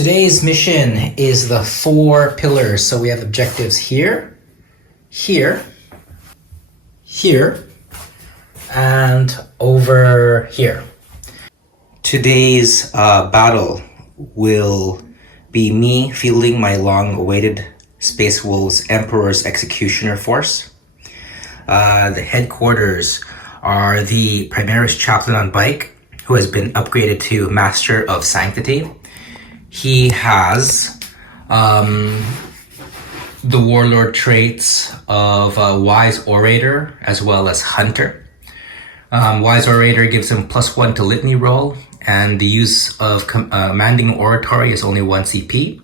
Today's mission is the 4 pillars. So we have objectives here, here, here, and over here. Today's battle will be me fielding my long-awaited Space Wolves Emperor's Executioner force. The headquarters are the Primaris Chaplain on bike, who has been upgraded to Master of Sanctity. He has the Warlord traits of Wise Orator as well as Hunter. Wise Orator gives him +1 to Litany roll, and the use of Commanding Oratory is only 1 CP.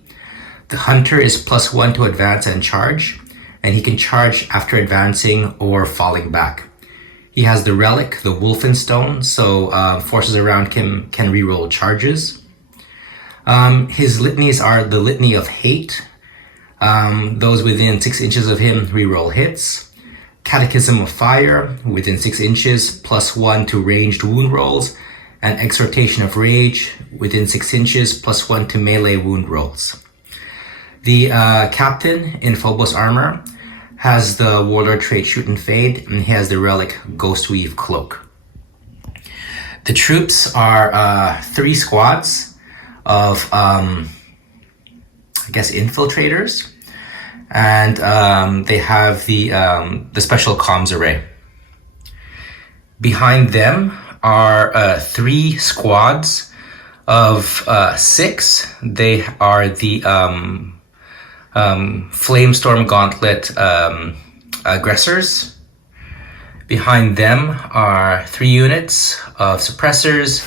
The Hunter is +1 to advance and charge, and he can charge after advancing or falling back. He has the Relic, the Wolfenstone, so forces around him can reroll charges. His litanies are the Litany of Hate. Those within 6 inches of him reroll hits. Catechism of Fire, within 6 inches, +1 to ranged wound rolls. And Exhortation of Rage, within 6 inches, +1 to melee wound rolls. The Captain in Phobos armor has the Warlord trait Shoot and Fade, and he has the Relic Ghostweave Cloak. The troops are 3 squads of, infiltrators, and they have the special comms array. Behind them are 3 squads of 6. They are the Flamestorm Gauntlet aggressors. Behind them are 3 units of suppressors,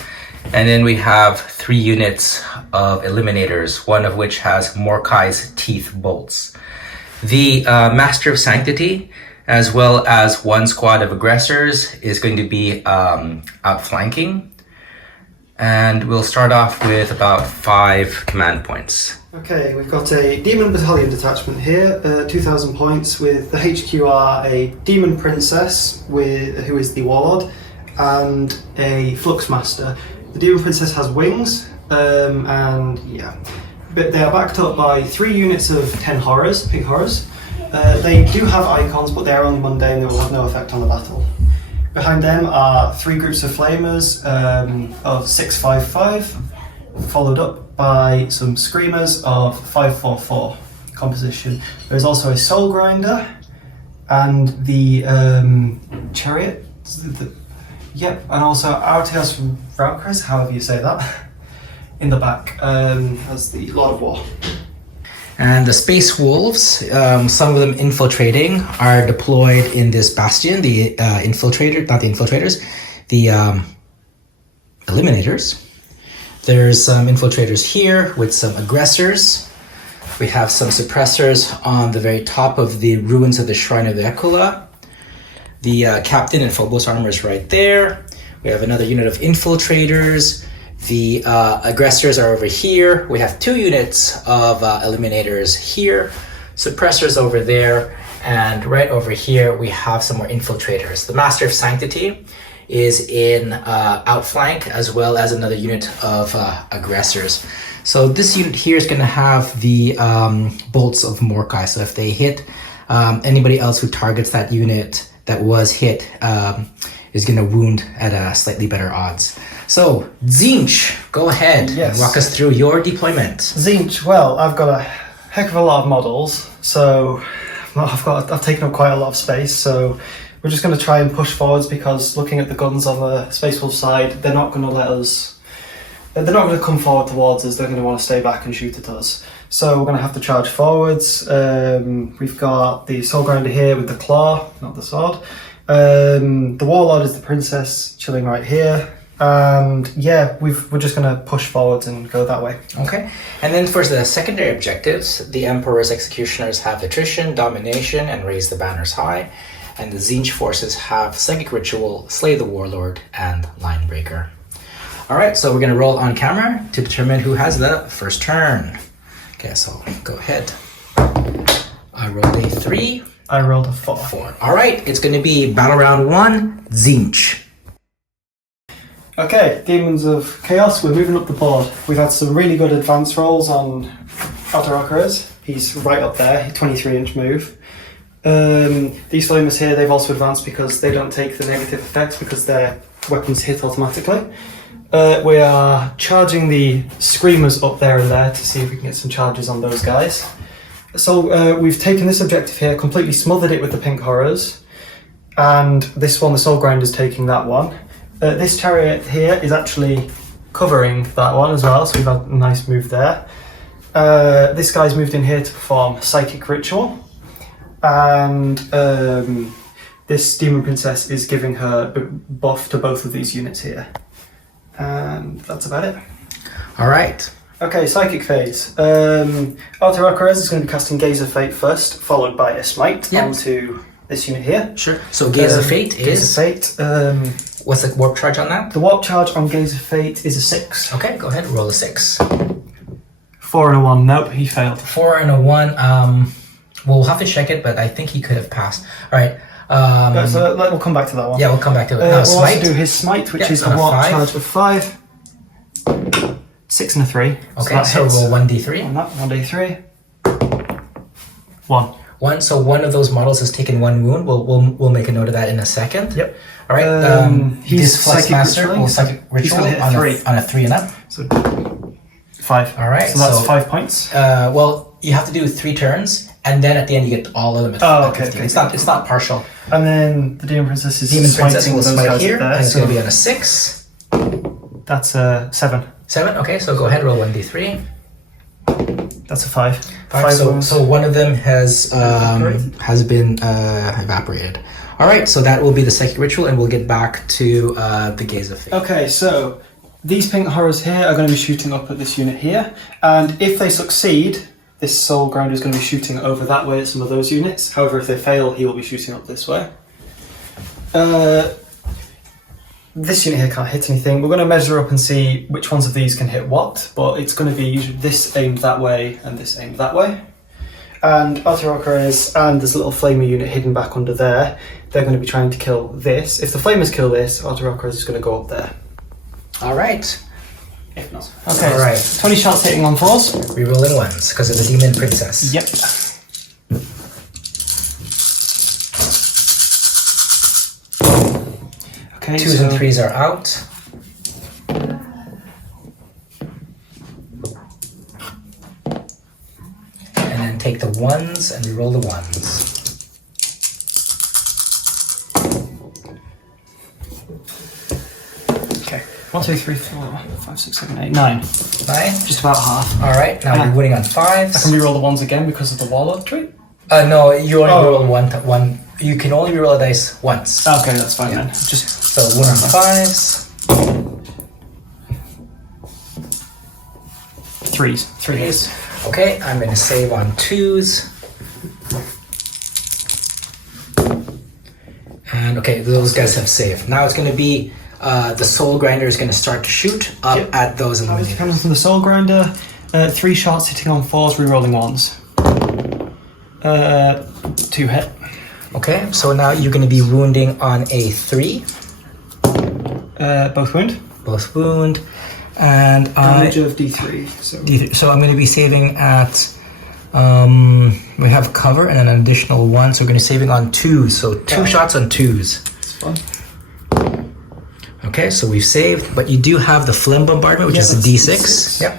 and then we have 3 units of eliminators, one of which has Morkai's Teeth bolts. The Master of Sanctity, as well as 1 squad of aggressors, is going to be outflanking. And we'll start off with about 5 command points. Okay, we've got a Demon Battalion detachment here, 2,000 points, with the HQ are a Demon Princess, who is the Warlord, and a Flux Master. The Demon Princess has wings, but they are backed up by 3 units of 10 horrors, pig horrors. They do have icons, but they are only mundane, they will have no effect on the battle. Behind them are 3 groups of flamers of 655, followed up by some screamers of 544 composition. There's also a soul grinder and the chariot. And also Arteos Raukris, however you say that, in the back as the Lord of War. And the Space Wolves, some of them infiltrating, are deployed in this bastion. The eliminators. There's some infiltrators here with some aggressors. We have some suppressors on the very top of the ruins of the Shrine of the Ekula. The Captain in Phobos armor is right there. We have another unit of infiltrators. The aggressors are over here. We have 2 units of eliminators here, suppressors over there, and right over here we have some more infiltrators. The Master of Sanctity is in outflank, as well as another unit of aggressors. So this unit here is going to have the bolts of Morkai. So if they hit anybody else who targets that unit that was hit, is going to wound at a slightly better odds. So, Tzeentch, go ahead and walk us through your deployment. Tzeentch, well, I've got a heck of a lot of models, so I've taken up quite a lot of space, so we're just going to try and push forwards, because looking at the guns on the Space Wolf side, they're not going to come forward towards us, they're going to want to stay back and shoot at us. So we're going to have to charge forwards. We've got the Soul Grinder here with the claw, not the sword. The Warlord is the Princess, chilling right here. And yeah, we're just going to push forwards and go that way. Okay. And then for the secondary objectives, the Emperor's Executioners have Attrition, Domination, and Raise the Banners High. And the Tzeentch forces have Psychic Ritual, Slay the Warlord, and Linebreaker. Alright, so we're going to roll on camera to determine who has the first turn. Okay, so go ahead. I rolled a 3. I rolled a 4. Alright, it's going to be Battle Round 1, Tzeentch. Okay, Demons of Chaos, we're moving up the board. We've had some really good advance rolls on Altarocares. He's right up there, 23-inch move. These flamers here, they've also advanced because they don't take the negative effects because their weapons hit automatically. We are charging the Screamers up there and there to see if we can get some charges on those guys. So we've taken this objective here, completely smothered it with the Pink Horrors, and this one, the Soul Grinder's taking that one. This chariot here is actually covering that one as well, so we've had a nice move there. This guy's moved in here to perform Psychic Ritual, and this Demon Princess is giving her buff to both of these units here. And that's about it. Alright. Okay, Psychic Phase. Altarocares is going to be casting Gaze of Fate first, followed by a Smite onto this unit here. Sure. So Gaze of Fate is? Gaze of Fate. What's the warp charge on that? The warp charge on Gaze of Fate is a 6. Okay, go ahead, roll a 6. 4 and a 1, nope, he failed. 4 and a 1, we'll have to check it, but I think he could have passed. Alright. So we'll come back to that one. Yeah, we'll come back to it. We'll Smite. also do his Smite, which is a on warp 5. charge of 5. 6 and a 3. Okay, so roll 1d3. On that, 1d3. 1. 1, so one of those models has taken 1 wound. We'll make a note of that in a second. Yep. All right. He's this Flex Psychic Master Ritualing, will Psychic he's Ritual gonna hit on a 3. On a 3 and up. So 5. All right. So that's 5 points. Well, you have to do 3 turns, and then at the end you get all of them at 15. It's not partial. And then the Demon Princess is Demon Princess will those smite guys here, there, and it's going to be on a 6. That's a 7. 7. Okay, so go ahead, roll 1d3. That's a 5. 5. So one of them has been evaporated. All right, so that will be the Psychic Ritual, and we'll get back to the Gaze of Fate. Okay, so these Pink Horrors here are going to be shooting up at this unit here, and if they succeed, this Soul Grinder is going to be shooting over that way at some of those units. However, if they fail, he will be shooting up this way. This unit here can't hit anything. We're going to measure up and see which ones of these can hit what, but it's going to be usually this aimed that way and this aimed that way. And Altarocares and this little flamer unit hidden back under there, they're going to be trying to kill this. If the flamers kill this, Altarocares is going to go up there. All right. If not. Okay, all right. 20 shots hitting on 4s. Rerolling 1s because of the Demon Princess. Yep. Okay, 2s and 3s are out. And then take the 1s and reroll the 1s. Okay. 1, 2, 3, 4, 5, 6, 7, 8, 9. 9? Just about half. All right, now you're winning on 5s. I can reroll the 1s again because of the Warlord trait? No, you only reroll one. You can only reroll a dice once. Okay, that's fine then. Just so 1 on 5s. 3s. 3s. Okay, I'm going to save on 2s. And okay, those guys have saved. Now it's going to be the Soul Grinder is going to start to shoot up at those eliminators. Coming from the Soul Grinder, 3 shots hitting on 4s, rerolling 1s. 2 hit. Okay, so now you're going to be wounding on a 3. Both wound. Both wound. And damage of D3. D3. So I'm going to be saving at. We have cover and an additional 1, so we're going to be saving on 2s. So 2 shots on 2s. That's fun. Okay, so we've saved, but you do have the Phlegm Bombardment, which is a D6. Yep.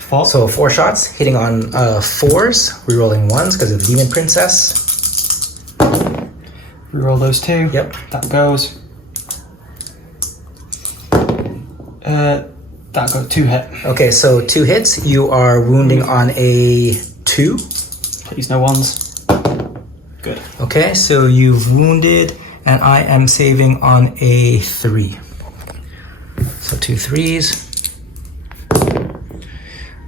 4. So 4 shots, hitting on 4s, rerolling 1s because of the Demon Princess. Reroll those 2. Yep. That goes. That goes 2 hit. Okay, so 2 hits. You are wounding on a 2. Please, no 1s. Good. Okay, so you've wounded, and I am saving on a 3. So 2 3s.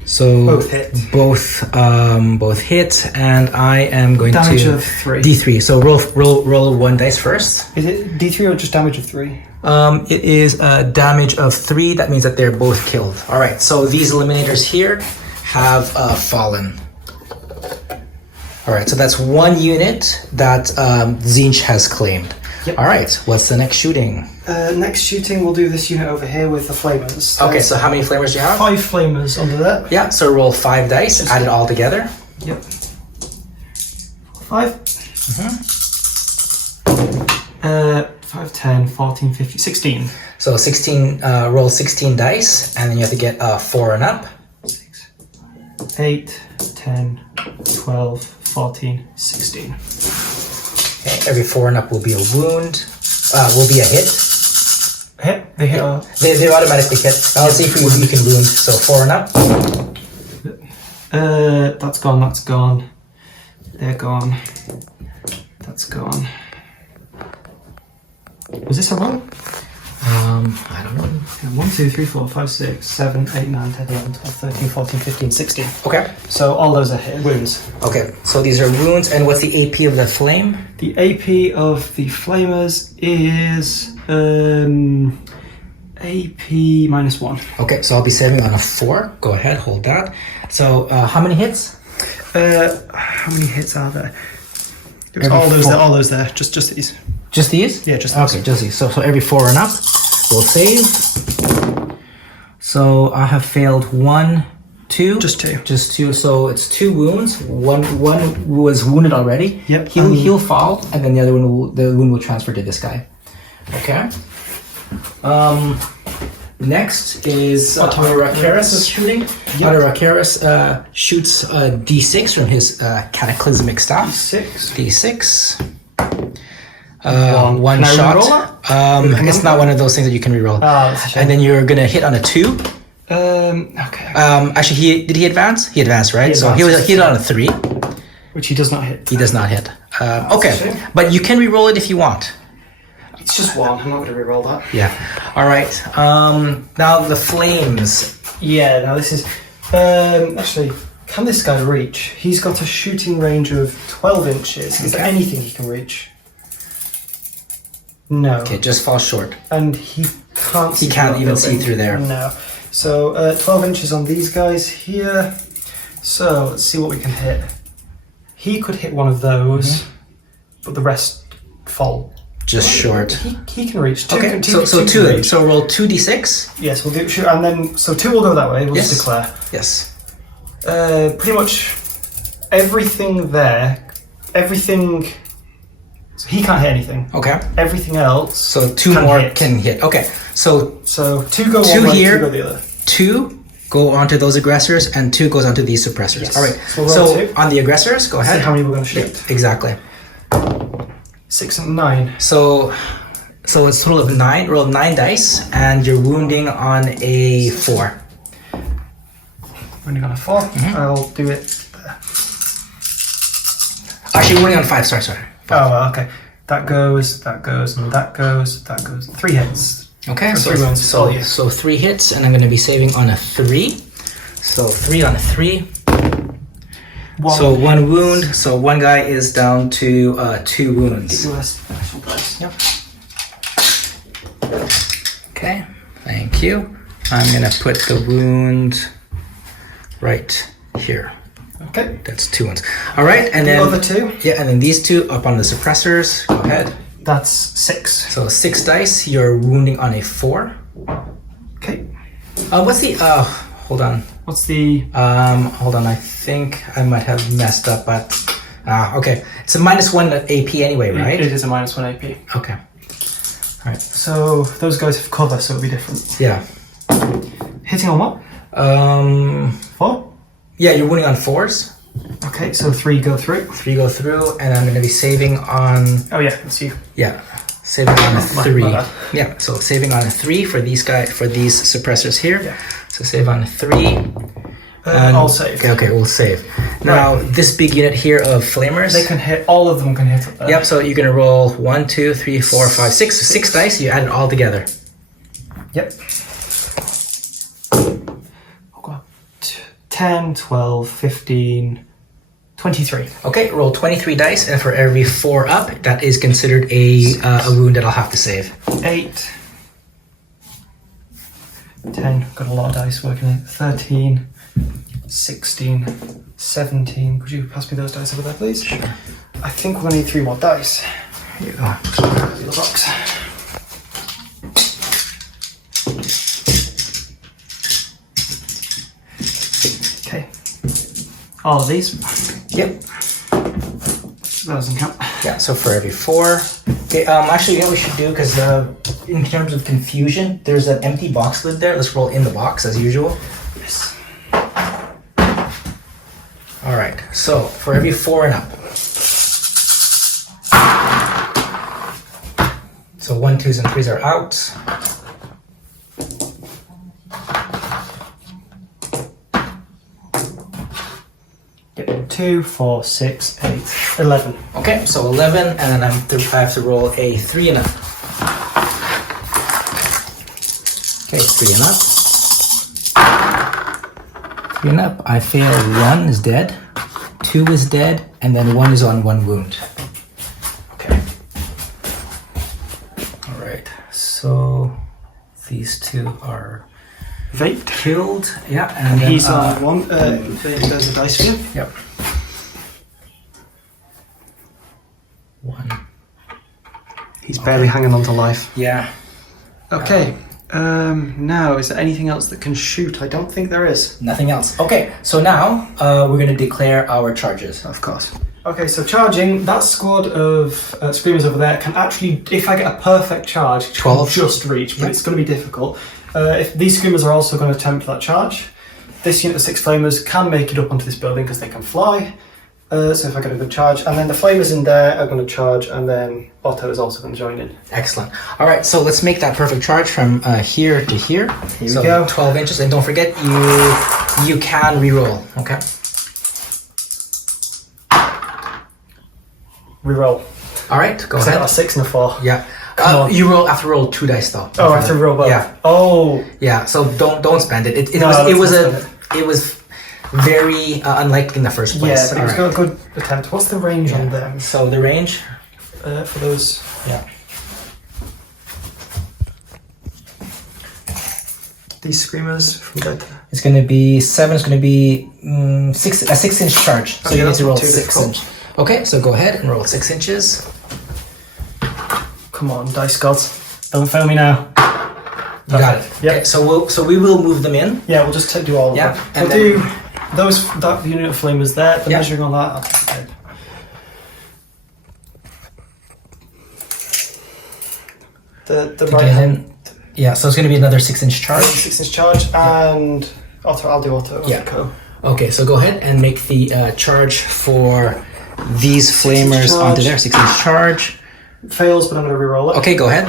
So both hit. Both hit, and I am going damage to of 3. D3. So roll 1 dice first. Is it D3 or just damage of 3? It is a damage of 3. That means that they're both killed. All right. So these eliminators here have fallen. All right, so that's one unit that Zinch has claimed. Yep. All right, what's the next shooting? Next shooting, we'll do this unit over here with the flamers. Okay, so how many flamers do you have? 5 flamers under there. Yeah, so roll 5 dice, add it all together. Yep. 5. 5, 10, 14, 15, 16. So 16, roll 16 dice, and then you have to get 4 and up. 6, 8, 10, 12, 14, 16. Okay, every 4 and up will be a wound, will be a hit. Hit? They hit. They automatically hit. I'll see if you can wound. So 4 and up. That's gone, that's gone. They're gone. That's gone. Was this a one? I don't know. 1, 2, 3, 4, 5, 6, 7, 8, 9, 10, 11, 12, 13, 14, 15, 16. Okay. So all those are wounds. Okay, so these are wounds, and what's the AP of the flame? The AP of the flamers is AP -1. Okay, so I'll be saving on a 4. Go ahead, hold that. So how many hits? How many hits are there? There's Every all those 4. there, all those there. Just these. Just these? Yeah, just these. Okay, just these. So every 4 and up, we'll save. So I have failed 1, 2. Just 2. Just 2. So it's 2 wounds. One was wounded already. Yep. He'll fall, and then the wound will transfer to this guy. Okay. Next is Rakaris is shooting. Yep. Rakaris shoots D6 from his cataclysmic staff. D6. D6. One Can I shot. reroll It's not one of those things that you can reroll. That's a shame. And then you're gonna hit on a 2. Okay. Actually, did he advance? He advanced, right? He So he advanced. hit on a 3. Which he does not hit. He does not hit. a Okay, shame. but you can reroll it if you want. It's just 1. I'm not going to reroll that. Yeah. All right. Now the flames. Yeah, now this is... actually, can this guy reach? He's got a shooting range of 12 inches. Is there Okay. anything he can reach? No. Okay, just fall short. And he can't see He can't through even that see building. through there. No. So 12 inches on these guys here. So let's see what we can hit. He could hit one of those, but the rest fall. Just short. He can reach. Two Okay, can, so can 2. reach. So roll 2d6. Yes, we'll do shoot, and then so 2 will go that way. We'll Yes. just declare. Yes. Pretty much everything there. Everything. So he can't hit anything. Okay. Everything else. So 2 can more hit. can hit. Okay. So So 2 go 2 one way, here. 2 go the other. 2 go onto those aggressors, and 2 goes onto these suppressors. Yes. All right. So we'll roll So 2. on the aggressors, go See ahead. how many we're going to Yeah, shoot. exactly. 6 and 9. So it's a total of 9. Roll 9 dice, and you're wounding on a 4. Only got a 4. I'll do it there. Actually, wounding on 5. Sorry. Oh, okay. That goes, and that goes. 3 hits. Okay, Or so 3 wounds. so, Oh, yeah. so 3 hits, and I'm going to be saving on a 3. So 3 on a 3. So 1 wound. So 1 guy is down to 2 wounds. Do a special dice. Yep. Okay, thank you. I'm going to put the wound right here. Okay. That's 2 wounds. All right, and The then other 2. yeah, and then these 2 up on the suppressors. Go ahead. That's 6. So 6 dice. You're wounding on a 4. Okay. What's the? Hold on. What's the? Hold on. I think I might have messed up, but okay. It's a -1 AP anyway, right? It is a -1 AP. Okay. All right. So those guys have cover, so it'll be different. Yeah. Hitting on what? 4. Yeah, you're wounding on 4s. Okay, so 3 go through. 3 go through, and I'm going to be saving on. Oh yeah, that's you. Yeah, saving on a My 3. bad. Yeah, so saving on a 3 for these suppressors here. Yeah. So save on a 3. All saved. Okay, we'll save. Now this big unit here of flamers. They can hit. All of them can hit up there. Yep. So you're gonna roll 1, 2, 3, 4, 5, 6. 6 dice. You add it all together. Yep. Oh god. 10, 12, 15, 23. Okay. Roll 23 dice, and for every 4 up, that is considered a wound that I'll have to save. 8. 10. Got a lot of dice working in. 13. 16. 17. Could you pass me those dice over there, please? Sure. I think we're going to need 3 more dice. Here you go. The box. Okay. All of these? Yep. That doesn't count. Yeah, so for every 4. Okay, actually, you know what we should do, because in terms of confusion, there's an empty box lid there. Let's roll in the box, as usual. Yes. All right, so for every 4 and up. So 1, 2s, and 3s are out. Yep. 2, 4, 6, 8, 11. Okay, so 11, and then I have to roll a 3 and up. Okay, 3 and up. 3 and up. I fail. 1 is dead. 2 is dead, and then 1 is on 1 wound. Okay. All right. So these 2 are Vaped. killed. Yeah, and then, He's on 1. There's a dice for you. Yep. 1. He's barely hanging on to life. Yeah. Okay. Now, is there anything else that can shoot? I don't think there is. Nothing else. Okay, so now we're going to declare our charges. Of course. Okay, so charging, that squad of screamers over there can actually, if I get a perfect charge, 12. just reach, but Yep. it's going to be difficult. If these screamers are also going to attempt that charge, this unit of 6 flamers can make it up onto this building because they can fly. So if I get a good charge, and then the flamers in there are going to charge, and then Otto is also going to join in. Excellent. All right, so let's make that perfect charge from here to here. Here so we go. 12 inches, and don't forget you can re-roll. Okay. Reroll. All right, go I got a ahead. 6 and a 4. Yeah. Come on. You roll after roll 2 dice though. Oh, I have to reroll both. Yeah. Oh. Yeah. So don't spend it. It No, was let's was very unlikely in the first place. Yeah, but it was All a good attempt. What's the range on them? So the range. For those. Yeah. These screamers from that. It's going to be 7. It's going to be a 6-inch charge. So Okay, you need that's to roll not too 6 difficult. inch. Okay, so go ahead and roll 6 inches. Come on, dice gods. Don't fail me now. You got it. Yep. Okay, so we will move them in. Yeah, we'll just do all of Yeah, them. and We'll do that unit of flamers there. The Yeah. measuring on that, I'll take the tape. The right Again, hand, yeah, so it's going to be another 6-inch charge. 6-inch charge, and Otto. I'll do Otto. Yeah. Co. Okay, so go ahead and make the charge for these flamers charge. onto there. 6-inch charge. Fails, but I'm going to reroll it. Okay, go ahead.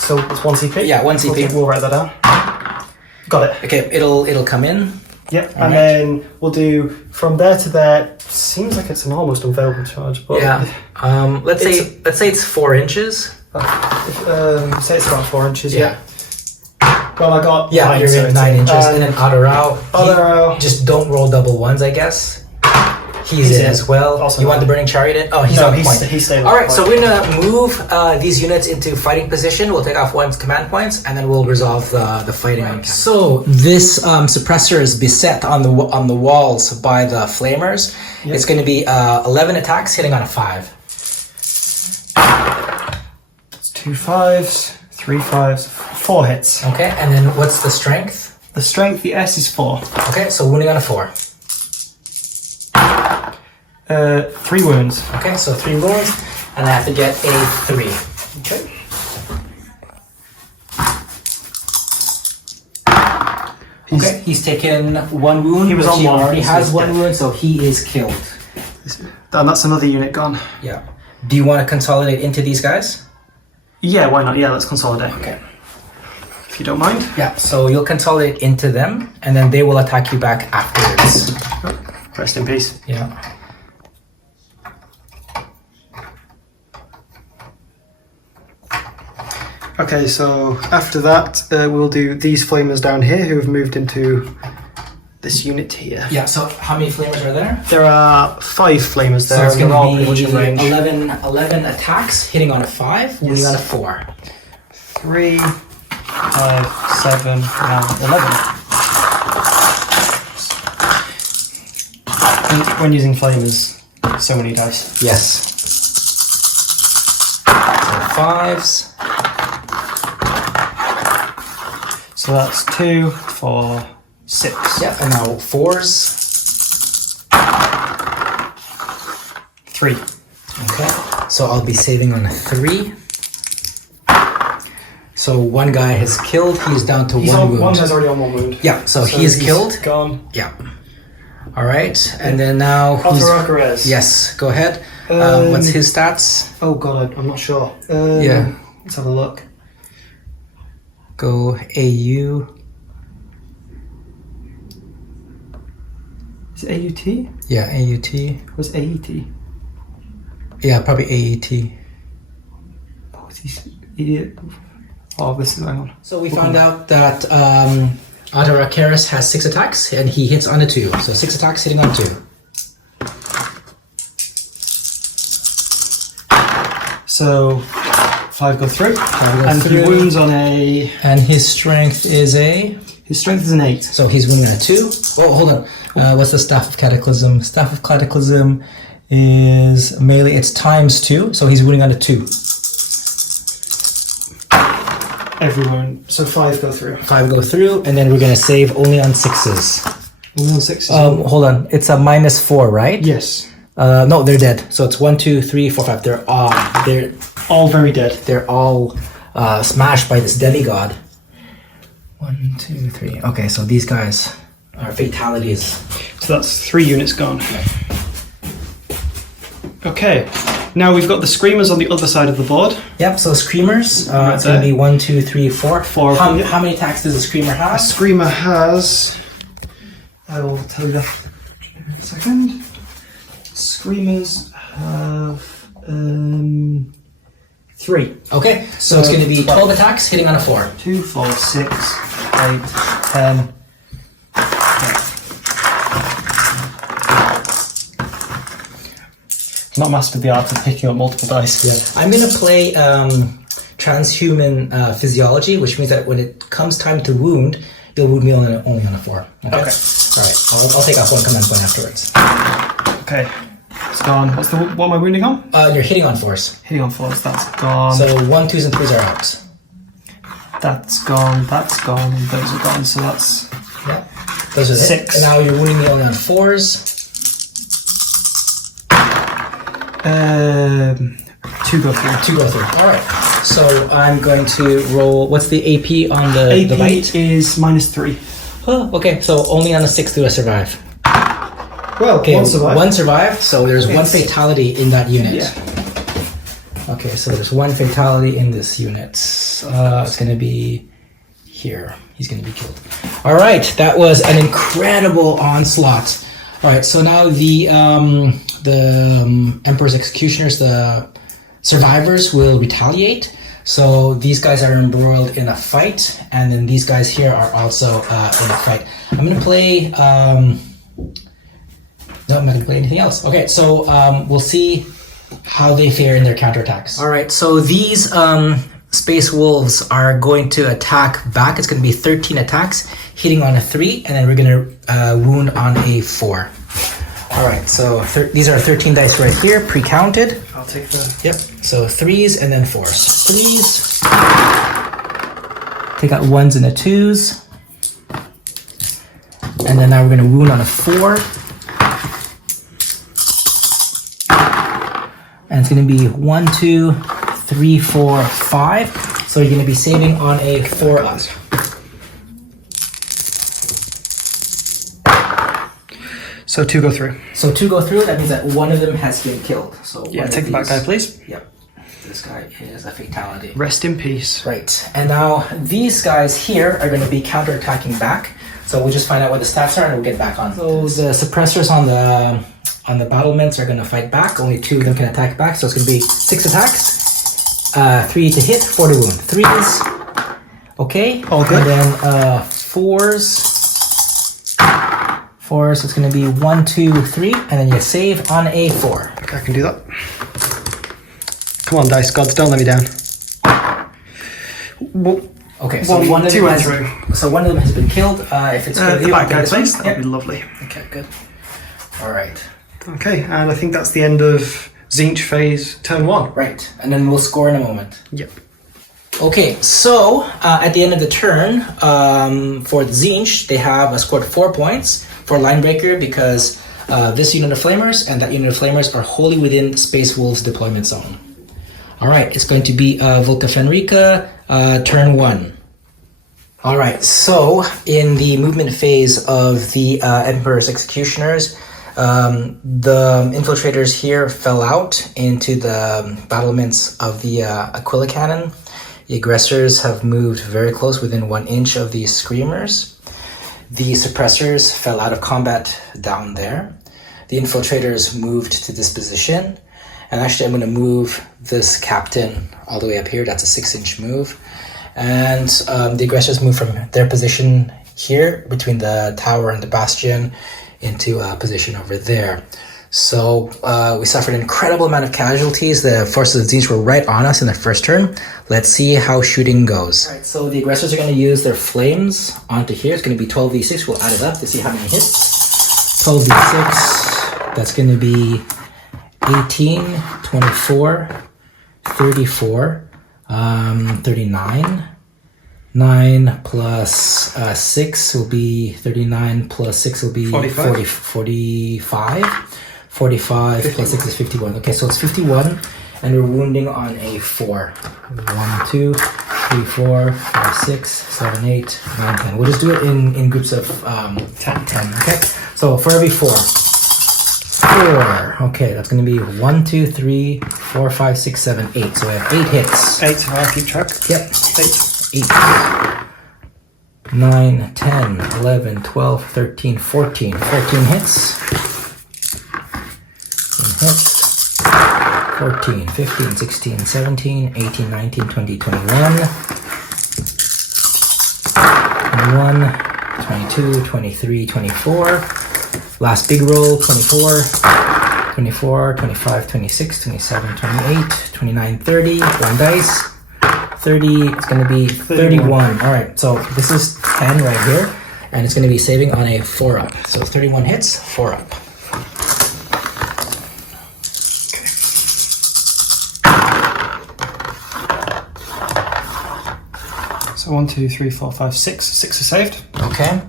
So it's 1 CP. Yeah, 1 CP. We'll write that down. Got it. Okay, it'll come in. Yep, and Alright. then we'll do from there to there. Seems like it's an almost unfailable charge, but Yeah. Let's say it's 4 inches. say it's about 4 inches. Yeah. Well, I got Yeah, 9, you're so in it's 9 inches, and then Otto Otto. just don't roll double ones, I guess. He's He's in in. as well. Also You want the nine. burning chariot in? Oh, he's No, on he's- point. he's staying on All right, point. so we're gonna move these units into fighting position. We'll take off 1's command points, and then we'll resolve the fighting on camera. So this suppressor is beset on the walls by the flamers. Yep. It's going to be 11 attacks hitting on a 5. It's 2 5s, 3 5s, 4 hits. Okay, and then what's the strength? The strength, the S is 4. Okay, so wounding on a 4. 3 wounds. Okay, so 3 wounds, and I have to get a 3. Okay. Okay, he's taken 1 wound. He was which on he 1, already so has he's 1 dead. wound, so he is killed. And that's another unit gone. Yeah. Do you want to consolidate into these guys? Yeah, why not? Yeah, let's consolidate. Okay. If you don't mind. Yeah, so you'll consolidate into them, and then they will attack you back afterwards. Rest in peace. Yeah. Okay, so after that, we'll do these flamers down here who have moved into this unit here. Yeah, so how many flamers are there? There are 5 flamers So there, it's and they're all going pretty to much be in range. 11 attacks, hitting on a 5, wounding Yes. on a 4. 3, 5, 7, and 11. When using flamers, so many dice. Yes. So 5s. So that's 2, 4, 6. Yep, and now 4s. 3. Okay, so I'll be saving on a 3. So one guy has killed, he's down to 1 wound. One guy's already on 1 wound. Yeah, so he is killed. Gone. Yeah. Alright, and then now... Altarakores. Yes, go ahead. What's his stats? Oh god, I'm not sure. Yeah. Let's have a look. Go AU. Is it AUT? Yeah, AUT. Was AET? Yeah, probably AET. Oh, is he idiot? Oh, this is going on. So we found out that Altarakores has 6 attacks and he hits on a 2. So 6 attacks hitting on 2. So 5 go through. And he wounds on a... And his strength is a... His strength is an 8. So he's wounding a 2. Oh, hold on. What's the Staff of Cataclysm? Staff of Cataclysm is melee. It's ×2. So he's wounding on a 2. Every wound. So 5 go through. 5 go through, and then we're going to save only on 6s. Only on 6s? Hold on. It's a -4, right? Yes. No, they're dead. So it's 1, 2, 3, 4, 5. They're all very dead. They're all smashed by this demigod. 1, 2, 3. Okay, so these guys are fatalities. So that's 3 units gone. Okay. Now we've got the screamers on the other side of the board. Yep, so screamers, Right it's going to be 1, 2, 3, 4. 4. How many attacks does a screamer have? A screamer has... I will tell you that in a second. Screamers have... 3. Okay, so it's going to be 12 attacks hitting on a 4. 2, 4, 6, 8, 10... Not mastered the art of picking up multiple dice. Yeah. I'm going to play transhuman physiology, which means that when it comes time to wound, you'll wound me only on a 4. Okay. All right. I'll take off 1 command point afterwards. Okay. It's gone. What am I wounding on? You're hitting on 4s. Hitting on 4s. That's gone. So 1, 2s, and 3s are out. That's gone. That's gone. Those are gone. So that's... Yeah. Those are 6. And now you're wounding me only on 4s. 2 go through. 2 go through. All right. So I'm going to roll. What's the AP on the AP bite? is -3. Oh, okay. So only on the 6th do I survive. Well, Okay, 1 survived. 1 survived. So there's 1 fatality in that unit. Yeah. Okay, so there's 1 fatality in this unit. It's going to be here. He's going to be killed. All right. That was an incredible onslaught. All right. So now the Emperor's Executioners, the survivors, will retaliate. So these guys are embroiled in a fight, and then these guys here are also in a fight. I'm going to play... No, I'm not going to play anything else. Okay, so we'll see how they fare in their counterattacks. All right, so these Space Wolves are going to attack back. It's going to be 13 attacks, hitting on a 3, and then we're going to wound on a 4. All right, so these are 13 dice right here, pre-counted. I'll take the... Yep, so 3s and then 4s. 3s. Take out 1s and a 2s. And then now we're going to wound on a 4. And it's going to be 1, 2, 3, 4, 5. So you're going to be saving on a 4 up. So 2 go through. So 2 go through, that means that 1 of them has been killed. So Yeah, take the back guy, please. Yep. This guy is a fatality. Rest in peace. Right. And now these guys here are going to be counterattacking back. So we'll just find out what the stats are and we'll get back on. So the suppressors on the battlements are going to fight back. Only 2 of them can attack back. So it's going to be 6 attacks. 3 to hit, 4 to wound. 3s. Okay. All good. And then 4s. 4s, it's going to be 1, 2, 3. And then you save on a 4. I can do that. Come on, dice gods, don't let me down. Okay, so one of them has been killed. If it's the back guy, please. Yep. That'd be lovely. Okay, good. All right. Okay, and I think that's the end of Tzeentch phase turn 1. Right, and then we'll score in a moment. Yep. Okay, so at the end of the turn, for the Tzeentch, they have scored 4 points for Line Breaker because this unit of Flamers and that unit of Flamers are wholly within Space Wolves deployment zone. All right, it's going to be Volca Fenrica, turn 1. All right, so in the movement phase of the Emperor's Executioners, the infiltrators here fell out into the battlements of the Aquila Cannon. The aggressors have moved very close, within 1 inch of these Screamers. The suppressors fell out of combat down there. The infiltrators moved to this position. And actually, I'm going to move this captain all the way up here. That's a 6-inch move. And the aggressors move from their position here between the tower and the bastion into a position over there. So we suffered an incredible amount of casualties. The forces of Tzeentch were right on us in the first turn. Let's see how shooting goes. All right, so the aggressors are going to use their flames onto here. It's going to be 12d6. We'll add it up to see how many hits. 12d6. That's going to be 18, 24, 34, 39. 9 plus 6 will be 39 plus 6 will be 45. 45 plus 6 is 51. Okay, so it's 51 and we're wounding on a 4. 1, 2, 3, 4, 5, 6, 7, 8, 9, 10. We'll just do it in groups of 10. Okay, so for every 4. 4. Okay, that's going to be 1, 2, 3, 4, 5, 6, 7, 8. So we have 8 hits. 8, I'll keep track. Yep. 8. 9, 10, 11, 12, 13, 14. 14 hits. 14, 15, 16, 17, 18, 19, 20, 21. 21, 22, 23, 24. Last big roll, 24, 24, 25, 26, 27, 28, 29, 30. 1 dice. 30, it's going to be 31. All right, so this is 10 right here, and it's going to be saving on a 4-up. So 31 hits, 4-up. Okay. So 1, 2, 3, 4, 5, 6. 6 is saved. Okay.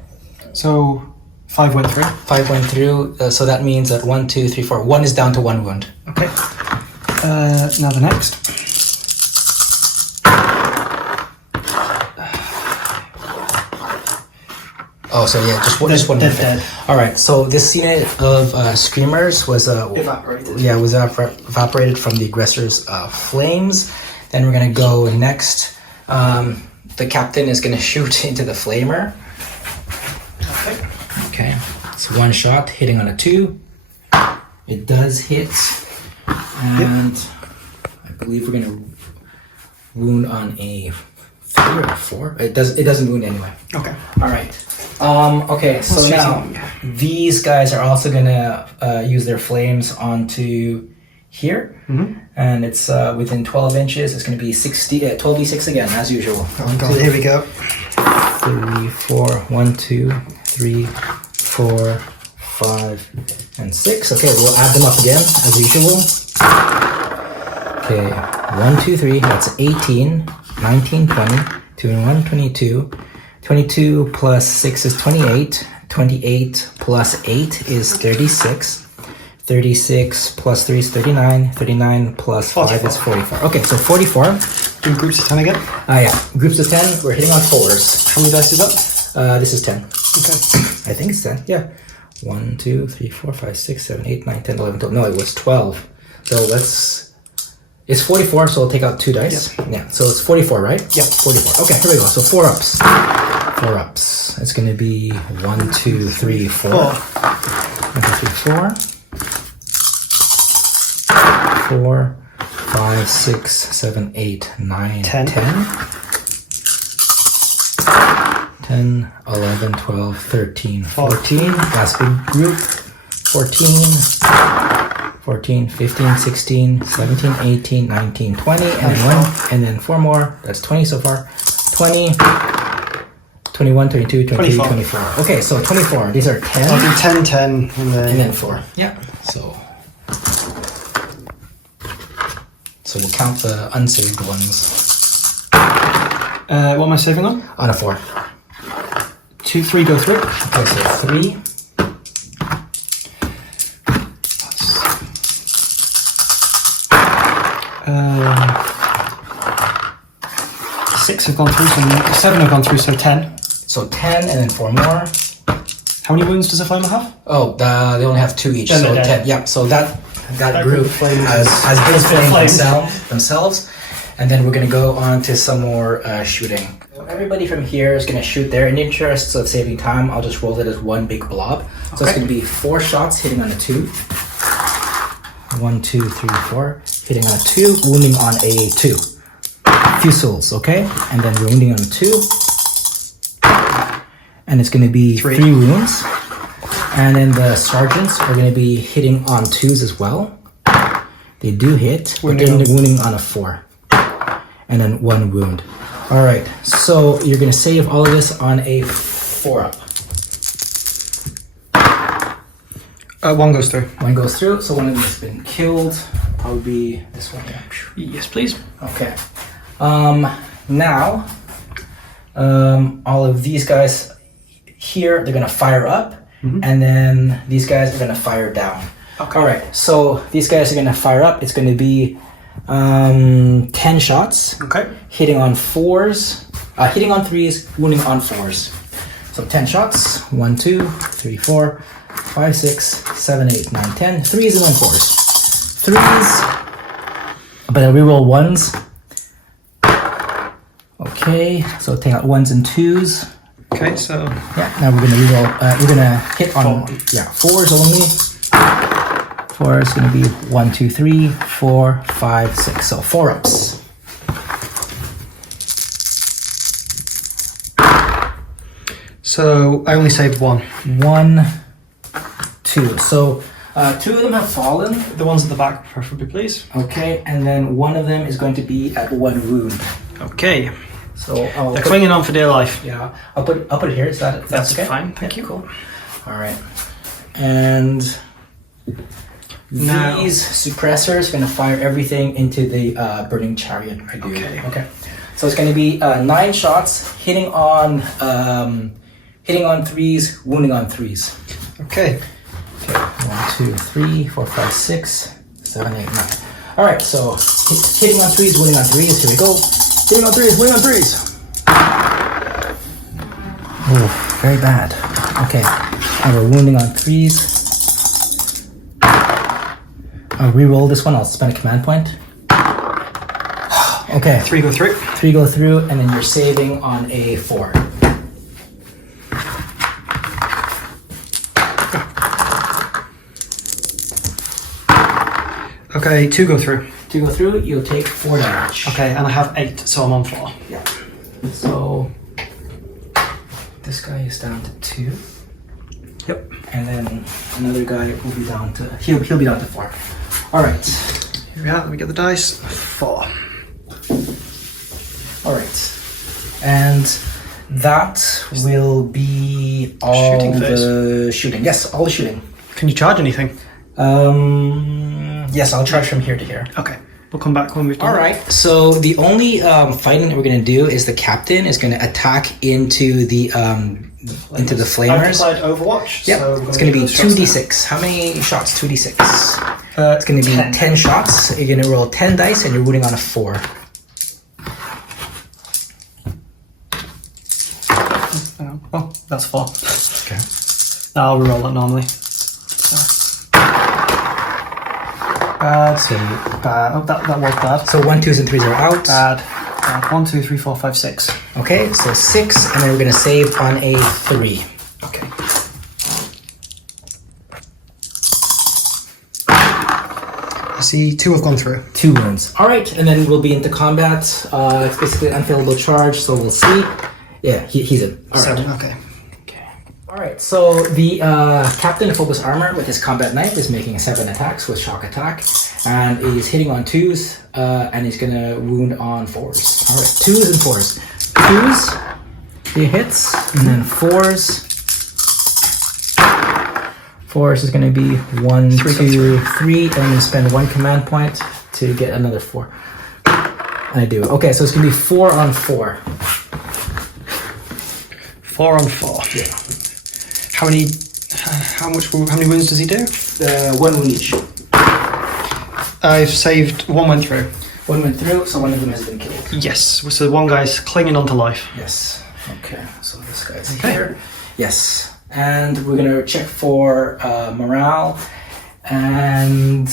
So 5 went through. 5 went through, so that means that 1, 2, 3, 4. 1 is down to 1 wound. Okay. Now the next. Oh, so yeah, just one. Dead. All right, so this unit of Screamers was Evaporated. Yeah, was evaporated from the aggressors' flames. Then we're gonna go next. The captain is gonna shoot into the flamer. Okay, it's 1 shot, hitting on a 2. It does hit, and I believe we're gonna wound on a 3 or a 4. It doesn't wound anyway. Okay. All right. Okay, so now these guys are also gonna use their flames onto here, and it's within 12 inches. It's gonna be 12d6 again, as usual. Oh God, here we go. 3, 4, 1, 2, 3, 4, 5, and 6. Okay, we'll add them up again, as usual. Okay, 1, 2, 3, that's 18, 19, 20, 2 and 1, 22. 22 plus 6 is 28. 28 plus 8 is 36. 36 plus 3 is 39. 39 plus 5 is 44. Okay, so 44. Do groups of 10 again? Yeah, groups of 10. We're hitting on 4s. How many dice is that? This is 10. Okay. I think it's 10, yeah. 1, 2, 3, 4, 5, 6, 7, 8, 9, 10, 11, 12. No, it was 12. So it's 44, so we'll take out 2 dice. Yep. Yeah, so it's 44, right? Yep. 44. Okay, here we go. So 4-ups. 4-ups. It's going to be 1, 2, 3, 4. 1, 2, 3, 4. 4, 5, 6, 7, 8, 9, 10. 10, 11, 12, 13, 14. Last big group. 14, 14, 15, 16, 17, 18, 19, 20. And then 4 more. That's 20 so far. 20, 21, 22, 23, 24. 24. Okay, so 24. These are 10. I'll do 10, 10, and then 4. Yeah. So we'll count the unsaved ones. what am I saving on? On a 4. 2, 3 go through. Okay, so 3. 6 have gone through, so 7 have gone through, so 10. So 10 and then 4 more. How many wounds does a flamer have? Oh, they only have 2 each, Then so they're 10. dead. Yeah, so that group group of flames has been flamed. flamed themselves. And then we're going to go on to some more shooting. So everybody from here is going to shoot there. In the interest of saving time, I'll just roll it as one big blob. So it's going to be 4 shots hitting on a 2. 1, 2, 3, 4. Hitting on a 2, wounding on a 2. Fusils, okay? And then wounding on a 2. And it's going to be 3 wounds. And then the sergeants are going to be hitting on 2s as well. They do hit, but then they're wounding on a 4. And then 1 wound. All right, so you're going to save all of this on a 4-up. 1 goes through. 1 goes through, so one of them has been killed. Probably be this one here. Yes, please. Okay. Now, all of these guys here, they're going to fire up. And then these guys are going to fire down. Okay. All right, so these guys are going to fire up. It's going to be 10 shots. Okay. Hitting on 4s, hitting on 3s, wounding on 4s. So 10 shots. 1, 2, 3, 4, 5, 6, 7, 8, 9, 10. 3s and then 4s. 3s, but I'll reroll 1s. Okay, so take out 1s and 2s. Okay, so Yeah, now we're gonna reroll. We're gonna hit on 4s only. 4 is gonna be 1, 2, 3, 4, 5, 6. So 4-ups. So I only saved 1. 1, 2. So 2 of them have fallen. The ones at the back, preferably, please. Okay, and then 1 of them is going to be at 1 wound. Okay. So I'll They're clinging on for dear life. Yeah, I'll put it here. Is that That's okay? fine. Thank you. Cool. All right, and Now- these suppressors are going to fire everything into the burning chariot. Okay. So it's going to be 9 shots, hitting on 3s, wounding on 3s. Okay. Okay. 1, 2, 3, 4, 5, 6, 7, 8, 9. All right. So hitting on 3s, wounding on 3s. Here we go. Hitting on 3s, wounding on 3s. Oh, very bad. Okay. And we're wounding on 3s. I'll re-roll this one. I'll spend a command point. Okay. 3 go through. 3 go through, and then you're saving on a 4. Okay, 2 go through. 2 go through, you'll take 4 damage. Okay, and I have 8, so I'm on 4. Yeah. So this guy is down to 2. Yep. And then another guy will be down to he'll be down to 4. All right. Here we are. Let me get the dice. 4. All right. And that will be all Shooting phase. the shooting. Yes, all the shooting. Can you charge anything? Yes, I'll charge from here to here. Okay. We'll come back when we've done All right. So the only fighting that we're going to do is the captain is going to attack into the I've flamers. declared Overwatch. Yep. So It's going to be those shots 2d6. How many shots? 2d6. now. It's going to be 10 shots. You're going to roll 10 dice and you're wounding on a 4. Oh, that's 4. Okay. I'll reroll that normally. Bad. So, Bad. Oh, that was bad. so 1, 2s, and 3s are out. Bad. Bad. 1, 2, 3, 4, 5, 6. Okay, so 6, and then we're going to save on a 3. Okay. I see 2 have gone through. 2 wounds. All right, and then we'll be into combat. It's basically an unfailable charge, so we'll see. Yeah, he's in. All right. 7. Okay. All right, so the captain of focus armor with his combat knife is making 7 attacks with shock attack, and he's hitting on 2s, and he's gonna wound on 4s. All right, 2s and 4s. 2s, 3 hits, and then 4s. 4s is going to be 1, 2, 3, and you spend 1 command point to get another 4. And I do. Okay, so it's going to be 4 on 4. 4 on 4. Yeah. How many wounds does he do? 1 wound each. I've saved 1 went through. 1 went through, so 1 of them has been killed. Yes, so one guy's clinging onto life. Yes. Okay, so this guy's here. Yes. And we're going to check for morale. And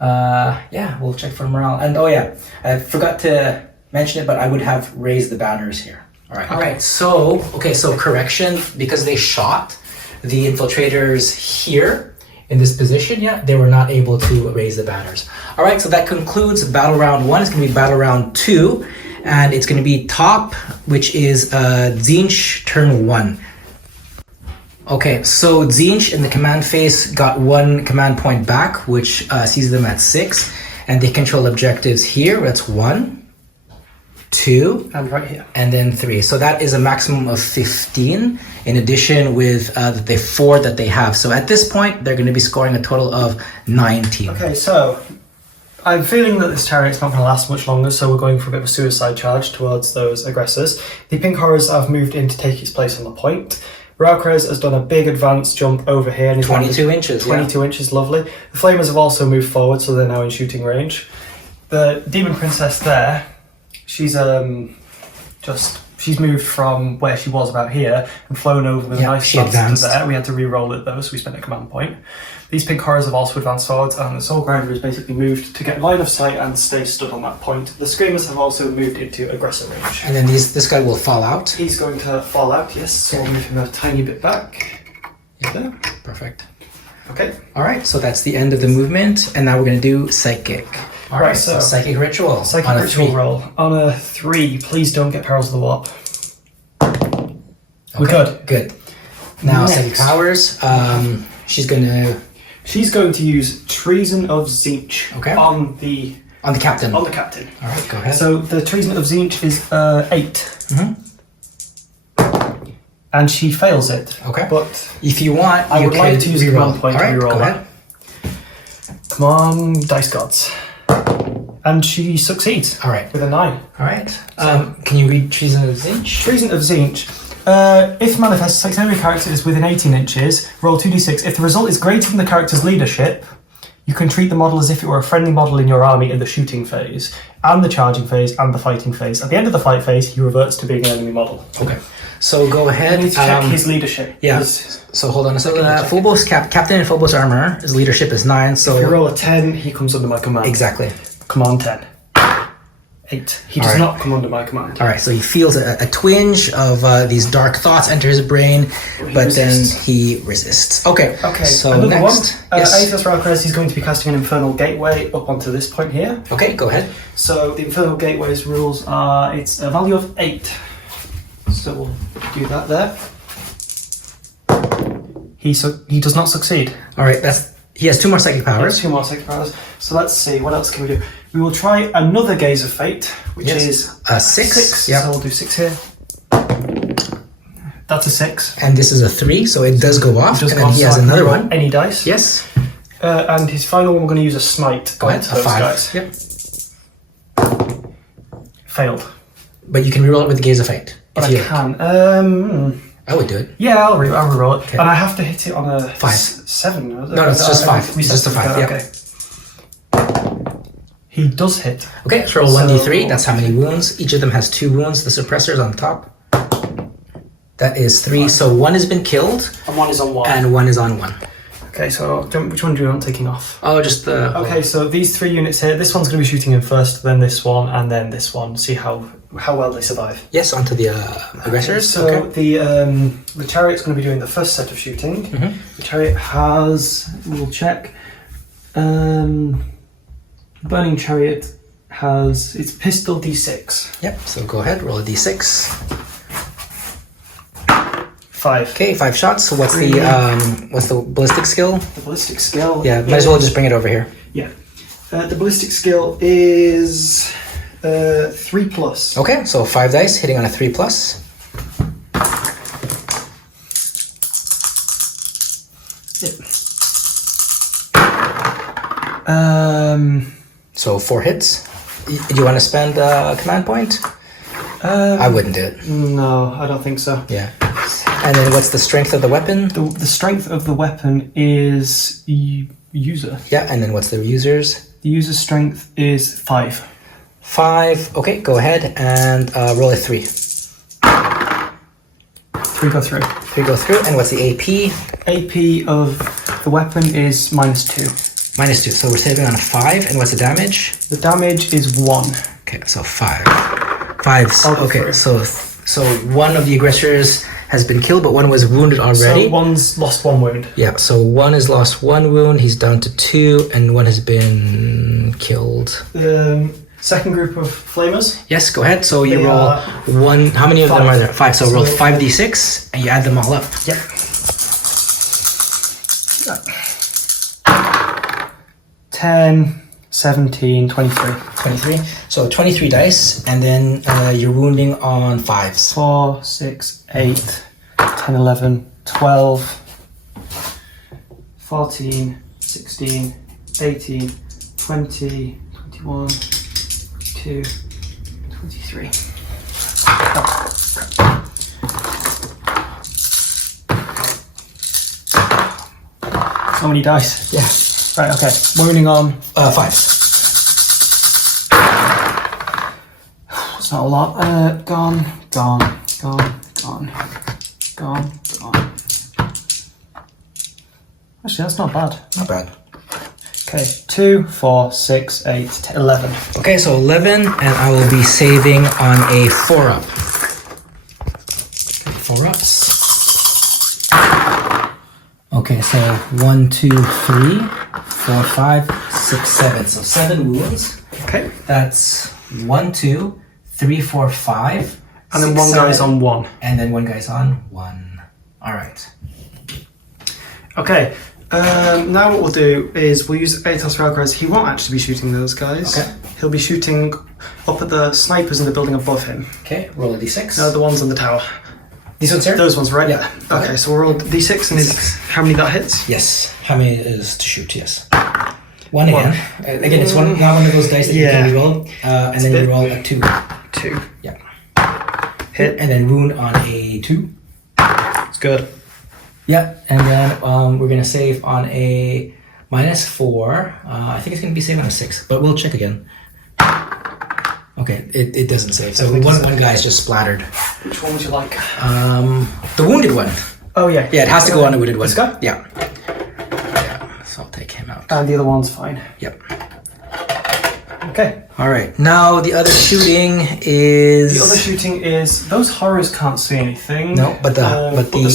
yeah, we'll check for morale. And oh yeah, I forgot to mention it, but I would have raised the banners here. All right. All right. So, so correction, because they shot the infiltrators here in this position, they were not able to raise the banners. All right. So that concludes battle round 1. It's going to be battle round 2, and it's going to be top, which is Tzeentch turn 1. Okay, so Tzeentch in the command phase got 1 command point back, which sees them at 6, and they control objectives here. That's 1, 2, And right here. and then 3. So that is a maximum of 15, in addition with the 4 that they have. So at this point, they're going to be scoring a total of 19. Okay, so I'm feeling that this chariot's not going to last much longer, so we're going for a bit of a suicide charge towards those aggressors. The pink horrors have moved in to take its place on the point. Raukrez has done a big advance jump over here. And 22 inches, 22 inches, lovely. The Flamers have also moved forward, so they're now in shooting range. The Demon Princess there, she's moved from where she was about here and flown over with a nice advance to there. We had to re-roll it though, so we spent a command point. These pink horrors have also advanced forwards, and the Soul Grinder has basically moved to get line of sight and stay stood on that point. The Screamers have also moved into aggressor range. And then this guy will fall out. He's going to fall out, yes, so we'll move him a tiny bit back. Yeah, perfect. Okay. All right, so that's the end of the movement, and now we're going to do Psychic. All right, so Psychic Ritual. Psychic on Ritual 3. roll. On a 3, please don't get Perils of the Warp. Okay, We're good. Good. Now, Next. Psychic Powers. She's going to use Treason of Tzeentch on the captain. On the captain. All right, go ahead. So the Treason of Tzeentch is 8. And she fails it. Okay. But if you want, I you would like to use the reroll. command point All right, to reroll go that. ahead. Come on, Dice Gods. And she succeeds. All right. With a 9. All right. Can you read Treason of Tzeentch? Treason of Tzeentch. If manifests, selects enemy character is within 18 inches, roll 2d6. If the result is greater than the character's leadership, you can treat the model as if it were a friendly model in your army in the shooting phase, and the charging phase, and the fighting phase. At the end of the fight phase, he reverts to being an enemy model. Okay. So go ahead. I need to check his leadership. Yeah. So hold on a second. Phobos captain in Phobos armor. His leadership is 9. So if you roll a 10, he comes under my command. Exactly. Come on, 10. 8. He does not come under my command. All right. So he feels a twinge of these dark thoughts enter his brain, but then he resists. Okay. Okay. So another next, one. yes. Aethos Raukrez, he's going to be casting an Infernal Gateway up onto this point here. Okay. Go ahead. So the Infernal Gateway's rules are it's a value of 8. So we'll do that there. He does not succeed. All right. He has 2 more psychic powers. 2 more psychic powers. So let's see, what else can we do? We will try another Gaze of Fate, which is 6. Yeah. So we'll do 6 here. That's a 6. And this is a 3, so it does go off. Just and then he has another one. Any dice. Yes. And his final one, we're going to use a Smite. Go ahead. A 5. Guys. Yep. Failed. But you can reroll it with the Gaze of Fate. But I can. I would do it. Yeah, I'll reroll it. Okay. And I have to hit it on a 5. 7. No, it's just 5. It's just a 5, yeah. Okay. He does hit. Okay, let's roll 1d3. That's how many wounds. Each of them has 2 wounds. The suppressor's on top. That is 3. So 1 has been killed. And 1 is on 1. And 1 is on 1. Okay, so which one do you want taking off? Oh, just the... Okay, so these 3 units here. This one's going to be shooting in first, then this one, and then this one. See how well they survive. Yes, onto the aggressors. So the chariot's going to be doing the first set of shooting. The chariot has... We'll check. Burning Chariot has its pistol d6. Yep, so go ahead, roll a d6. 5. Okay, 5 shots. So what's the ballistic skill? The ballistic skill. Yeah, might as well just bring it over here. Yeah. The ballistic skill is 3+. Okay, so 5 dice hitting on a 3+. So 4 hits. Do you want to spend a command point? I wouldn't do it. No, I don't think so. Yeah. And then what's the strength of the weapon? The strength of the weapon is user. Yeah, and then what's the user's? The user's strength is 5. 5. Okay, go ahead and roll a 3. 3 go through. 3 go through. And what's the AP? AP of the weapon is -2. -2. So we're saving on a 5. And what's the damage? The damage is 1. Okay, so 5. 5. I'll go Okay, through. so one of the aggressors has been killed, but one was wounded already. So one's lost 1 wound. Yeah, so one has lost 1 wound, he's down to 2, and one has been killed. Second group of flamers. Yes, go ahead. So you They roll are 1. How many of them 5. are there? 5. So So roll they- 5d6 and you add them all up. Yep. 10, 17, 23. 23. So 23 dice, and then you're wounding on 5s. 4, 6, 8, 10, 11, 12, 14, 16, 18, 20, 21, 22, 23. So many dice. Yeah. Right, okay. Wounding on. 5s. It's not a lot. Gone. Actually, that's not bad. Not bad. Okay, 2, 4, 6, 8, 10, 11. Okay, so 11, and I will be saving on a 4-up. 4-ups. Okay, so 1, 2, 3, 4, 5, 6, 7. So 7 wounds. Okay. That's 1, 2, 3, 4, 5. And then 6, one guy's 7, on 1. And then one guy's on 1. All right. Okay. Now what we'll do is we'll use Atos Railcrows. He won't actually be shooting those guys. Okay. He'll be shooting up at the snipers in the building above him. Okay, roll a d6. No, the ones on the tower. These ones here? Those ones, right? Yeah. Okay, so we'll roll D6 and is how many that hits? Yes. How many is to shoot? Yes. 1 again. Again, it's not one of those dice that Yeah. you can reroll. And then bit- you roll a 2. 2. Yeah. Hit. And then wound on a 2. It's good. Yeah. And then we're going to save on a -4. I think it's going to be saved on a 6, but we'll check again. Okay, it doesn't save. So one guy's just splattered. Which one would you like? The wounded one. Oh, yeah. Yeah, it has to go on the wounded one. This guy? Yeah. Yeah. So I'll take him out. And the other one's fine. Yep. Okay. All right. Now the other shooting is. The other shooting is those horrors can't see anything. No, but the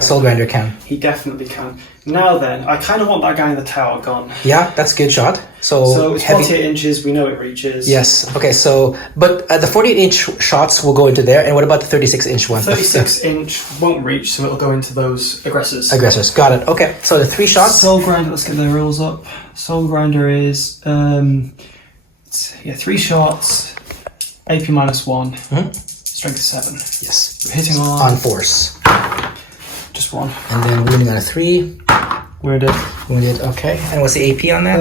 soul grinder can. He definitely can. Now then, I kind of want that guy in the tower gone. Yeah, that's a good shot. So it's heavy. 48 inches. We know it reaches. Yes. Okay. So, but the 48-inch shots will go into there. And what about the 36-inch one? 36-inch won't reach, so it'll go into those aggressors. Aggressors. Got it. Okay. So the 3 shots. Soul grinder. Let's get the rules up. Soul grinder is 3 shots. AP -1. Strength 7. Yes. Hitting On force. just 1. And then wounding on a 3. Wounded. Wounded. Okay. And what's the AP on that?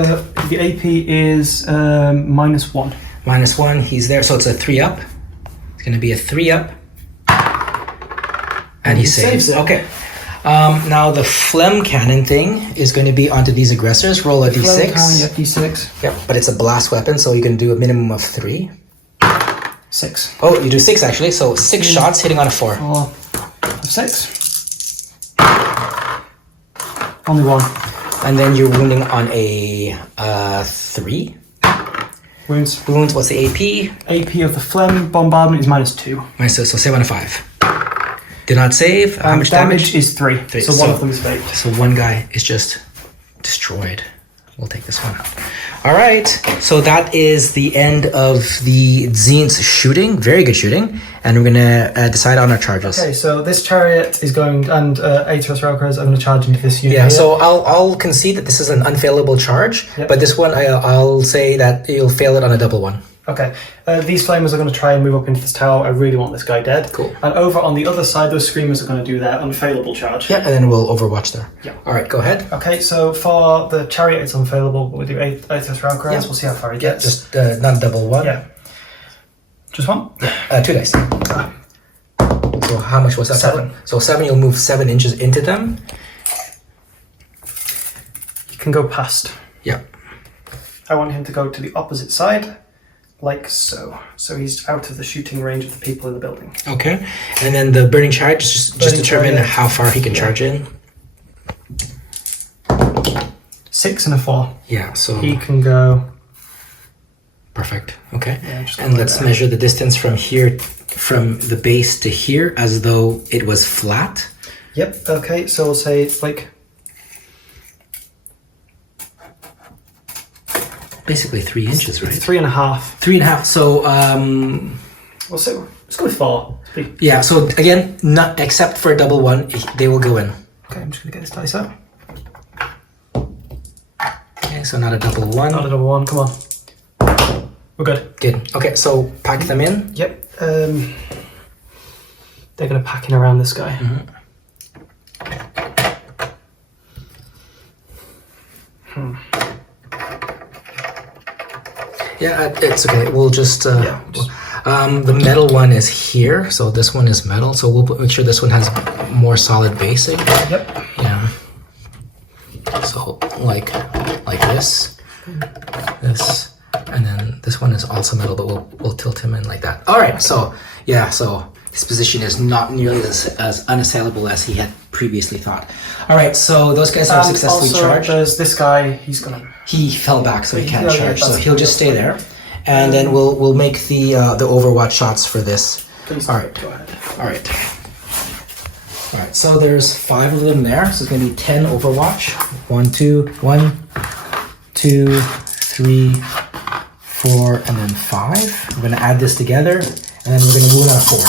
The AP is -1. -1. He's there. So it's a 3-up. It's going to be a 3-up. And he saves. it. Okay. Now the phlegm cannon thing is going to be onto these aggressors. Roll a d6. D6. Yep. But it's a blast weapon, so you can do a minimum of 3. 6. Oh, you do 6 actually. So 6 shots hitting on a 4. 4, 6. Only 1. And then you're wounding on a 3. Wounds. Wounds. What's the AP? AP of the phlegm bombardment is -2. So 7 on a 5. Did not save. How much damage? is 3. 3. So one of them is faked. So one guy is just destroyed. We'll take this one out. All right. So that is the end of the Tzient's shooting. Very good shooting. And we're going to decide on our charges. Okay, so this chariot is going, and Atos Railcrows are going to charge into this unit. Yeah, here. so I'll concede that this is an unfailable charge, Yep. but this one I'll say that you'll fail it on a double one. Okay. These flamers are going to try and move up into this tower. I really want this guy dead. Cool. And over on the other side, those screamers are going to do their unfailable charge. Yeah, and then we'll overwatch there. Yeah. All right, go ahead. Okay, so for the chariot, it's unfailable, but we'll do 8 round crowns. Yeah. We'll see how far he Yeah, gets. just not double one. Yeah. Just one? 2 dice. Ah, So how much was that? 7. So 7, you'll move 7 inches into them. you can go past. Yeah. I want him to go to the opposite side, like so. So he's out of the shooting range of the people in the building. Okay. And then the burning charge, just Burning determine chariot. how far he can charge in. 6 and a 4. Yeah, so He can go. perfect. Okay. Yeah, just And go let's there. measure the distance from here, from the base to here, as though it was flat. Yep. Okay. So we'll say like Basically 3 inches, right? 3.5. 3.5. So We'll say let's go with 4. yeah. So again, not except for a double one, they will go in. Okay. I'm just gonna get this dice out. Okay. So not a double one. Not a double one. Come on. We're good. Good. Okay. So pack them in. Yep. They're gonna pack in around this guy. Yeah, it's okay. We'll just. Yeah, The metal one is here, so this one is metal. So we'll make sure this one has more solid basing. Yep. Yeah. So like this, and then this one is also metal, but we'll tilt him in like that. All right. So yeah. So his position is not nearly as unassailable as he had previously thought. All right. So those guys are successfully also, charged. there's this guy. He's gonna. He fell back, so he can't Yeah, charge. So that's- he'll just stay there, and then we'll make the Overwatch shots for this. Please. All right. Go ahead. All right. All right. So there's 5 of them there. So it's gonna be 10 Overwatch. 1, 2, 3, 4, and then 5. We're gonna add this together, and then we're gonna wound on a 4.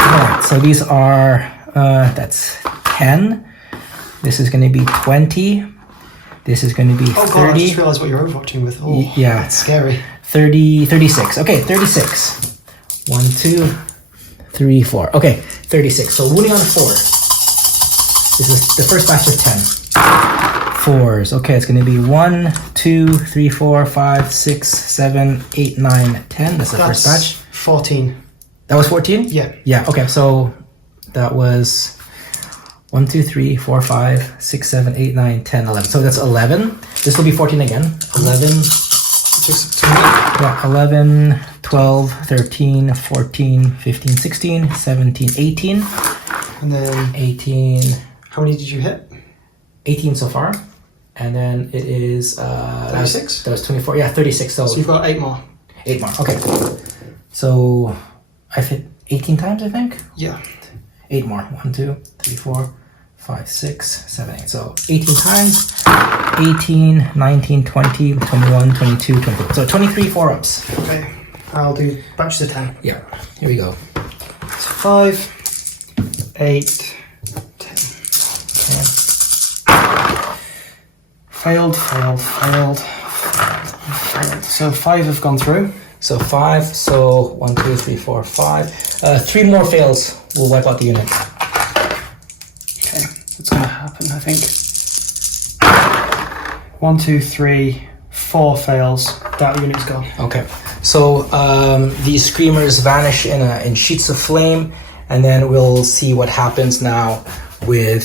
All right. So these are that's 10. This is gonna be 20. This is going to be 30. Oh god! I just realised what you're overwatching with. Oh, yeah. that's scary. 30, 36. Okay, 36. 1, 2, 3, 4. Okay, 36. So wounding on a 4. This is the first batch of 10. 4s. Okay, it's going to be 1, 2, 3, 4, 5, 6, 7, 8, 9, 10. That's the first batch. 14. That was 14? Yeah. Yeah, okay, so that was 1, 2, 3, 4, 5, 6, 7, 8, 9, 10, 11. So that's 11. This will be 14 again. 11. Yeah, 11, 12, 13, 14, 15, 16, 17, 18. And then 18. how many did you hit? 18 so far. And then it is... 36? That was 24. Yeah, 36. So So you've got 8 more. 8 more. Okay. So I've hit 18 times, I think. Yeah. 8 more. 1, 2, 3, 4, 5, 6, 7, 8. So 18 times. 18, 19, 20, 21, 22, 23. So 23 4-ups. Okay. I'll do batches of 10. Yeah. Here we go. So 5, 8, 10. Okay. Failed. So 5 have gone through. So 5. So 1, 2, 3, 4, 5. 3 more fails will wipe out the unit. Okay. That's going to happen, I think. 1, 2, 3, 4 fails. That unit's gone. Okay. So these screamers vanish in sheets of flame, and then we'll see what happens now with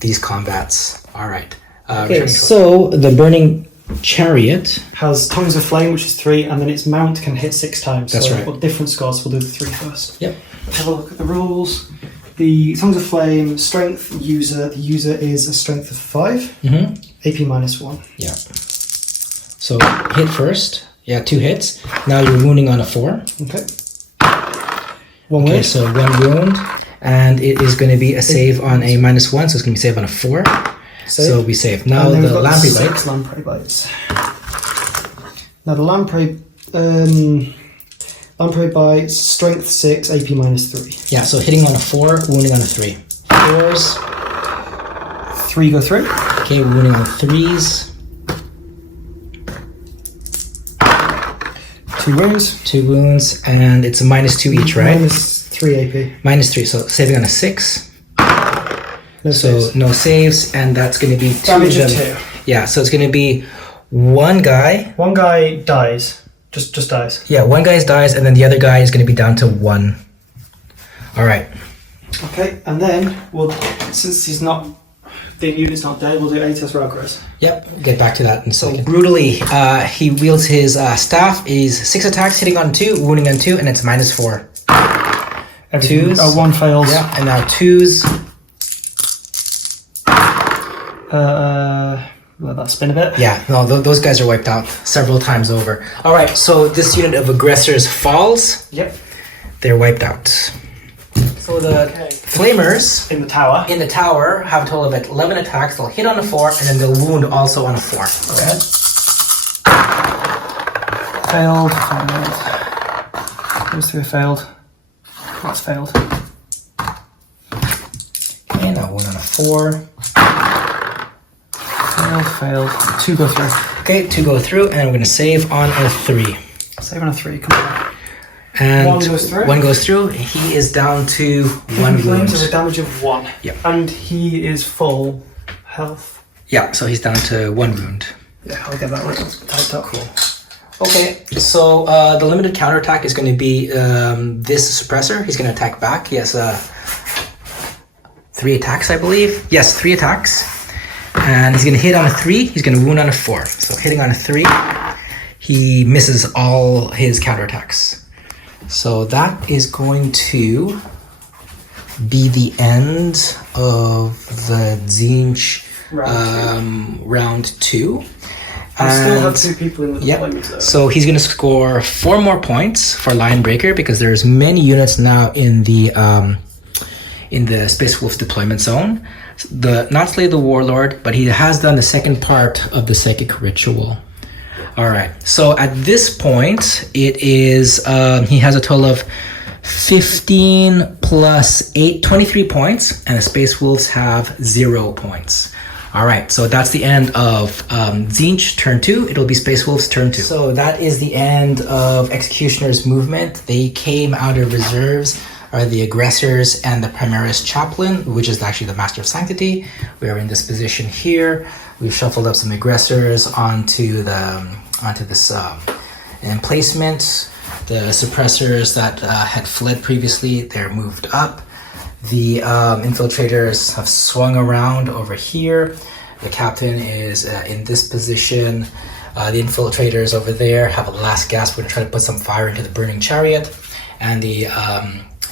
these combats. All right. Okay. So the burning chariot Has tongues of flame, which is 3, and then its mount can hit 6 times. That's so right. What different scores? We'll do the 3 first. Yep. Let's have a look at the rules. The tongues of flame strength user. The user is a strength of 5. Mm-hmm. AP -1. Yeah. So hit first. Yeah, 2 hits. Now you're wounding on a 4. Okay. 1 Okay, wound. so 1 wound, and it is going to be a save on a -1, so it's going to be save on a 4. Save. So we save. Now And then the we've got lamprey 6 bite. lamprey bites. Now the lamprey bites strength 6, AP -3. Yeah, so hitting on a 4, wounding on a 3. 4s. 3 go through. Okay, wounding on 3s. 2 wounds. 2 wounds, and it's a -2 each, right? -3 AP. -3, so saving on a 6. No So saves. no saves, and that's going to be 2 Damage of of them. 2. Yeah, so it's going to be one guy. One guy dies. Just dies. Yeah, one guy dies, and then the other guy is going to be down to 1. All right. Okay, and then since the unit's not dead, we'll do Aetas Ragras. Yep, we'll get back to that in a second. So brutally, he wields his staff. Is 6 attacks, hitting on 2, wounding on 2, and it's -4. Twos. Oh, 1 fails. Yeah, and now 2s. Let that spin a bit. Yeah, no, those guys are wiped out several times over. All right, so this unit of aggressors falls. Yep. They're wiped out. So the flamers In the tower. in the tower have a total of 11 attacks. They'll hit on a 4, and then they'll wound also on a 4. Okay. Failed. Those 3 failed. That's failed. Okay, now wound on a 4. Failed. 2 go through. Okay, 2 go through, and we're going to save on a 3. Save on a 3. Come on. And 1 goes through. 1 goes through. He is down to 1 Flames wound. has a damage of 1. Yep. And he is full health. Yeah, so he's down to 1 wound. Yeah, I'll get that right. Typed up. Cool. Okay, so the limited counterattack is going to be this suppressor. He's going to attack back. He has 3 attacks, I believe. Yes, 3 attacks. And he's going to hit on a 3. He's going to wound on a 4. So hitting on a 3, he misses all his counterattacks. So that is going to be the end of the Zinch round 2. I still have 2 people in the deployment though. So he's going to score 4 more points for Line Breaker because there's many units now in the Space Wolf deployment zone. Not Slay the Warlord, but he has done the second part of the Psychic Ritual. All right. So at this point, it is he has a total of 15 plus 8, 23 points, and the Space Wolves have 0 points. All right, so that's the end of Zinch turn 2. It'll be Space Wolves turn 2. So that is the end of Executioner's movement. They came out of reserves, are the aggressors and the Primaris Chaplain, which is actually the Master of Sanctity. We are in this position here. We've shuffled up some aggressors onto this emplacement. The suppressors that had fled previously, they're moved up. The infiltrators have swung around over here. The captain is in this position. The infiltrators over there have a last gasp. We're going to try to put some fire into the burning chariot. And the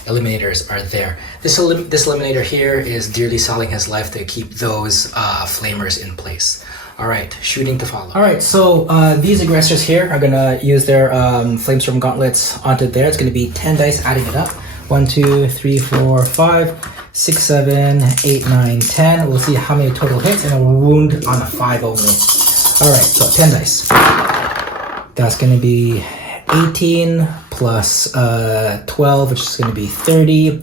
eliminators are there. This eliminator here is dearly selling his life to keep those flamers in place. All right, shooting to follow. All right, so these aggressors here are going to use their Flamestorm gauntlets onto there. It's going to be 10 dice, adding it up. 1, 2, 3, 4, 5, 6, 7, 8, 9, 10. We'll see how many total hits and a wound on a 5 only. All right, so 10 dice. That's going to be 18 plus 12, which is going to be 30,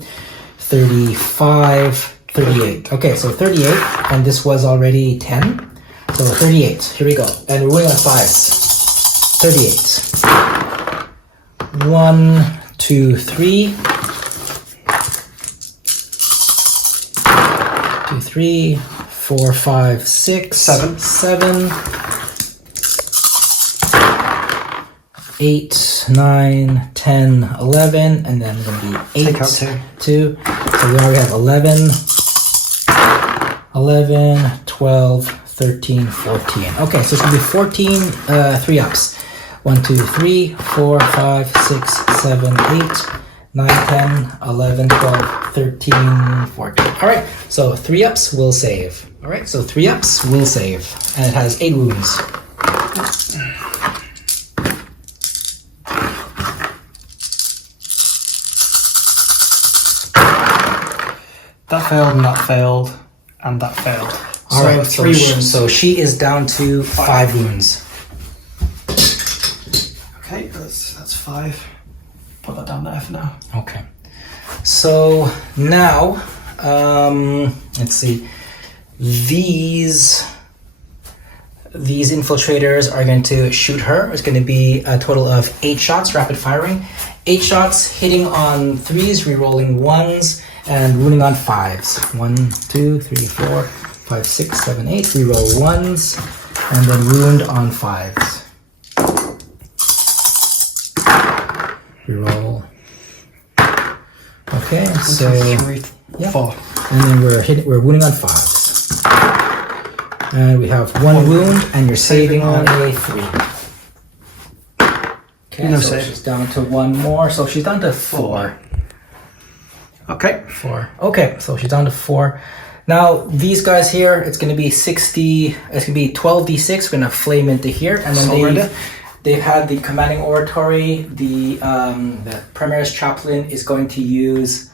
35, 38. Okay, so 38, and this was already 10. So 38, here we go. And we're rolling on 5s. 38. 1, 2, 3. 2, 3, 4, 5, 6, 7, 8, 9, 10, 11, and then we're going to be 8, Take out 2. So we already have 11, 12, 13, 14. Okay, so it's going to be 14 3-ups. 1, 2, 3, 4, 5, 6, 7, 8, 9, 10, 11, 12, 13, 14. All right, so 3-ups will save. All right, so 3-ups will save. And it has 8 wounds. That failed, and that failed, and that failed. All right, so 3 wounds. So she is down to 5 wounds. Okay, that's 5. Put that down there for now. Okay. So now, let's see. These these infiltrators are going to shoot her. It's going to be a total of 8 shots, rapid firing. 8 shots, hitting on 3s, re-rolling 1s, and wounding on 5s. 1, 2, 3, 4, 5, 6, 7, 8. Re-roll 1s, and then wound on 5s. Re-roll. Okay, so 3, yeah. 4. And then we're wounding on 5s. And we have 1 wound, and you're saving on a 3. Okay, No so save. she's down to 1 more, so she's down to 4. Okay. 4. Okay, so she's down to 4. Now these guys here, it's going to be 60. It's going to be 12d6. We're going to flame into here, and then they've had the commanding oratory. The Primaris chaplain is going to use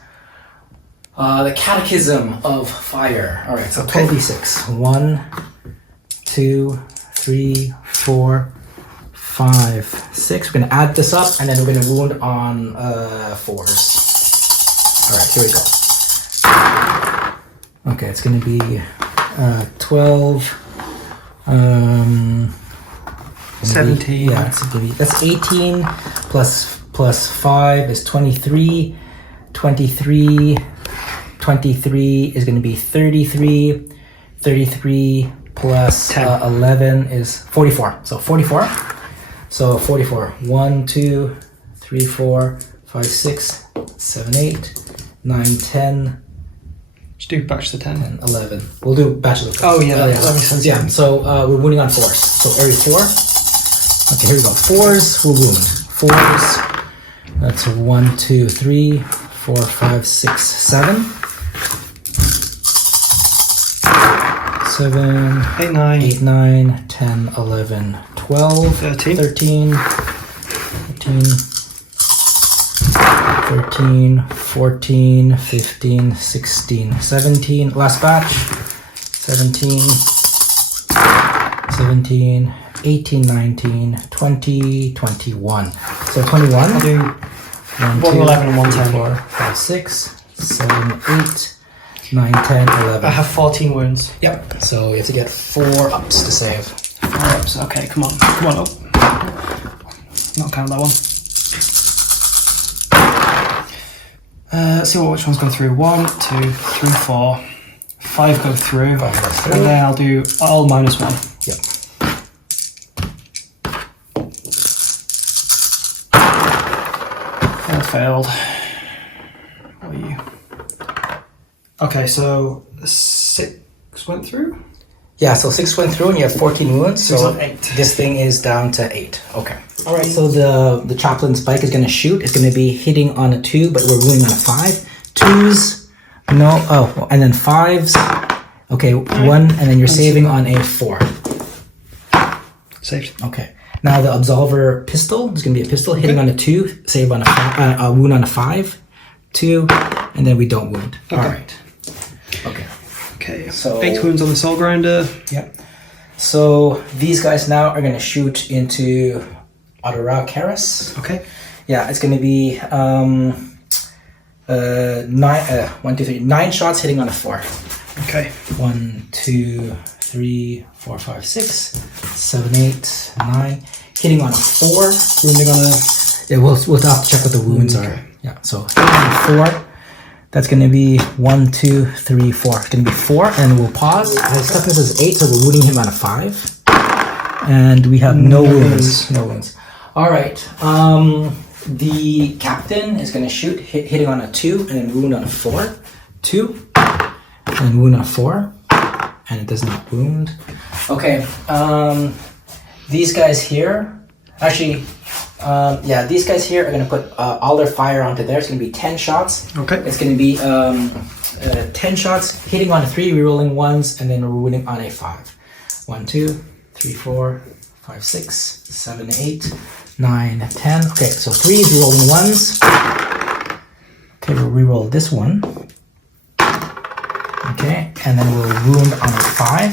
the Catechism of Fire. All right, so 12d6. 1, 2, 3, 4, 5, 6. We're going to add this up, and then we're going to wound on 4s. All right, here we go. Okay, it's going to be 12. 17. Yeah, that's 18 plus 5 is 23. 23 is going to be 33. 33 plus 11 is 44. So 44. So 44. 1, 2, 3, 4, 5, 6, 7, 8, 9, 10. Just do batch to 10. 10, 11. We'll do bachelor. Oh yeah, that makes sense. Yeah, so we're wounding on 4s. So every 4. Okay, here we go. 4s will wound. 4s. That's 1, 2, 3, 4, 5, 6, 7. 7, 8, 9. 8, 9, 10, 11, 12, 13. 13, 14, 15, 16, 17. Last batch. 17, 18, 19, 20, 21. So 21. I'll do 1, 2, 11 and 110. 4, 5, 6, 7, 8, 9, 10, 11. I have 14 wounds. Yep. So you have to get 4 ups to save. 4 ups. Okay, come on up. Not count that one. Let's see which ones go through. 1, 2, 3, 4. 5 go through. 5 goes through. And then I'll do all minus 1. Yep. That failed. What are you? Okay, so 6 went through? Yeah, so 6 went through and you have 14 wounds. So So it's on 8. this thing is down to 8. Okay. All right, so the chaplain spike is going to shoot. It's going to be hitting on a 2, but we're wounding on a 5. 2s, no. Oh, and then 5s. Okay, 1, and then you're saving on a 4. Saved. Okay. Now the absolver pistol is going to be a pistol hitting on a 2, save on a wound on a 5, 2, and then we don't wound. Okay. All right. Okay. Okay, So- 8 wounds on the soul grinder. Yep. So these guys now are going to shoot into Karis. Okay. Yeah, it's going to be 9 shots hitting on a 4. Okay. 1, 2, 3, 4, 5, 6, 7, 8, 9. Hitting on a 4. Wounding on a... Yeah, we'll have to check what the wounds Okay. are. Yeah, so hitting on a 4. That's going to be 1, 2, 3, 4. It's going to be 4, and we'll pause. His toughness is 8, so we're wounding him on a 5. And we have no wounds. No wounds. All right. The captain is going to shoot, hitting on a 2, and then wound on a 4. 2, and wound on a 4. And it does not wound. Okay. These guys here, actually, these guys here are going to put all their fire onto there. It's going to be 10 shots. Okay. It's going to be 10 shots, hitting on a 3, rerolling 1s, and then we're wounding on a 5. 1, 2, 3, 4, 5, 6, 7, 8, 9, 10. Okay, so 3s, rerolling 1s. Okay, we'll reroll this one. Okay, and then we'll wound on a 5.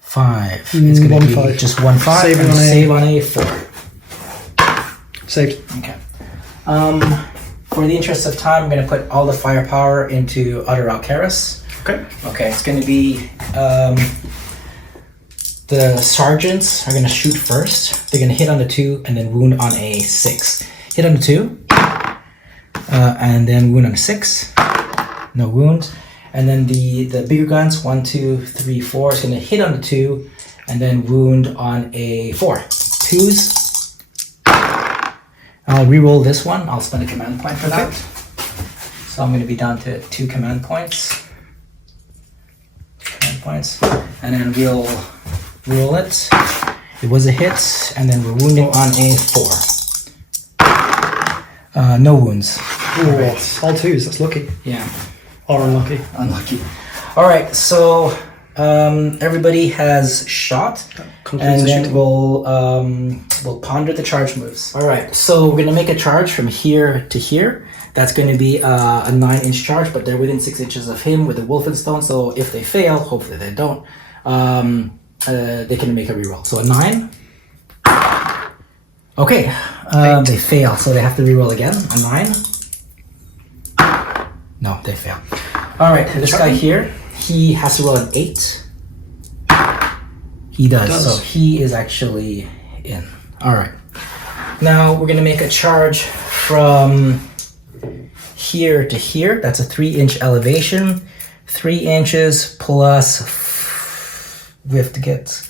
5. It's going to be 5. just 1 5. Saving and on a- save on a 4. Saved. Okay. For the interest of time, I'm going to put all the firepower into Utter Alcaris. Okay. Okay, it's going to be the sergeants are going to shoot first. They're going to hit on the 2 and then wound on a 6. Hit on the 2 and then wound on a 6. No wounds. And then the bigger guns, 1, 2, 3, 4, is going to hit on the 2 and then wound on a 4. 2s. I'll re-roll this one. I'll spend a command point for that. So I'm going to be down to 2 command points. And then we'll roll it. It was a hit, and then we're wounding on a 4. No wounds. Ooh, all 2s, that's lucky. Yeah. Or unlucky. Unlucky. All right, so everybody has shot, and then we'll ponder the charge moves. All right, so we're gonna make a charge from here to here. That's going to be a 9-inch charge, but they're within 6 inches of him with the Wolfenstone. So if they fail, hopefully they don't, they can make a reroll. So a 9. Okay, they fail, so they have to reroll again. A 9. No, they fail. All right, this guy here, he has to roll an 8. He does. So he is actually in. All right. Now we're going to make a charge from here to here. That's a 3-inch elevation. 3 inches plus, we have to get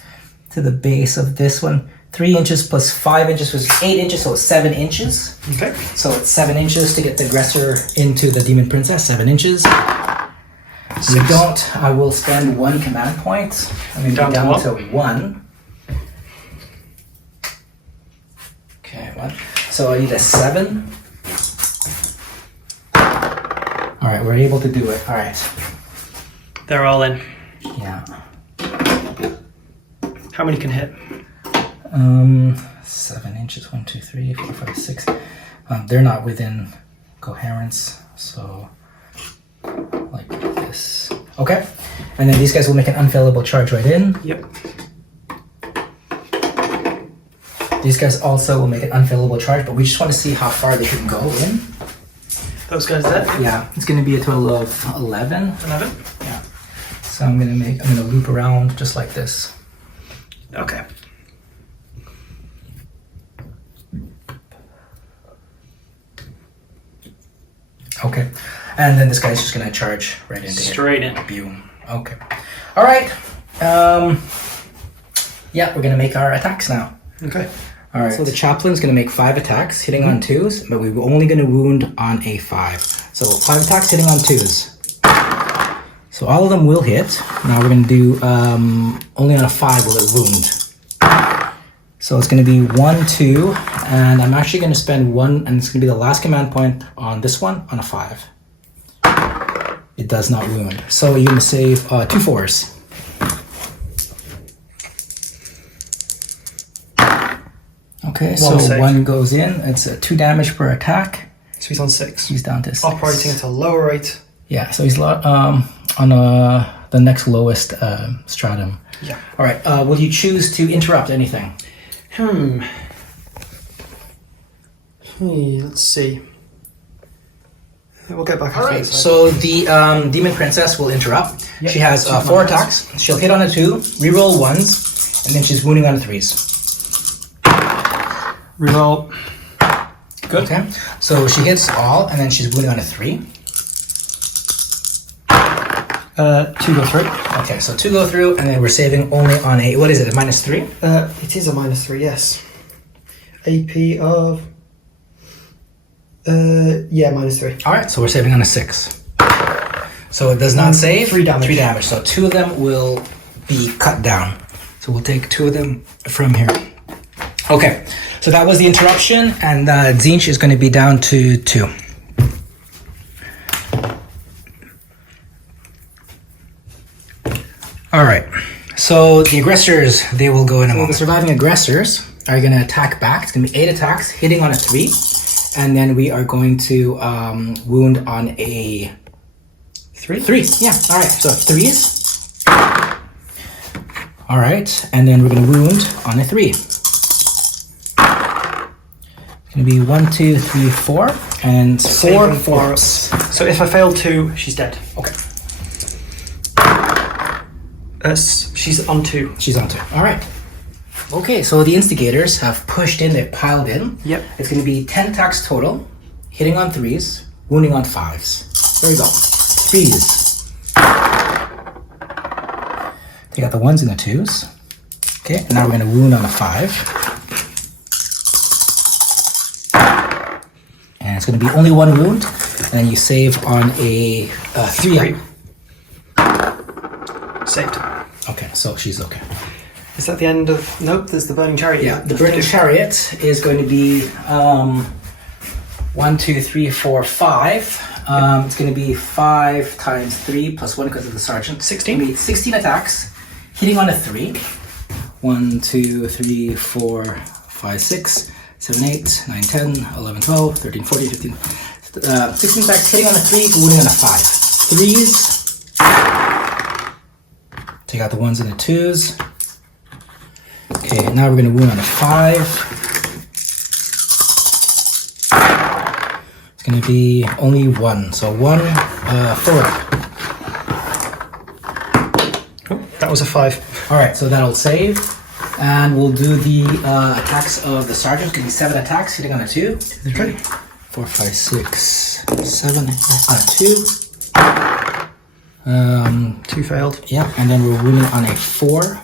to the base of this one. 3 inches plus 5 inches was 8 inches, so it's 7 inches. Okay. So it's 7 inches to get the aggressor into the Demon Princess, 7 inches. If you don't, I will spend 1 command point. I'm going to be down to 1. Okay, 1. So I need a 7. All right, we're able to do it. All right. They're all in. Yeah. How many can hit? 7 inches. 1, 2, 3, 4, 5, 6. They're not within coherence, so like this. Okay. And then these guys will make an unfailable charge right in. Yep. These guys also will make an unfailable charge, but we just want to see how far they can go in. Those guys there? Yeah, it's going to be a total of 11. 11? Yeah. So I'm going to loop around just like this. Okay. Okay. And then this guy's just going to charge right into Straight in. Boom. Okay. All right. Yeah, we're going to make our attacks now. Okay. All right. So the chaplain's going to make 5 attacks, hitting on 2s, but we're only going to wound on a 5. So 5 attacks, hitting on 2s. So all of them will hit. Now we're going to do only on a 5 will it wound. So it's going to be 1, 2, and I'm actually going to spend 1, and it's going to be the last command point on this one on a 5. It does not wound. So you're going to save 2 4s. Okay, so 1 goes in. It's 2 damage per attack. So he's on 6. He's down to 6. Operating at a lower rate. Yeah, so he's on the next lowest stratum. Yeah. All right, will you choose to interrupt anything? Let's see. We'll get back. All right, so the Demon Princess will interrupt. Yep. She has 4 attacks. She'll hit on a 2, reroll 1s, and then she's wounding on a 3s. Reroll. Good. Okay, so she hits all, and then she's wounding on a 3. 2 go through. Okay, so 2 go through, and then we're saving only on a, what is it, a -3? It is a -3, yes. AP of... yeah, -3. All right, so we're saving on a 6. So it does not save. 3 damage. 3 damage, so 2 of them will be cut down. So we'll take 2 of them from here. Okay, so that was the interruption, and Zinch is going to be down to 2. All right, so the aggressors, they will go in a moment. The surviving aggressors are going to attack back. It's going to be 8 attacks, hitting on a 3, and then we are going to wound on a 3. 3, yeah. All right, so 3s. All right, and then we're going to wound on a 3. It's going to be 1, 2, 3, 4, and 4 4s. So if I fail 2, she's dead. Okay. She's on 2. She's on 2. All right. Okay, so the instigators have pushed in, they've piled in. Yep. It's going to be 10 attacks total, hitting on 3s, wounding on 5s. There we go. 3s. They got the 1s and the 2s. Okay, and now we're going to wound on a 5. And it's going to be only 1 wound, and then you save on a 3. Saved. Okay, so she's okay. Is that the end of... Nope, there's the Burning Chariot. Yeah, the Burning Chariot is going to be 1, 2, 3, 4, 5. It's going to be 5 times 3 plus 1 because of the sergeant. 16. It'll be 16 attacks, hitting on a 3. 1, 2, 3, 4, 5, 6, 7, 8, 9, 10, 11, 12, 13, 14, 15. 16 attacks, hitting on a 3, wounding on a 5. 3s. Take out the 1s and the 2s. Okay, now we're going to wound on a 5. It's going to be only 1. So 1 forward. Oh, that was a 5. Alright, so that'll save. And we'll do the attacks of the sergeant. It's going to be 7 attacks, hitting on a 2. 3. 4, 5, 6, 7 on a 2. 2 failed. Yeah, and then we're wounding on a 4.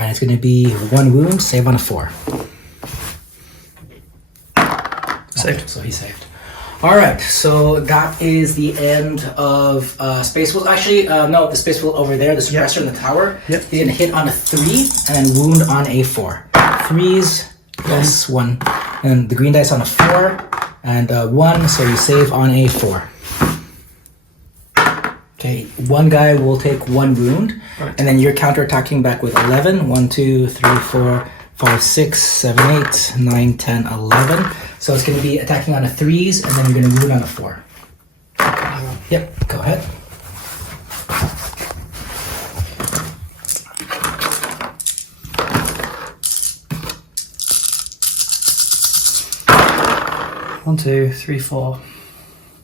And it's going to be 1 wound, save on a 4. Saved. Okay, so he saved. Alright, so that is the end of Space Wolf. Actually, no, the Space Wolf over there, the suppressor in the tower. Yep. He's going to hit on a 3 and then wound on a 4. 3s, yes, 1. And the green dice on a 4 and 1, so you save on a 4. Okay, one guy will take 1 wound, right. And then you're counterattacking back with 11. 1, 2, 3, 4, 5, 6, 7, 8, 9, 10, 11. So it's going to be attacking on a 3s, and then you're going to wound on a 4. Yep, go ahead. One, 2, 3, 4.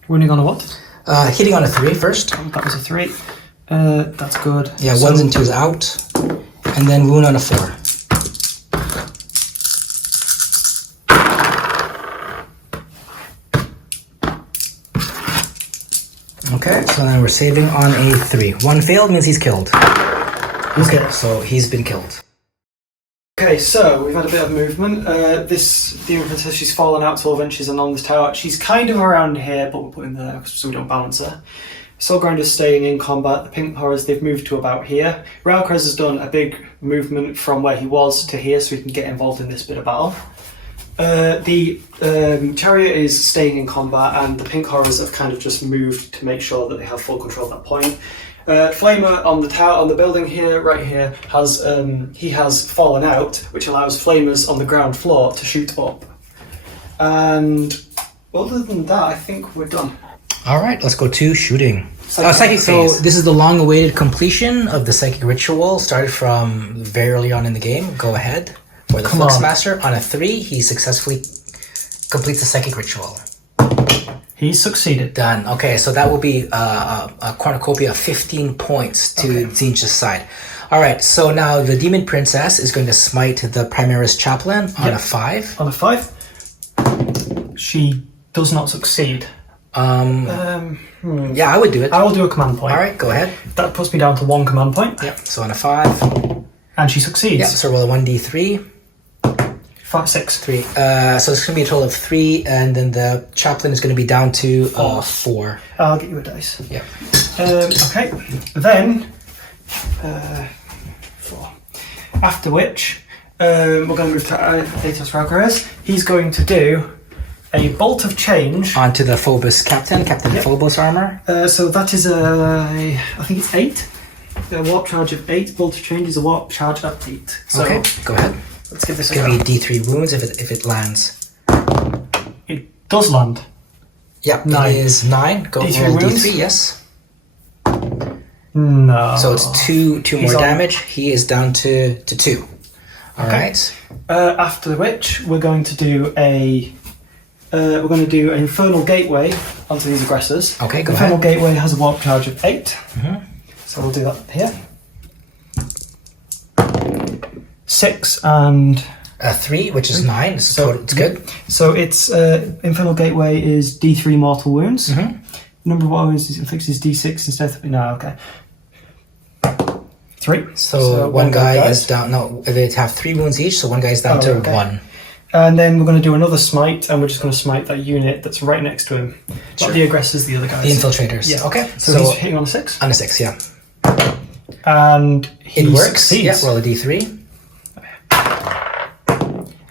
Wounding on a what? Hitting on a 3 first. That was a 3. That's good. Yeah, 1s and 2s out. And then wound on a 4. Okay, so then we're saving on a 3. 1 failed means he's killed. Okay, so he's been killed. Okay, so we've had a bit of movement. This Demon Princess, she's fallen out 12 inches and on this tower. She's kind of around here, but we're putting there so we don't balance her. Soulgrinder's staying in combat. The Pink Horrors, they've moved to about here. Raelkrez has done a big movement from where he was to here so he can get involved in this bit of battle. The Chariot is staying in combat, and the Pink Horrors have kind of just moved to make sure that they have full control at that point. Flamer on the tower, on the building here, right here, has fallen out, which allows Flamers on the ground floor to shoot up. And other than that, I think we're done. All right, let's go to shooting. Psychic So phase. this is the long-awaited completion of the psychic ritual. Started from very early on in the game. Go ahead for the Flux Master on a 3. He successfully completes the psychic ritual. He succeeded. Done. Okay, so that will be a cornucopia of 15 points to Zinja's side. All right, so now the Demon Princess is going to smite the Primaris Chaplain on a 5. On a 5. She does not succeed. Yeah, I would do it. I will do a command point. All right, go ahead. That puts me down to 1 command point. Yep, so on a 5. And she succeeds. Yep, so roll a 1d3. 5, 6. 3. So it's going to be a total of 3, and then the Chaplain is going to be down to 4. I'll get you a dice. Yep. Okay, then 4. After which, we're going to move to Atos Raelkrez. He's going to do a Bolt of Change. Onto the Phobos Captain Phobos armor. So that is I think it's 8. A warp charge of 8. Bolt of Change is a warp charge of 8. So Okay, go ahead. let's give this It's a going go. to be D3 wounds if it lands. It does land. Yeah, 9. it is 9. Go D3 roll wounds? D3, yes. No. So it's 2 He's more on- damage. He is down to 2. All right. After which, we're going to do an Infernal Gateway onto these aggressors. Okay, go Infernal ahead. Gateway has a warp charge of 8. Mhm. So we'll do that here. 6 and 3, which is 9. So it's good. So its Infernal Gateway is D3 mortal wounds. Mm-hmm. Number of wounds it inflicts is D6 instead of okay. 3. So one guy is down. No, they have 3 wounds each. So one guy is down to 1. And then we're going to do another smite, and we're just going to smite that unit that's right next to him. Sure. Not the aggressors, the other guys. The infiltrators. Yeah. Okay. So he's hitting on a 6. On a 6, yeah. And he It works. succeeds. Yeah. Roll a D3.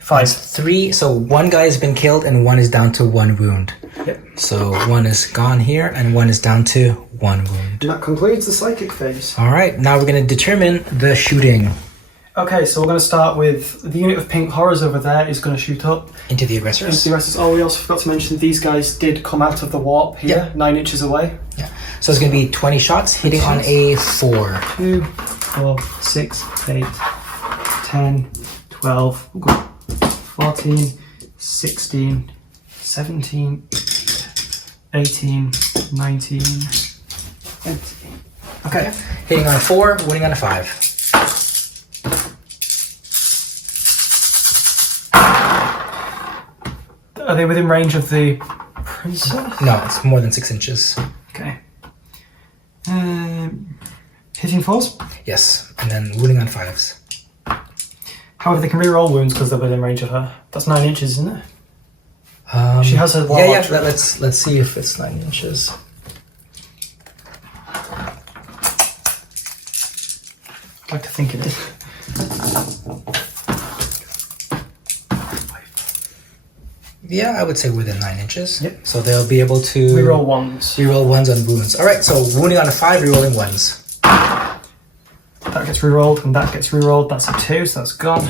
5. 3. So one guy has been killed, and one is down to 1 wound. Yep. So one is gone here, and one is down to 1 wound. And that concludes the psychic phase. All right. Now we're going to determine the shooting Okay, so we're going to start with the unit of pink horrors over there is going to shoot up. into the aggressors. Into the aggressors. Oh, we also forgot to mention these guys did come out of the warp here, 9 inches away. Yeah. So it's going to be 20 shots hitting on a 4. 2, 4, 6, 8, 10, 12, 14, 16, 17, 18, 19, 20. Okay. Hitting on a 4, winning on a 5. Are they within range of the princess? No, it's more than 6 inches. Okay. Hitting 4s? Yes, and then wounding on 5s. However, they can reroll wounds because they're within range of her. That's 9 inches, isn't it? Um, She has a wall Yeah, yeah. archer. Let's see if it's 9 inches. I'd like to think it is. Yeah, I would say within 9 inches. Yep. So they'll be able to Reroll 1s. reroll 1s on wounds. All right, so wounding on a 5, rerolling 1s. That gets rerolled and that gets rerolled. That's a 2, so that's gone.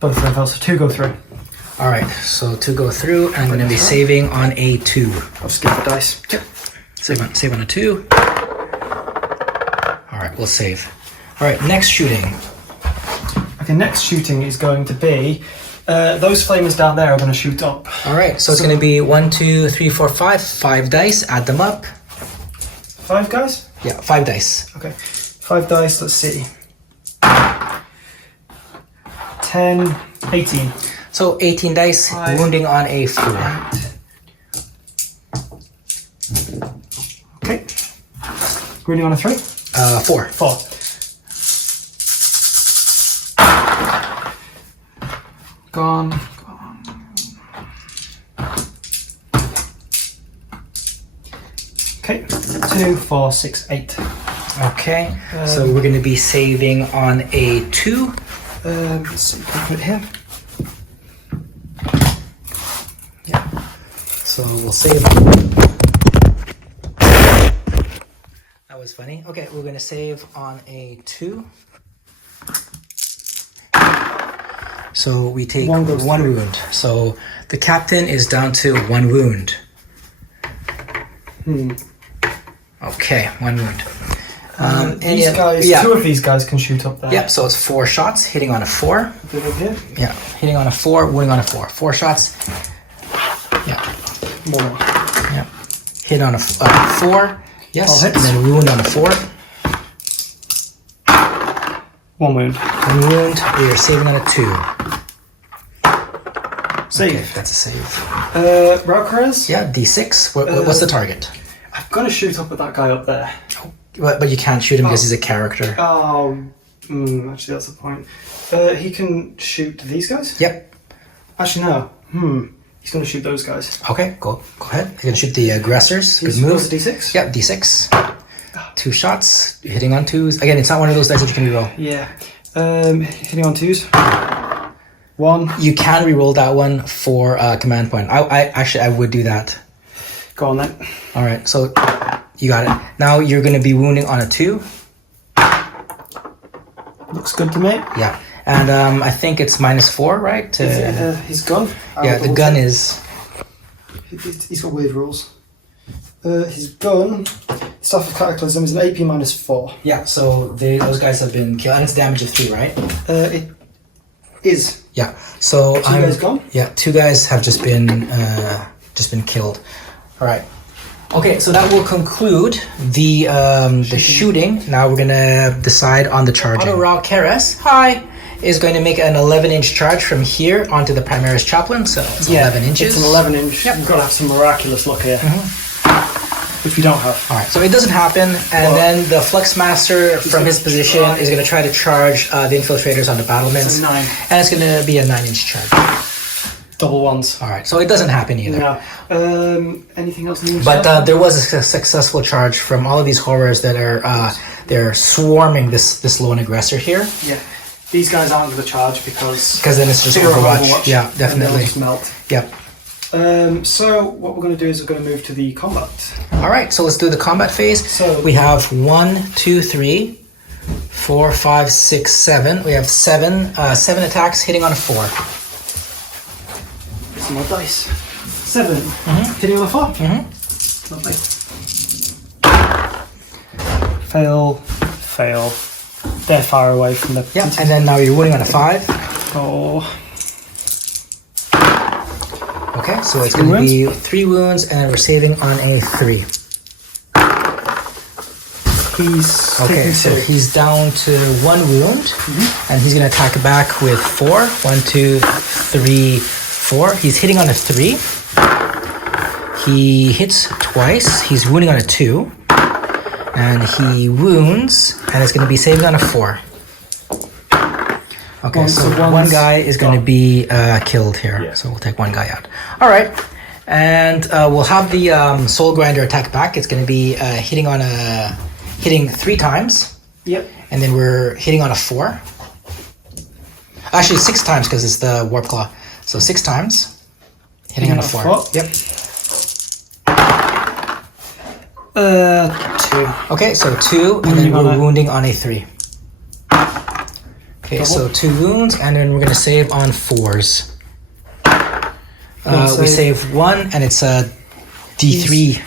Both of them fail, so 2 go through. All right, so 2 go through, and I'm going to be saving on a 2. I'll skip the dice. Yep. Save on a 2. All right, we'll save. All right, next shooting. Okay, next shooting is going to be those flamers down there are going to shoot up. All right, so it's going to be 1, 2, 3, 4, 5. 5 dice. Add them up. 5 guys? Yeah, 5 dice. Okay, 5 dice, let's see. 10, 18. So 18 dice, 5, wounding on a 4. 8. Okay. Wounding on a 3? 4. 4. Gone. Okay, 2, 4, 6, 8. Okay, so we're going to be saving on a 2. Let's see, can I put it here? Yeah. So we'll save. That was funny. Okay, we're going to save on a 2. So we take One goes 1 through. wound. So the captain is down to 1 wound. Okay, 1 wound. These guys, 2 of these guys can shoot up there. Yep, so it's 4 shots, hitting on a 4. Put it up here. Yeah, hitting on a 4, wounding on a 4. 4 shots. Yeah, More. yeah. Hit on a 4. Yes, All and hits. then wound on a 4. 1 wound. 1 wound. We are saving on a 2. Save. Okay, that's a save. Raukarez? Yeah, D6. What's the target? I've got to shoot up at that guy up there. But you can't shoot him because he's a character. Oh, actually that's the point. He can shoot these guys? Yep. Actually, no. He's going to shoot those guys. Okay, go ahead. You can shoot the aggressors. Good He's move. rolls a D6? Yep, D6. 2 shots, hitting on 2s. Again, it's not one of those dice that you can reroll. Yeah. Hitting on 2s. 1. You can reroll that one for command point. I would do that. Go on then. All right, so you got it. Now you're going to be wounding on a 2. Looks good to me. Yeah, and I think it's -4, right? His gun. Yeah, the gun is. He's got weird rules. His gun, Staff of Cataclysm, is an AP -4. Yeah, so those guys have been killed, and it's damage of 3, right? It is. Yeah. So 2 guys gone? Yeah, 2 guys have just been killed. All right. Okay, so that will conclude the shooting. Now we're gonna decide on the charging. Auto Raw Keres, hi, is going to make an 11-inch charge from here onto the Primaris Chaplain. So it's 11 inches. It's an 11-inch. Yep. You've got to have some miraculous luck here, which we don't have. All right, so it doesn't happen, and then the Fluxmaster from his position is going to try to charge the infiltrators on the battlements, So 9. and it's going to be a 9-inch charge. Double ones. All right, so it doesn't happen either. No. Anything else? But there was a successful charge from all of these horrors that are they're swarming this lone aggressor here. Yeah. These guys aren't going to charge because then it's just Overwatch. Yeah, definitely. Just melt. Yep. So what we're going to do is we're going to move to the combat. All right, so let's do the combat phase. So we have 1, 2, 3, 4, 5, 6, 7. We have 7 attacks hitting on a 4. Some more dice. 7. Hitting on a 4. Lovely. Fail. They're far away from the... Yeah, and then now you're wounding on a 5. Oh. Okay, so it's going to be 3 wounds, and we're saving on a 3. He's down to 1 wound, and he's going to attack back with 4. 1, 2, 3, 4. He's hitting on a 3. He hits twice. He's wounding on a 2. And he wounds, and it's going to be saving on a 4. Okay, so one guy is going to be killed here. Yeah. So we'll take 1 guy out. All right, and we'll have the Soul Grinder attack back. It's going to be hitting 3 times. Yep. And then we're hitting on a 4. Actually, 6 times because it's the Warp Claw. So 6 times, hitting on a 4. Yep. 2. Okay, so 2, and then we're wounding on a 3. Okay, so 2 wounds, and then we're going to save on 4s. We save 1, and it's a D3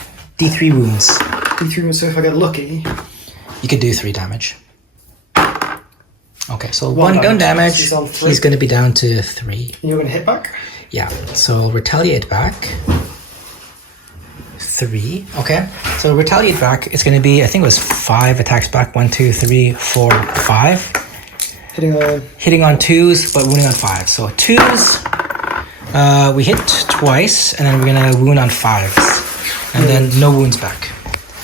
wounds. D3 wounds, so if I get lucky... You could do 3 damage. Okay, so 1 damage. He's going to be down to 3. And you're going to hit back? Yeah, so retaliate back. 3. Okay, so retaliate back. It's going to be, I think it was 5 attacks back. 1, 2, 3, 4, 5. Hitting on 2s, but wounding on 5. So 2s, we hit twice, and then we're going to wound on 5s. And then no wounds back.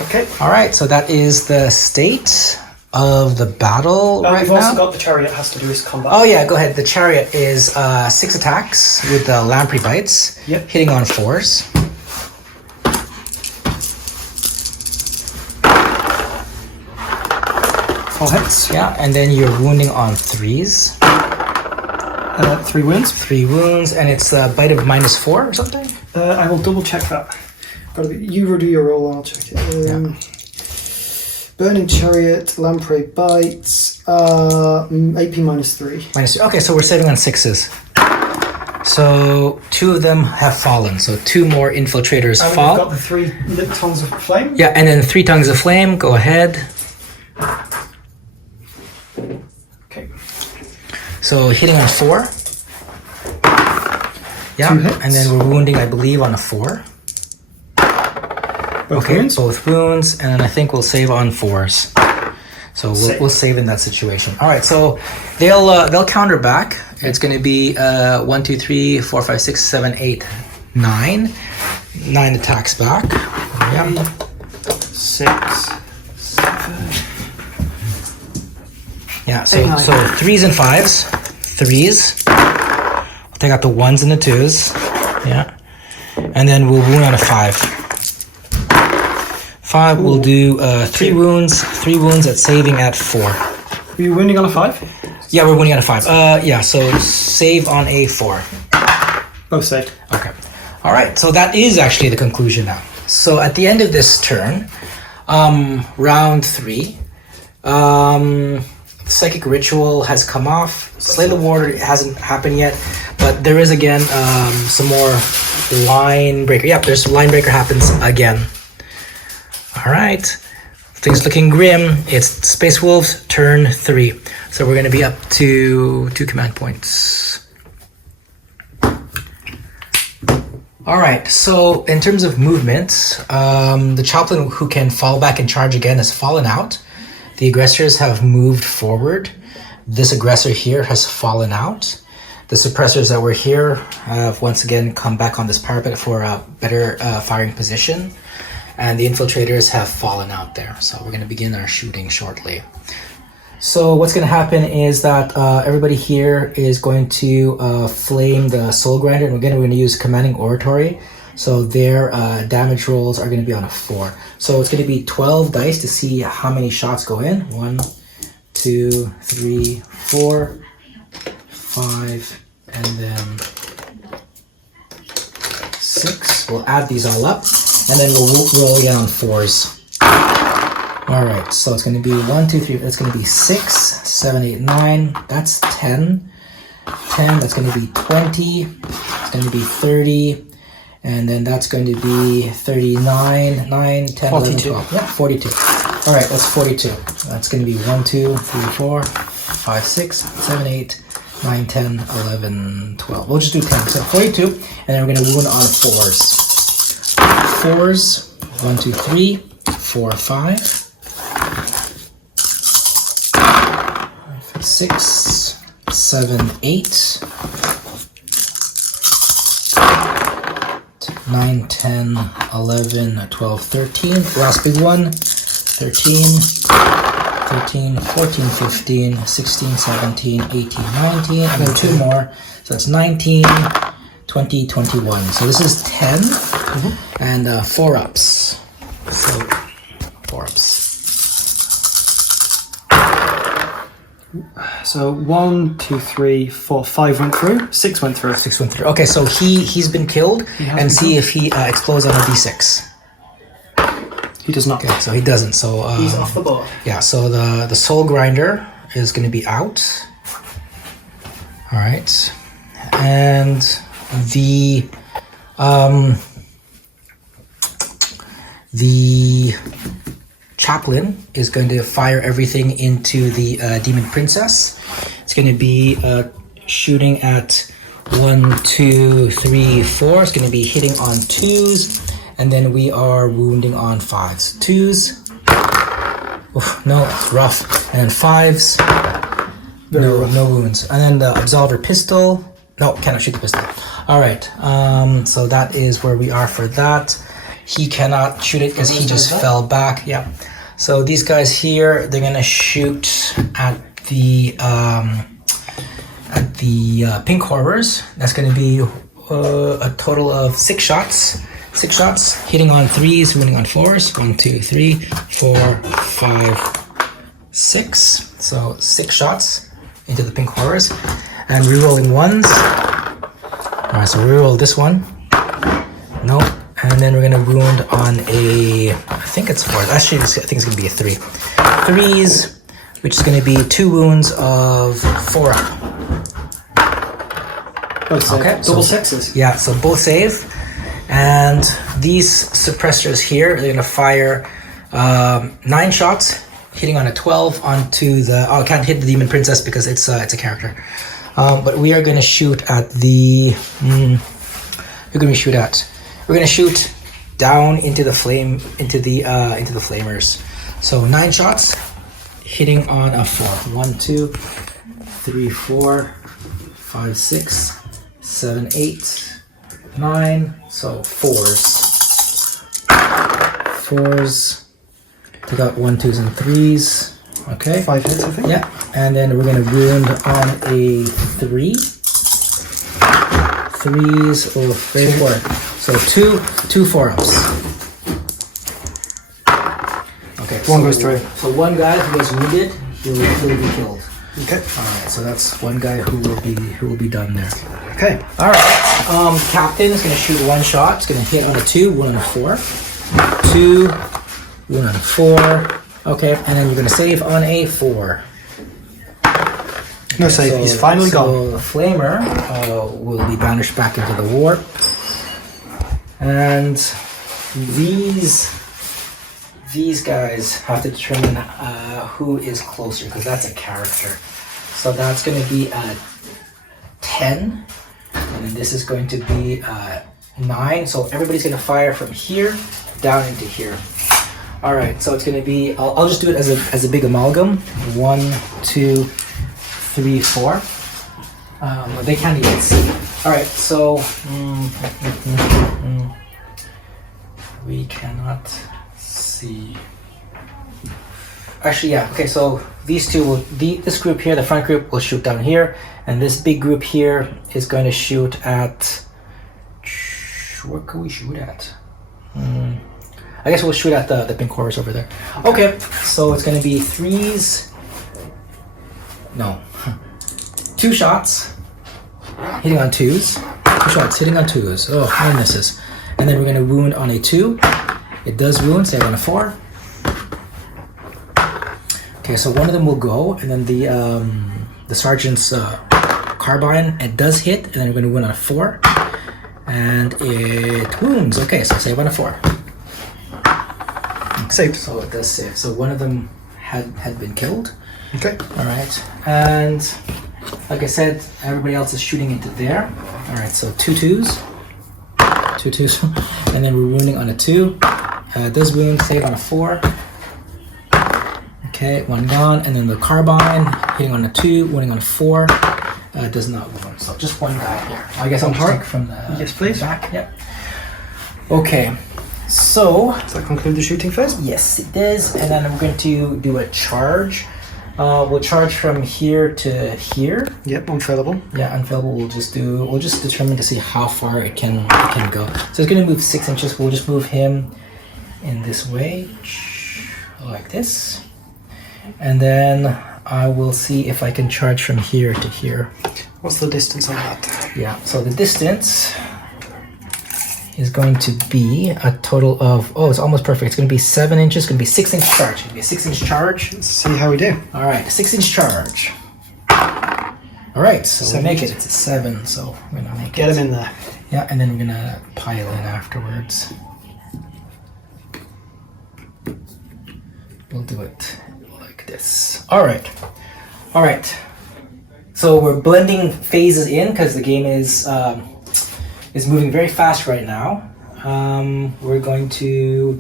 Okay. All right, so that is the state of the battle right we've now. We've also got the chariot has to do his combat. Oh yeah, go ahead. The chariot is 6 attacks with the lamprey bites, hitting on 4s. All hits. Yeah, and then you're wounding on 3s. 3 wounds. 3 wounds, and it's a bite of -4 or something? I will double check that. You do your roll and I'll check it. Burning Chariot, Lamprey Bites, AP -3. -3. Okay, so we're saving on 6s. So 2 of them have fallen. So 2 more infiltrators fall. We've got the 3 tongues of flame. Yeah, and then 3 tongues of flame. Go ahead. Okay. So hitting on 4. Yeah, and then we're wounding, I believe, on a 4. Both wounds, and then I think we'll save on 4s. So we'll save in that situation. All right, so they'll counter back. It's going to be 1, 2, 3, 4, 5, 6, 7, 8, 9. 9 attacks back. Yeah. 6, 7. Yeah. So 3s and 5s. 3s. We'll take out the 1s and the 2s. Yeah. And then we'll wound on a 5. 5, we'll do 3 wounds. 3 wounds at saving at 4. Are you wounding on a 5? Yeah, we're wounding on a 5. Yeah, so save on a 4. Both saved. Okay. All right, so that is actually the conclusion now. So at the end of this turn, round 3, Psychic Ritual has come off. Slay the Warder hasn't happened yet, but there is again some more Line Breaker. Yep, there's Line Breaker happens again. All right, things looking grim. It's Space Wolves turn 3. So we're going to be up to 2 command points. All right, so in terms of movement, the chaplain who can fall back and charge again has fallen out. The aggressors have moved forward. This aggressor here has fallen out. The suppressors that were here have once again come back on this parapet for a better firing position. And the infiltrators have fallen out there. So we're going to begin our shooting shortly. So what's going to happen is that everybody here is going to flame the soul grinder. And again, we're going to use commanding oratory. So their damage rolls are going to be on a 4. So it's going to be 12 dice to see how many shots go in. 1, 2, 3, 4, 5, and then 6. We'll add these all up, and then we'll roll again on 4s. All right, so it's going to be 1, 2, 3. That's going to be 6, 7, 8, 9. That's 10. 10. That's going to be 20. It's going to be 30. And then that's going to be 39, 9, 10, 11, 12. Yeah, 42. All right, that's 42. That's going to be 1, 2, 3, 4, 5, 6, 7, 8, 9, 10, 11, 12. We'll just do 10. So 42, and then we're going to wound on 4s. 4s, 1, 2, 3, 4, 5, 6, 7, 8, 9, 10, 11, 12, 13. Last big one. 13, 14, 15, 16, 17, 18, 19. And then 2 more. So that's 19, 20, 21. So this is 10 and 4 ups. So 4 ups. So 1, 2, 3, 4, 5 went through. 6 went through. 6 went through. Okay, so he's been killed, and see if he explodes on a d6. He does not. Okay, so he doesn't. So He's off the board. yeah. So the soul grinder is going to be out. All right, and the chaplain is going to fire everything into the demon princess. It's going to be shooting at 1, 2, 3, 4. It's going to be hitting on 2s, and then we are wounding on 5s. 2s. Oof, no, it's rough. And then 5s. No wounds. And then the absolver pistol. No, cannot shoot the pistol. All right. So that is where we are for that. He cannot shoot it because he just fell back. Yeah. So these guys here, they're gonna shoot at the pink horrors. That's gonna be a total of 6 shots. 6 shots, hitting on 3s, wounding on 4s. 1, 2, 3, 4, 5, 6. So 6 shots into the pink horrors, and rerolling 1s. All right, so reroll this one. Nope. And then we're gonna wound on a, I think it's 4. Actually, I think it's gonna be a 3. 3s, which is gonna be 2 wounds of 4 up. Okay, double 6s. Yeah, so both save. And these suppressors here, they're gonna fire 9 shots, hitting on a 12 onto the. Oh, I can't hit the demon princess because it's a character. But we are gonna shoot at the. We're gonna shoot down into the flame, into the flamers. So 9 shots, hitting on a 4. 1, 2, 3, 4, 5, 6, 7, 8, 9. So 4s. 4s. Take out 1, 2s, and 3s. Okay. 5 hits, I think. Yeah. And then we're gonna wound on a 3. 3s or 4. So 2 4-ups. Okay. One goes through. So one guy who gets wounded, he will be killed. Okay. All right. So that's one guy who will be done there. Okay. All right. Captain is going to shoot 1 shot. It's going to hit on a 2, 1 on a 4. 2, 1 on a 4. Okay. And then you're going to save on a 4. No save. He's finally gone. So the flamer will be banished back into the warp. And these guys have to determine who is closer, because that's a character. So that's going to be a 10, and then this is going to be 9. So everybody's gonna fire from here down into here. All right, so it's gonna be, I'll just do it as a big amalgam. 1, 2, 3, 4. They can't even see. All right, so we cannot see. Actually, yeah. Okay, so these two will. This group here, the front group, will shoot down here, and this big group here is going to shoot at. Where can we shoot at? I guess we'll shoot at the pink horse over there. Okay, so it's going to be 3s. No, 2 shots hitting on 2s. 2 shots hitting on 2s. Oh, and misses. And then we're going to wound on a 2. It does wound. Save on a 4. Okay, so one of them will go, and then the sergeant's carbine, it does hit, and then we're going to wound on a 4. And it wounds. Okay, so save on a 4. Save. So it does save. So one of them had been killed. Okay. All right. And like I said, everybody else is shooting into there. All right, so 2 2s. 2 2s. And then we're wounding on a 2. It does wound. Save on a 4. Okay, 1 gone. And then the carbine, hitting on a 2, wounding on a 4. Does not wound. So just 1 guy here. I guess I'll take from the yes, please. Back. Yep. Okay. So does that conclude the shooting phase? Yes, it does. And then we're going to do a charge. We'll charge from here to here. Yep, unfailable. Yeah, unfailable. We'll just determine to see how far it can go. So it's going to move 6 inches. We'll just move him in this way, like this. And then I will see if I can charge from here to here. What's the distance on that? Yeah, so the distance is going to be a total of, oh, it's almost perfect. It's going to be 7 inches. It's going to be 6 inch charge. It's going to be a 6 inch charge. Let's see how we do. All right, 6 inch charge. All right, so we make it. It's a 7, so we're going to make Get him in there. Yeah, and then we're going to pile in afterwards. We'll do it like this. All right. All right. So we're blending phases in because the game is moving very fast right now. We're going to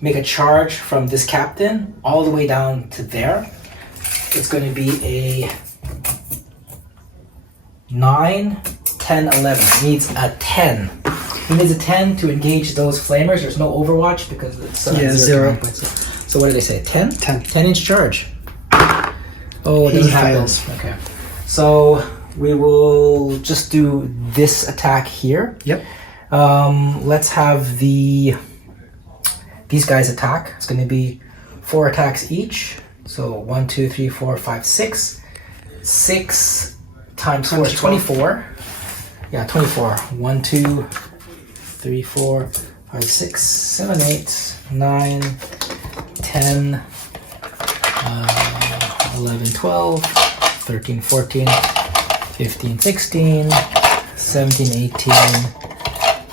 make a charge from this captain all the way down to there. It's going to be a 9, 10, 11. It needs a 10. He needs a 10 to engage those flamers. There's no overwatch because it's 0. So what did they say? 10? 10. 10 inch charge. Oh, it He doesn't have fails. those. Okay. So we will just do this attack here. Yep. Let's have these guys attack. It's going to be 4 attacks each. So 1, 2, 3, 4, 5, 6. 6 times 4 is 24. Yeah, 24. 1, 2, 3, 4, 5, 6, 7, 8, 9, 10, 11, 12, 13, 14, 15, 16, 17, 18,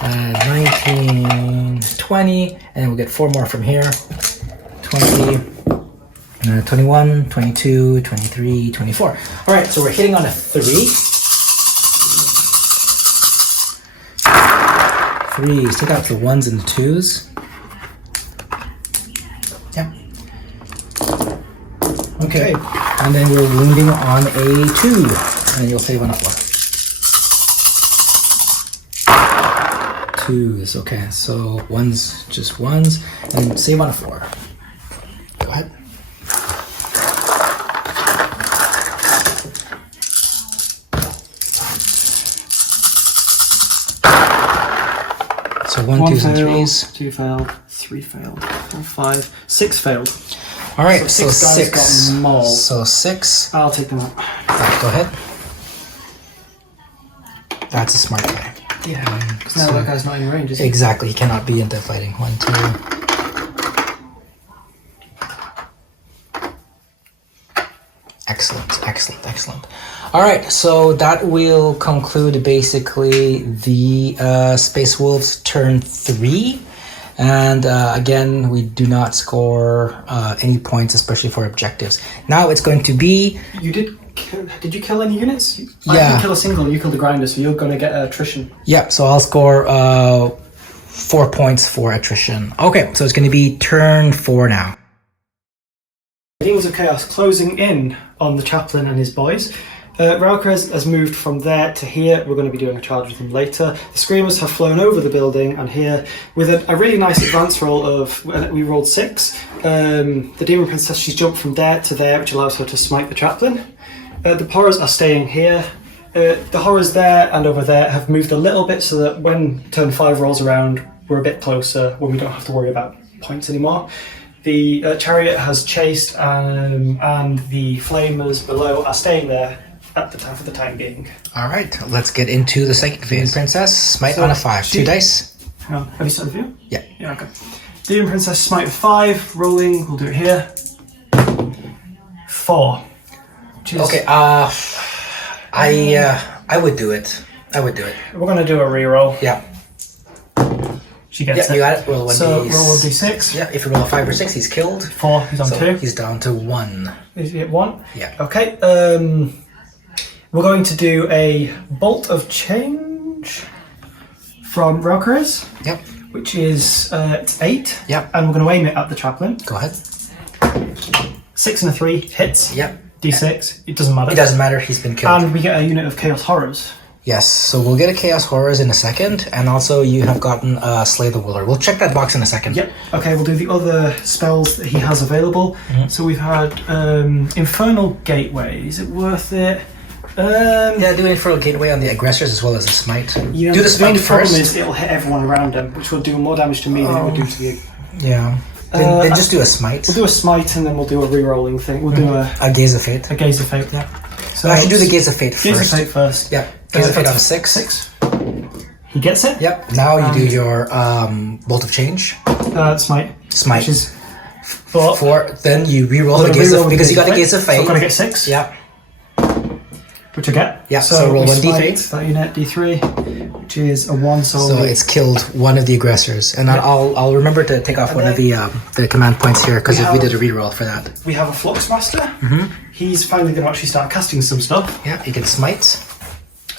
19, 20, and then we'll get 4 more from here. 20, 21, 22, 23, 24. All right, so we're hitting on a 3. 3s, take out the 1s and the 2s. Yep. Okay, and then we're wounding on a 2, and then you'll save on a 4. 2s, okay, so 1s, just 1s, and save on a 4. Go ahead. So 1, 2s, and 3s. 2 failed, 3 failed, 4, 5, 6 failed. All right, So so 6 guys 6. got mauled. So 6. I'll take them out. Right, go ahead. That's a smart guy. Yeah, because now that guy's not in range, is he? Exactly, he cannot be into fighting. 1, 2. Excellent, excellent, excellent. All right, so that will conclude basically the Space Wolves turn 3. And again, we do not score any points, especially for objectives. Now it's going to be... You did Did you kill any units? I Yeah. didn't kill a single. You killed a grinder, so you're going to get attrition. Yeah, so I'll score 4 points for attrition. Okay, so it's going to be turn 4 now. Demons of Chaos closing in on the chaplain and his boys. Raucres has moved from there to here. We're going to be doing a charge with him later. The Screamers have flown over the building and here with a really nice advance roll of, we rolled 6. The Demon Princess, she's jumped from there to there, which allows her to smite the chaplain. The Horrors are staying here. The Horrors there and over there have moved a little bit so that when turn 5 rolls around, we're a bit closer when we don't have to worry about points anymore. The Chariot has chased and the Flamers below are staying there at the time for the time being. All right, let's get into the Psychic Phase. Princess, smite So on a 5. she- 2 dice. Hang on, have you started the view? Yeah. Yeah, okay. Demon Princess smite with 5, rolling, we'll do it here. 4. Which is- Okay, I would do it. I would do it. We're going to do a reroll. Yeah. She gets Yeah, it. you got it. Roll 1 So d. roll a d6. Yeah, if you roll a 5 or 6, he's killed. 4, he's on So 2. he's down to 1. Is he at 1? Yeah. Okay, we're going to do a Bolt of Change from Raucres, Yep. which is it's 8. Yep. And we're going to aim it at the chaplain. Go ahead. 6 and a 3 hits. Yep. D6, it doesn't matter. It doesn't matter. He's been killed. And we get a unit of Chaos Horrors. Yes. So we'll get a Chaos Horrors in a second, and also you have gotten Slay the Willer. We'll check that box in a second. Yep. Okay, we'll do the other spells that he has available. So we've had Infernal Gateway. Is it worth it? Yeah, do Infernal Gateway on the aggressors as well as the smite. You know, Do the smite only problem first. is it'll hit everyone around him, which will do more damage to me than it would do to the. Yeah. Then just do a smite. We'll do a smite and then we'll do a re-rolling thing. We'll do A Gaze of Fate. a Gaze of Fate. Yeah. So I should do the Gaze of Fate first. Gaze of Fate first. Yep. Gaze of Fate on a 6. 6. He gets it. Yep. Now you do your Bolt of Change. Smite. Smite. Which is 4. 4. Then you re-roll I'm the gonna Gaze re-roll of the because you got a Fate. Gaze of So Fate. I've got to get 6. Yep. Which I get. Yeah, so roll we 1d3. smite that unit D3, which is a 1. So it's killed one of the aggressors, and I'll remember to take off one of the command points here because we did a reroll for that. We have a Flux Master. He's finally going to actually start casting some stuff. Yeah, you can smite.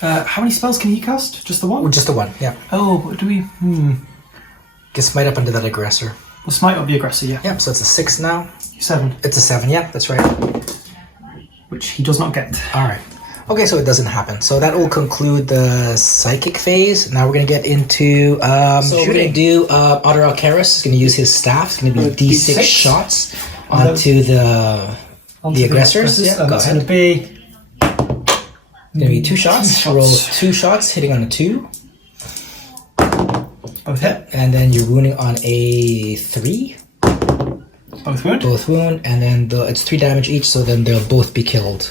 How many spells can he cast? Just the one? Or just the one. Yeah, Oh, but do we? you can smite up into that aggressor. Well, smite up the aggressor, yeah. Yeah, so it's a 6 now. 7, It's a 7. Yeah, that's right. which he does not get. All right. Okay, so it doesn't happen. So that will conclude the psychic phase. Now we're going to get into... so we're going to do... Otter Alcaris is going to use his staff. It's going to be D6 D6? shots onto the aggressors. Yeah, and go it's ahead. going to be... Going to be 2 shots. Two Roll shots. 2 shots, hitting on a 2. Both hit. And then you're wounding on a 3. Both wound. Both wound. And then it's 3 damage each, so then they'll both be killed.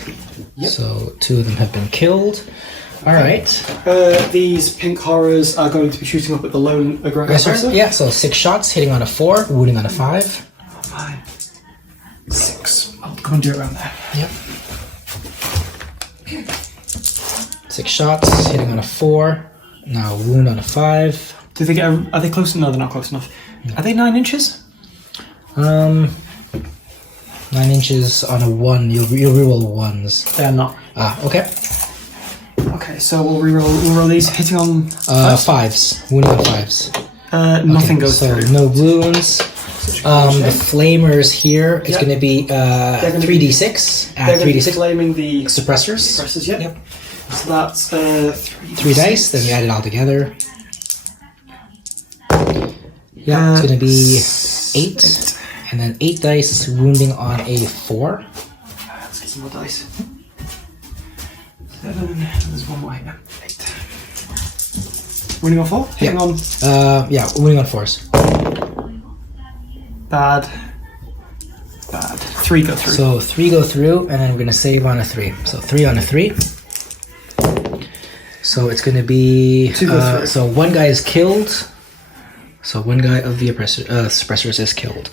Yep. So 2 of them have been killed. All right. These pink horrors are going to be shooting up at the lone aggressor. Yeah, so 6 shots, hitting on a 4, wounding on a 5. 5, 6. I'll go and do it around there. Yep. 6 shots, hitting on a 4. Now wound on a 5. Do they get? Are they close? No, they're not close enough. Are they 9 inches? 9 inches on a 1. You'll reroll ones. They are not. Ah, okay. Okay, so we'll roll these. Hitting on 5s. Wounding on 5s. nothing goes so through. no wounds. The flamers here, it's Yep. going to be gonna 3d6. They're Add going to be 3d6 flaming the suppressors. suppressors. Yep. Yep. So that's 3 dice, then you add it all together. Yeah, it's going to be 8. And then 8 dice, wounding on a 4. Let's get some more dice. 7. There's one more here. 8. Winning on 4. Hitting on Yeah, wounding on 4s. bad. 3 go through. So 3 go through, and then we're going to save on a 3. So 3 on a 3. So it's going to be... 2 go through. So 1 guy is killed. So 1 guy of the suppressors is killed.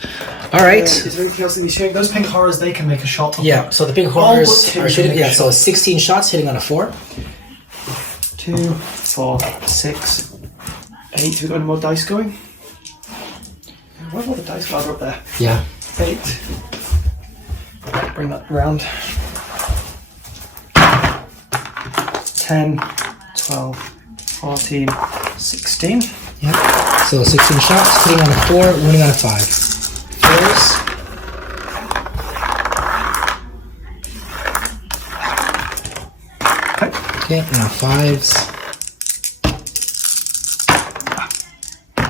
Alright. Is there anything else that he's showing? Those pink horrors, they can make a shot. Yeah, so the big All but horrors two are shooting... can Yeah, make so 16 shots hitting on a 4. 2, 4, 6, 8. Have we got any more dice going? Where have all the dice ladder up there? Yeah. 8. Bring that round. 10, 12, 14, 16. Yeah. So 16 shots, hitting on a 4, wounding on a 5. 4s. Okay, now 5s.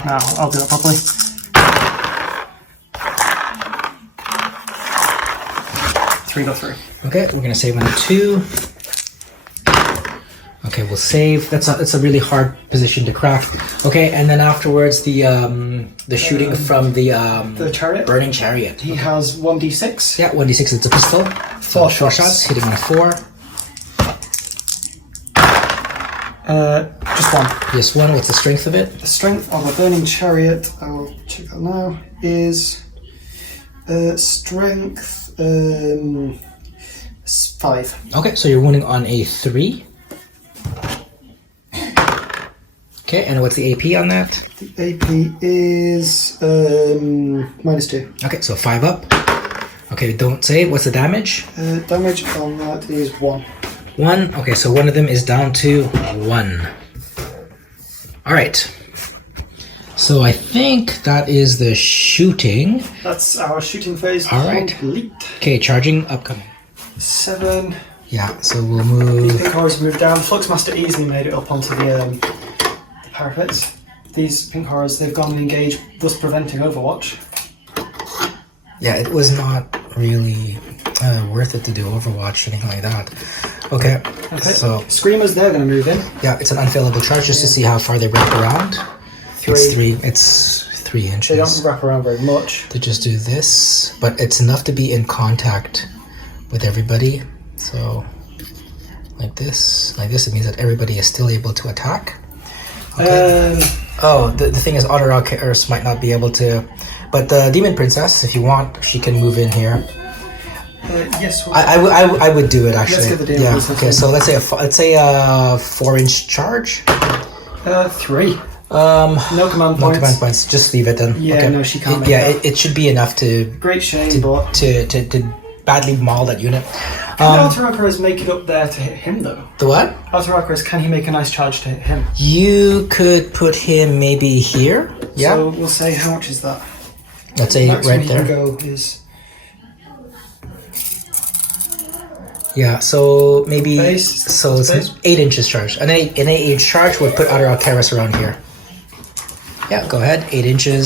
Now I'll do it properly. Three got through. Okay, we're gonna save on a 2. Okay, we'll save. That's a really hard position to crack. Okay, and then afterwards the shooting from the chariot. burning chariot. He has 1d6. Yeah, 1d6. It's a pistol. Four Four shots. shots, hitting on a 4. Just one. Just one. What's the strength of it? The strength of a burning chariot, I will check that now, is strength 5. Okay, so you're wounding on a 3. Okay, and what's the AP on that? The AP is -2. Okay, so 5 up. Okay, don't save. What's the damage? Damage on that is 1. 1. Okay, so one of them is down to 1. All right. So I think that is the shooting. That's our shooting phase. All right. Complete. Okay, charging, upcoming. 7. Yeah, so we'll move. Pink horrors moved down. Fluxmaster easily made it up onto the parapets. These pink horrors, they've gone and engaged, thus preventing Overwatch. Yeah, it was not really worth it to do Overwatch or anything like that. Okay, so Screamers, they're going to move in. yeah, it's an unfailable charge just to see how far they wrap around. 3. It's 3 inches. They don't wrap around very much. To just do this, but it's enough to be in contact with everybody. So like this, it means that everybody is still able to attack. Okay. The thing is, Otter Alcaris might not be able to, but the Demon Princess, if you want, she can move in here. Yes. I would do it actually. Let's get the Demon Princess. Okay, so let's say a 4-inch charge. 3. No command No points. command points. Just leave it then. Yeah, okay. no, she can't. It should be enough to Great shame, but to badly maul that unit. can Arthur make it up there to hit him though? The what? Arthur can he make a nice charge to hit him? You could put him maybe here. Yeah. So we'll say how much is that? Let's say Maximum right he can there. go is Yeah. So maybe Base. so it's Base. an 8 inches charge. An 8-inch charge would put Otter Alcaris around here. Yeah. Go ahead. 8 inches.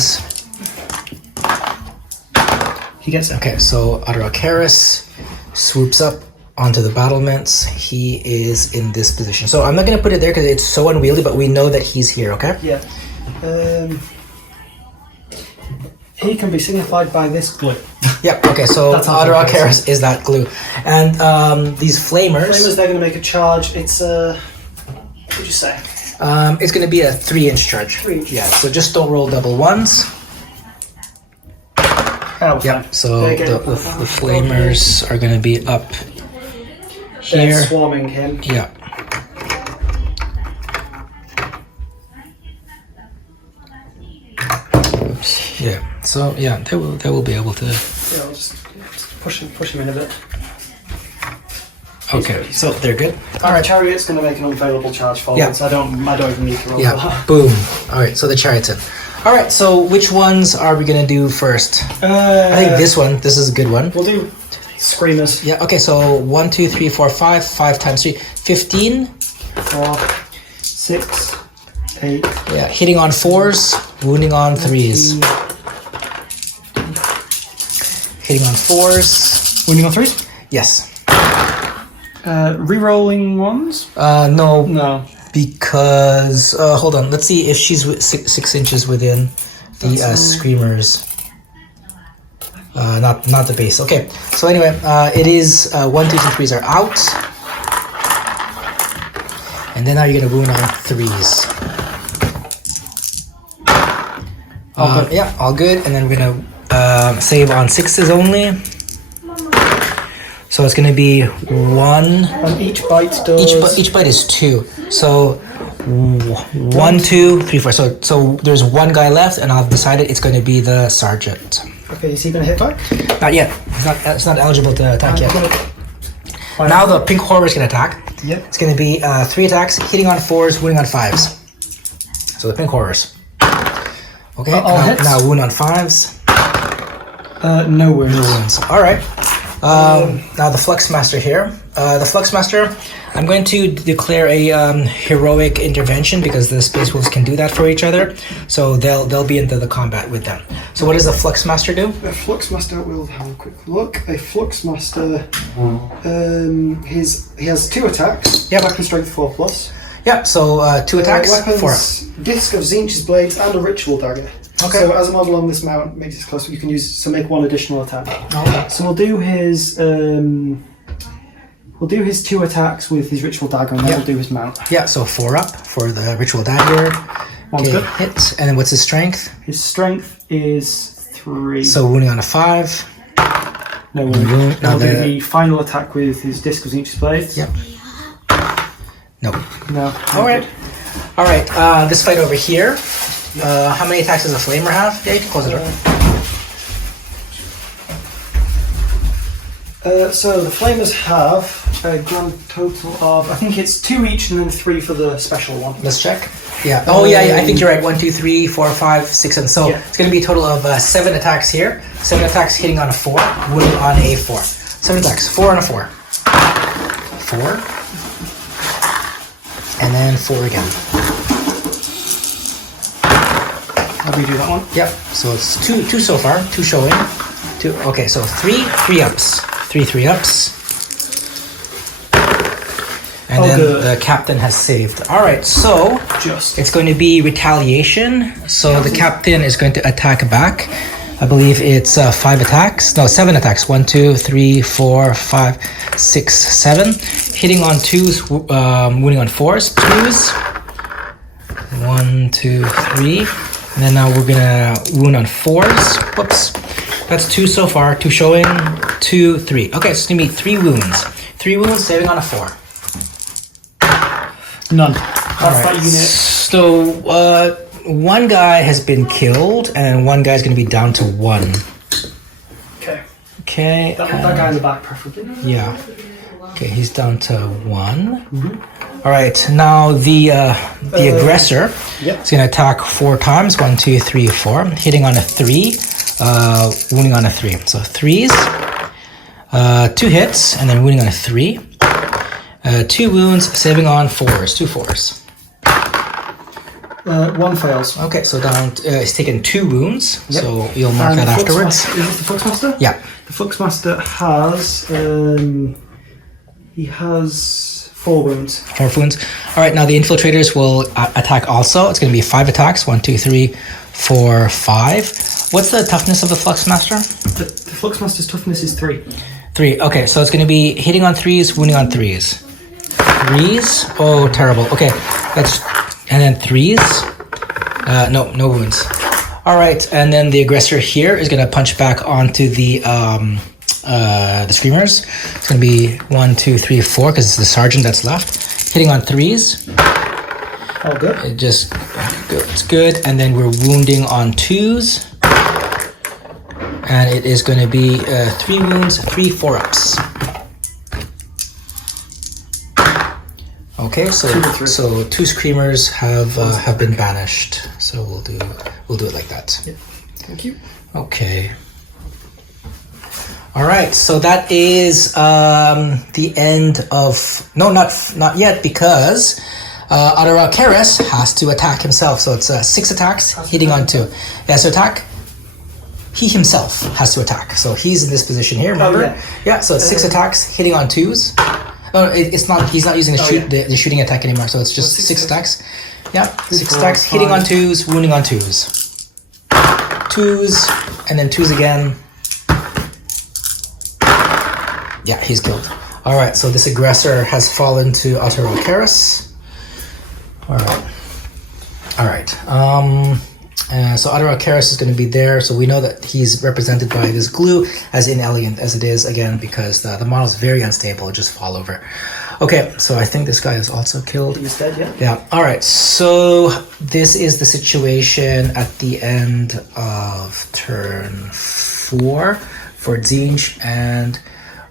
he gets it. Okay. So Otter Alcaris swoops up onto the battlements. He is in this position. So I'm not going to put it there because it's so unwieldy, but we know that he's here, okay? Yeah. He can be signified by this glue. Yeah, okay, so That's Otter Otter Alcaris is that glue. And these flamers, They're going to make a charge. It's what would you say? it's going to be a 3-inch charge. 3 inch. Yeah, so just don't roll double ones. Oh, Yeah, fine. so They get the flamers are going to be up They're here. swarming him. Yeah. Oops. Yeah. So yeah, they will be able to. Yeah, I'll just push him in a bit. Okay, so they're good. All right, chariot's going to make an unfavorable charge forward, Yeah. so I don't even need to roll for Yeah. that. Boom. All right. So the chariot's in. All right. So which ones are we gonna do first? I think this one. This is a good one. We'll do screamers. Yeah. Okay. So 1, 2, 3, 4, 5. 5 times 3. 15. 4, 6, 8. Yeah. Hitting on 4s, wounding on 3s. Hitting on 4s. Wounding on 3s? Yes. Rerolling ones? No. No. Because hold on. Let's see if she's 6 inches within the screamers. Not the base. Okay. So anyway, it is 1, 2, 3, 3s are out, and then now you're gonna wound on 3s. All good. Yeah, all good. And then we're gonna save on 6s only. So it's gonna be 1. And each bite does... Each bite is 2. So 1, 2, 3, 4. So there's one guy left, and I've decided it's going to be the sergeant. Okay, is he going to hit back? Not yet. It's not eligible to attack yet. Now the pink horror is going to attack. Yep. It's going to be 3 attacks, hitting on 4s, wounding on 5s. So the pink horrors. Okay, now wound on 5s. No wounds. No wounds. All right. Now the Flux Master here. The Flux Master, I'm going to declare a heroic intervention because the Space Wolves can do that for each other. So they'll be into the combat with them. So what does the Flux Master do? A Flux Master, we'll have a quick look. A Flux Master, he has 2 attacks. Yep. Weapon strength 4+. Yeah, so 2 attacks, Weapons, 4. Disc of Tzeentch's blades and a ritual dagger. Okay. So as a model on this mount makes it closer, you can use to make 1 additional attack. Okay. So we'll do his 2 attacks with his ritual dagger, and then we'll do his mount. Yeah, so 4 up for the Ritual Dagger. One's good. Hit. And then what's his strength? His strength is 3. So wounding on a 5. No wound. Now I'll do the final attack with his Disc of Tzeentch's blades. Yep. No. No. All right. All right. This fight over here. How many attacks does a Flamer have? Yeah, you can close it up. So the Flamers have a grand total of, I think it's 2 each and then 3 for the special one. Let's check. Yeah. Oh, yeah, I think you're right. 1, 2, 3, 4, 5, 6, and so it's going to be a total of 7 attacks here. 7 attacks hitting on a 4, wounding on a 4. 7 attacks. 4 on a 4. 4. And then 4 again. How do we do that one? Yep. So it's 2 so far. 2 showing. 2. Okay, so 3 ups. 3 ups. And then the captain has saved. All right, so it's going to be retaliation. So the captain is going to attack back. I believe it's 5 attacks. No, 7 attacks. 1, 2, 3, 4, 5, 6, 7. Hitting on 2s, wounding on 4s. 2s. 1, 2, 3. And then now we're gonna wound on 4s. Whoops. That's 2 so far. 2 showing. 2, 3. Okay, so it's gonna be 3 wounds. 3 wounds, saving on a 4. None. All right. So 1 guy has been killed, and 1 guy's gonna be down to 1. Okay. Okay. That guy in the back, preferably. Yeah. Okay, he's down to 1. All right. Now the aggressor is gonna attack 4 times. 1, 2, 3, 4. Hitting on a 3. Wounding on a 3. So 3s, 2 hits, and then wounding on a 3. 2 wounds, saving on 4s. 2 4s. 1 fails. Okay, so down. He's taken 2 wounds. Yep. So you'll mark that afterwards. Is this the Flux Master? Yeah. The Flux Master has he has 4 wounds. 4 wounds. All right. Now the infiltrators will attack also. It's going to be 5 attacks. 1, 2, 3, 4, 5. What's the toughness of the Flux Master? The Flux Master's toughness is 3. 3. Okay, so it's going to be hitting on 3s, wounding on 3s. 3s. Oh, terrible. Okay, and then 3s. No wounds. All right, and then the aggressor here is going to punch back onto the screamers. It's going to be 1, 2, 3, 4 because it's the sergeant that's left. Hitting on 3s. Oh, good. It's good. And then we're wounding on 2s. And it is going to be 3 wounds, 3 4-ups. Okay, so 2 screamers have been banished. So we'll do it like that. Yeah. Thank you. Okay. All right, so that is the end of not yet because Keres has to attack himself. So it's 6 attacks, hitting on 2. He has to attack. He himself has to attack. So he's in this position here. Remember? Oh, yeah. So it's 6 attacks, hitting on 2s. Oh, it's not. He's not using the shooting attack anymore. So it's just 6 attacks. Yeah, 6 attacks, hitting on 2s, wounding on 2s. 2s, and then 2s again. Yeah, he's killed. All right, so this aggressor has fallen to Keres. All right. So Keres is going to be there. So we know that he's represented by this glue, as inelegant as it is, again, because the model is very unstable. It just fall over. Okay, so I think this guy is also killed. He's dead, yeah? Yeah. All right, so this is the situation at the end of turn 4 for Tzeentch, and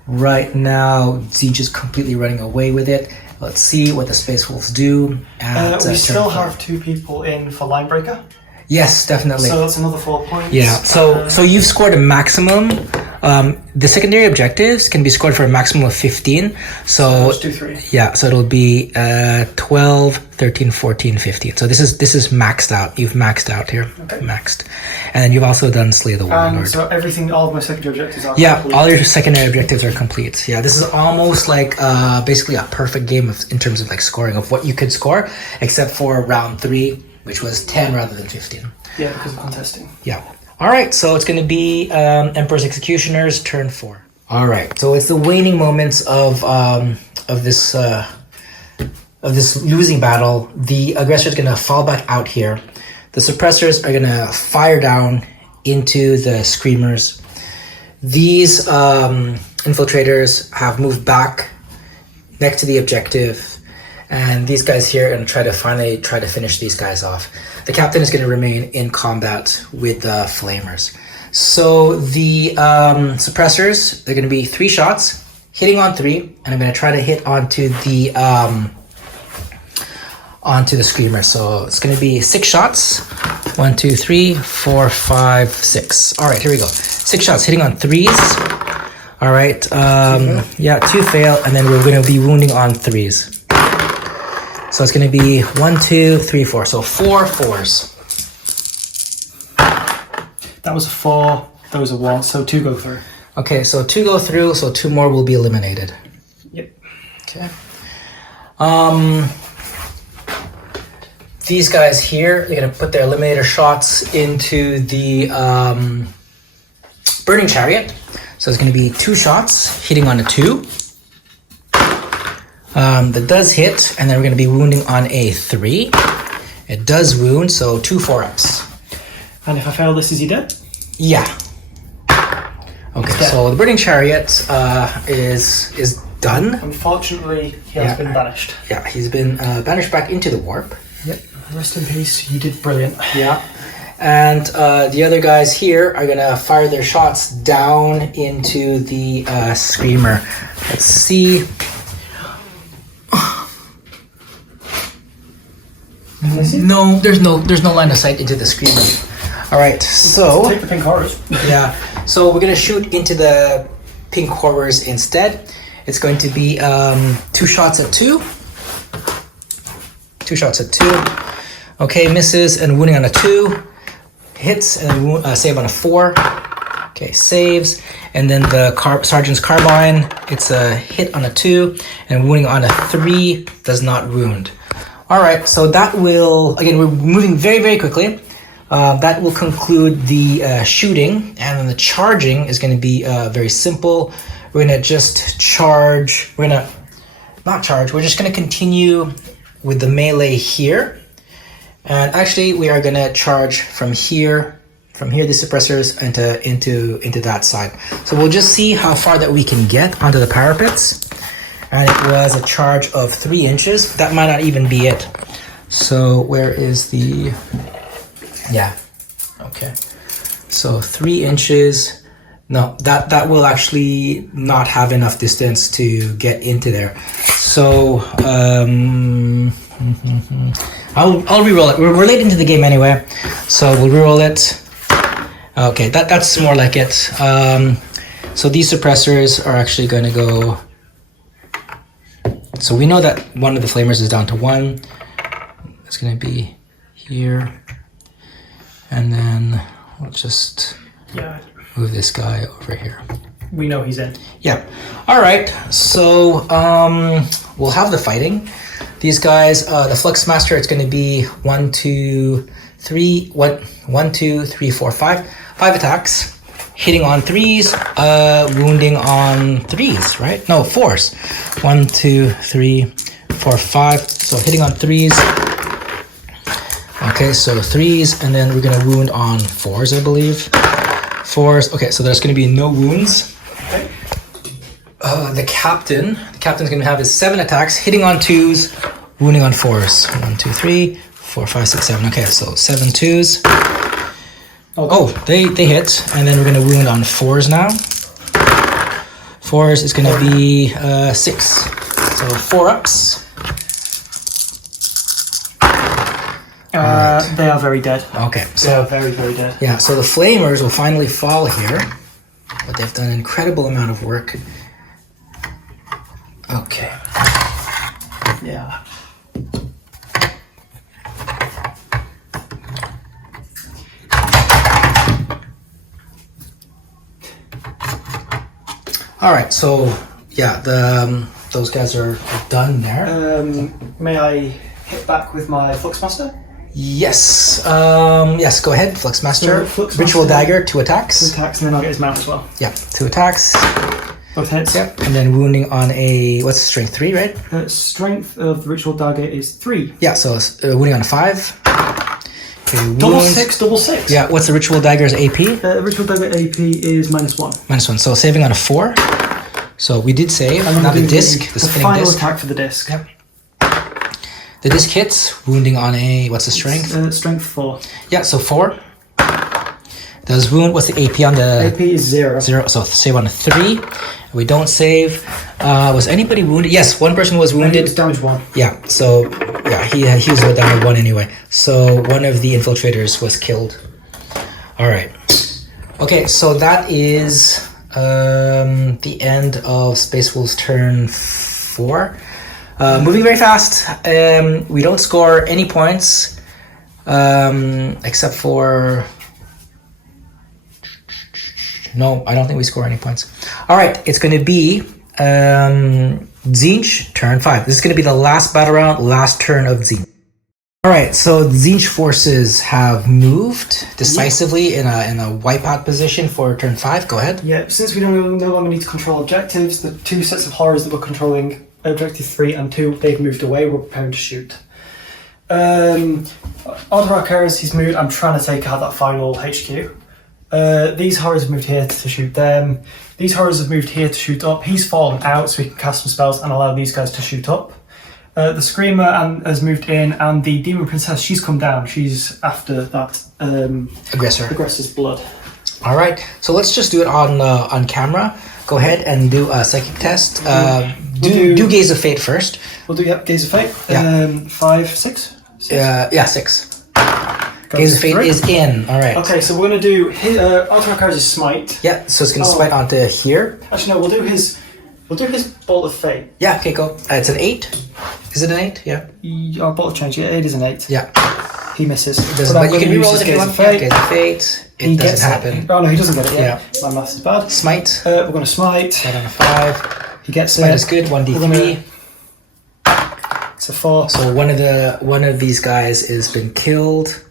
right now Tzeentch is completely running away with it. Let's see what the Space Wolves do. At, We still turn four. have 2 people in for line breaker, Yes, definitely. so that's another 4 points. Yeah. So you've scored a maximum. The secondary objectives can be scored for a maximum of 15. So Let's do 3. yeah. So it'll be 12, 13, 14, 15. So this is maxed out. You've maxed out here. Okay. Maxed, and then you've also done Slay the Warlord. So everything, all of my secondary objectives are Yeah, complete. all your secondary objectives are complete. Yeah, this is almost like basically a perfect game in terms of like scoring of what you could score, except for round 3, which was 10 rather than 15. Yeah, because of contesting. Yeah. All right, so it's going to be Emperor's Executioner's turn 4. All right, so it's the waning moments of this losing battle. The aggressor is going to fall back out here. The suppressors are going to fire down into the screamers. These infiltrators have moved back next to the objective, and these guys here are going to try to finish these guys off. The captain is going to remain in combat with the flamers. So the suppressors, they're going to be 3 shots, hitting on 3, and I'm going to try to hit onto the screamer. So it's going to be 6 shots. 1, 2, 3, 4, 5, 6. All right, here we go. 6 shots hitting on 3s. All right. 2 fail, and then we're going to be wounding on 3s. So it's going to be 1, 2, 3, 4. So 4 4s. That was a 4, that was a 1, so 2 go through. Okay, so 2 go through, so 2 more will be eliminated. Yep. Okay. These guys here, they're going to put their eliminator shots into the Burning Chariot. So it's going to be 2 shots, hitting on a 2. That does hit, and then we're going to be wounding on a 3. It does wound, so 2 4-ups. And if I fail this, is he dead? Yeah. Okay, so the Burning Chariot is done. Unfortunately, he has been banished. Yeah, he's been banished back into the warp. Yep. Rest in peace, you did brilliant. Yeah. And the other guys here are going to fire their shots down into the screamer. Let's see. No, there's no line of sight into the screamer. All right, so Take the pink horrors. yeah, so we're gonna shoot into the pink horrors instead. It's going to be 2 shots at 2. 2 shots at 2. Okay, misses and wounding on a 2. Hits and save on a 4. Okay, saves. And then the Sergeant's Carbine, it's a hit on a 2 and wounding on a 3 does not wound. All right, so that will, again, we're moving very, very quickly. That will conclude the shooting, and then the charging is going to be very simple. We're going to just charge, we're just going to continue with the melee here. And actually, we are going to charge from here, the suppressors into that side. So we'll just see how far that we can get onto the parapets. And it was a charge of 3 inches. That might not even be it. So where is the... Yeah. Okay. So 3 inches. No, that will actually not have enough distance to get into there. So I'll re-roll it. We're late into the game anyway, so we'll re-roll it. Okay, that's more like it. So these suppressors are actually going to go. So we know that one of the flamers is down to 1. It's going to be here. And then we'll just move this guy over here. We know he's in. Yeah. All right. So we'll have the fighting. These guys, the Flux Master, it's going to be 1, 2, 3, 1, 2, 3, 4, 5. 5 attacks. Hitting on 3s, wounding on 3s, right? No, 4s. 1, 2, 3, 4, 5. So hitting on 3s. Okay, so 3s, and then we're gonna wound on 4s, I believe. 4s. Okay, so there's gonna be no wounds. Okay. The captain's gonna have his 7 attacks, hitting on 2s, wounding on 4s. 1, 2, 3, 4, 5, 6, 7. Okay, so 7 2s. Oh, they hit, and then we're gonna wound on 4s now. 4s is gonna be 6. So 4 ups. They are very dead. Okay, They so are very, very dead. yeah, so the flamers will finally fall here, but they've done an incredible amount of work. Okay. Yeah. All right, so yeah, those guys are done there. May I hit back with my Fluxmaster? Yes, yes, go ahead, Fluxmaster. So, Fluxmaster. Ritual Dagger, 2 attacks. 2 attacks, and then I'll get his mount as well. Yeah, 2 attacks. Both hits. Yep, and then wounding on a, what's the strength, 3, right? Strength of the Ritual Dagger is 3. Yeah, so wounding on a 5. Okay, Double wound. 6, double 6. Yeah, what's the Ritual Dagger's AP? Ritual Dagger AP is -1. -1, so saving on a 4. So we did save, And then now we'll the do disc, the the spinning final disc. attack for the disc. Yep. The disc hits, wounding on a, what's the strength? Strength 4. Yeah, so 4. Does wound, what's the AP on the... AP is 0. 0, so save on a 3. We don't save. Was anybody wounded? Yes, one person was It wounded. was damage 1. Yeah, so yeah, he was down to 1 anyway. So one of the infiltrators was killed. All right. Okay, so that is the end of Space Wolf's turn 4. Moving very fast. We don't score any points except for... No, I don't think we score any points. All right, it's going to be Tzeentch, turn 5. This is going to be the last battle round, last turn of Tzeentch. All right, so Tzeentch forces have moved decisively in a wipeout position for turn 5. Go ahead. Yeah, since we no longer need to control objectives, the 2 sets of horrors that we're controlling, objective 3 and 2, they've moved away. We're preparing to shoot. Odorakeres, he's moved. I'm trying to take out that final HQ. These horrors have moved here to shoot them. These horrors have moved here to shoot up. He's fallen out so he can cast some spells and allow these guys to shoot up. The Screamer has moved in, and the Demon Princess, she's come down. She's after that aggressor's blood. All right, so let's just do it on camera. Go ahead and do a psychic test. Do Gaze of Fate first. We'll do Gaze of Fate. Yeah. 5, 6? 6. Yeah, 6. Gaze of Fate 3. is in. All right. Okay, so we're going to do Odorakeres' smite. Yeah, so it's going to smite onto here. Actually, no, we'll do his Bolt of Fate. Yeah, okay, go. It's an 8. Is it an 8? Yeah. Bolt of Change, yeah, it is an 8. Yeah. He misses. But you can reroll it if you want. Yeah, Gaze of Fate. It doesn't happen. Oh no, he doesn't get it yet. Yeah. My maths is bad. Smite. We're going to smite. Smite on a 5. He gets Smite it. is good. 1d3. It's a 4. So one of these guys has been killed.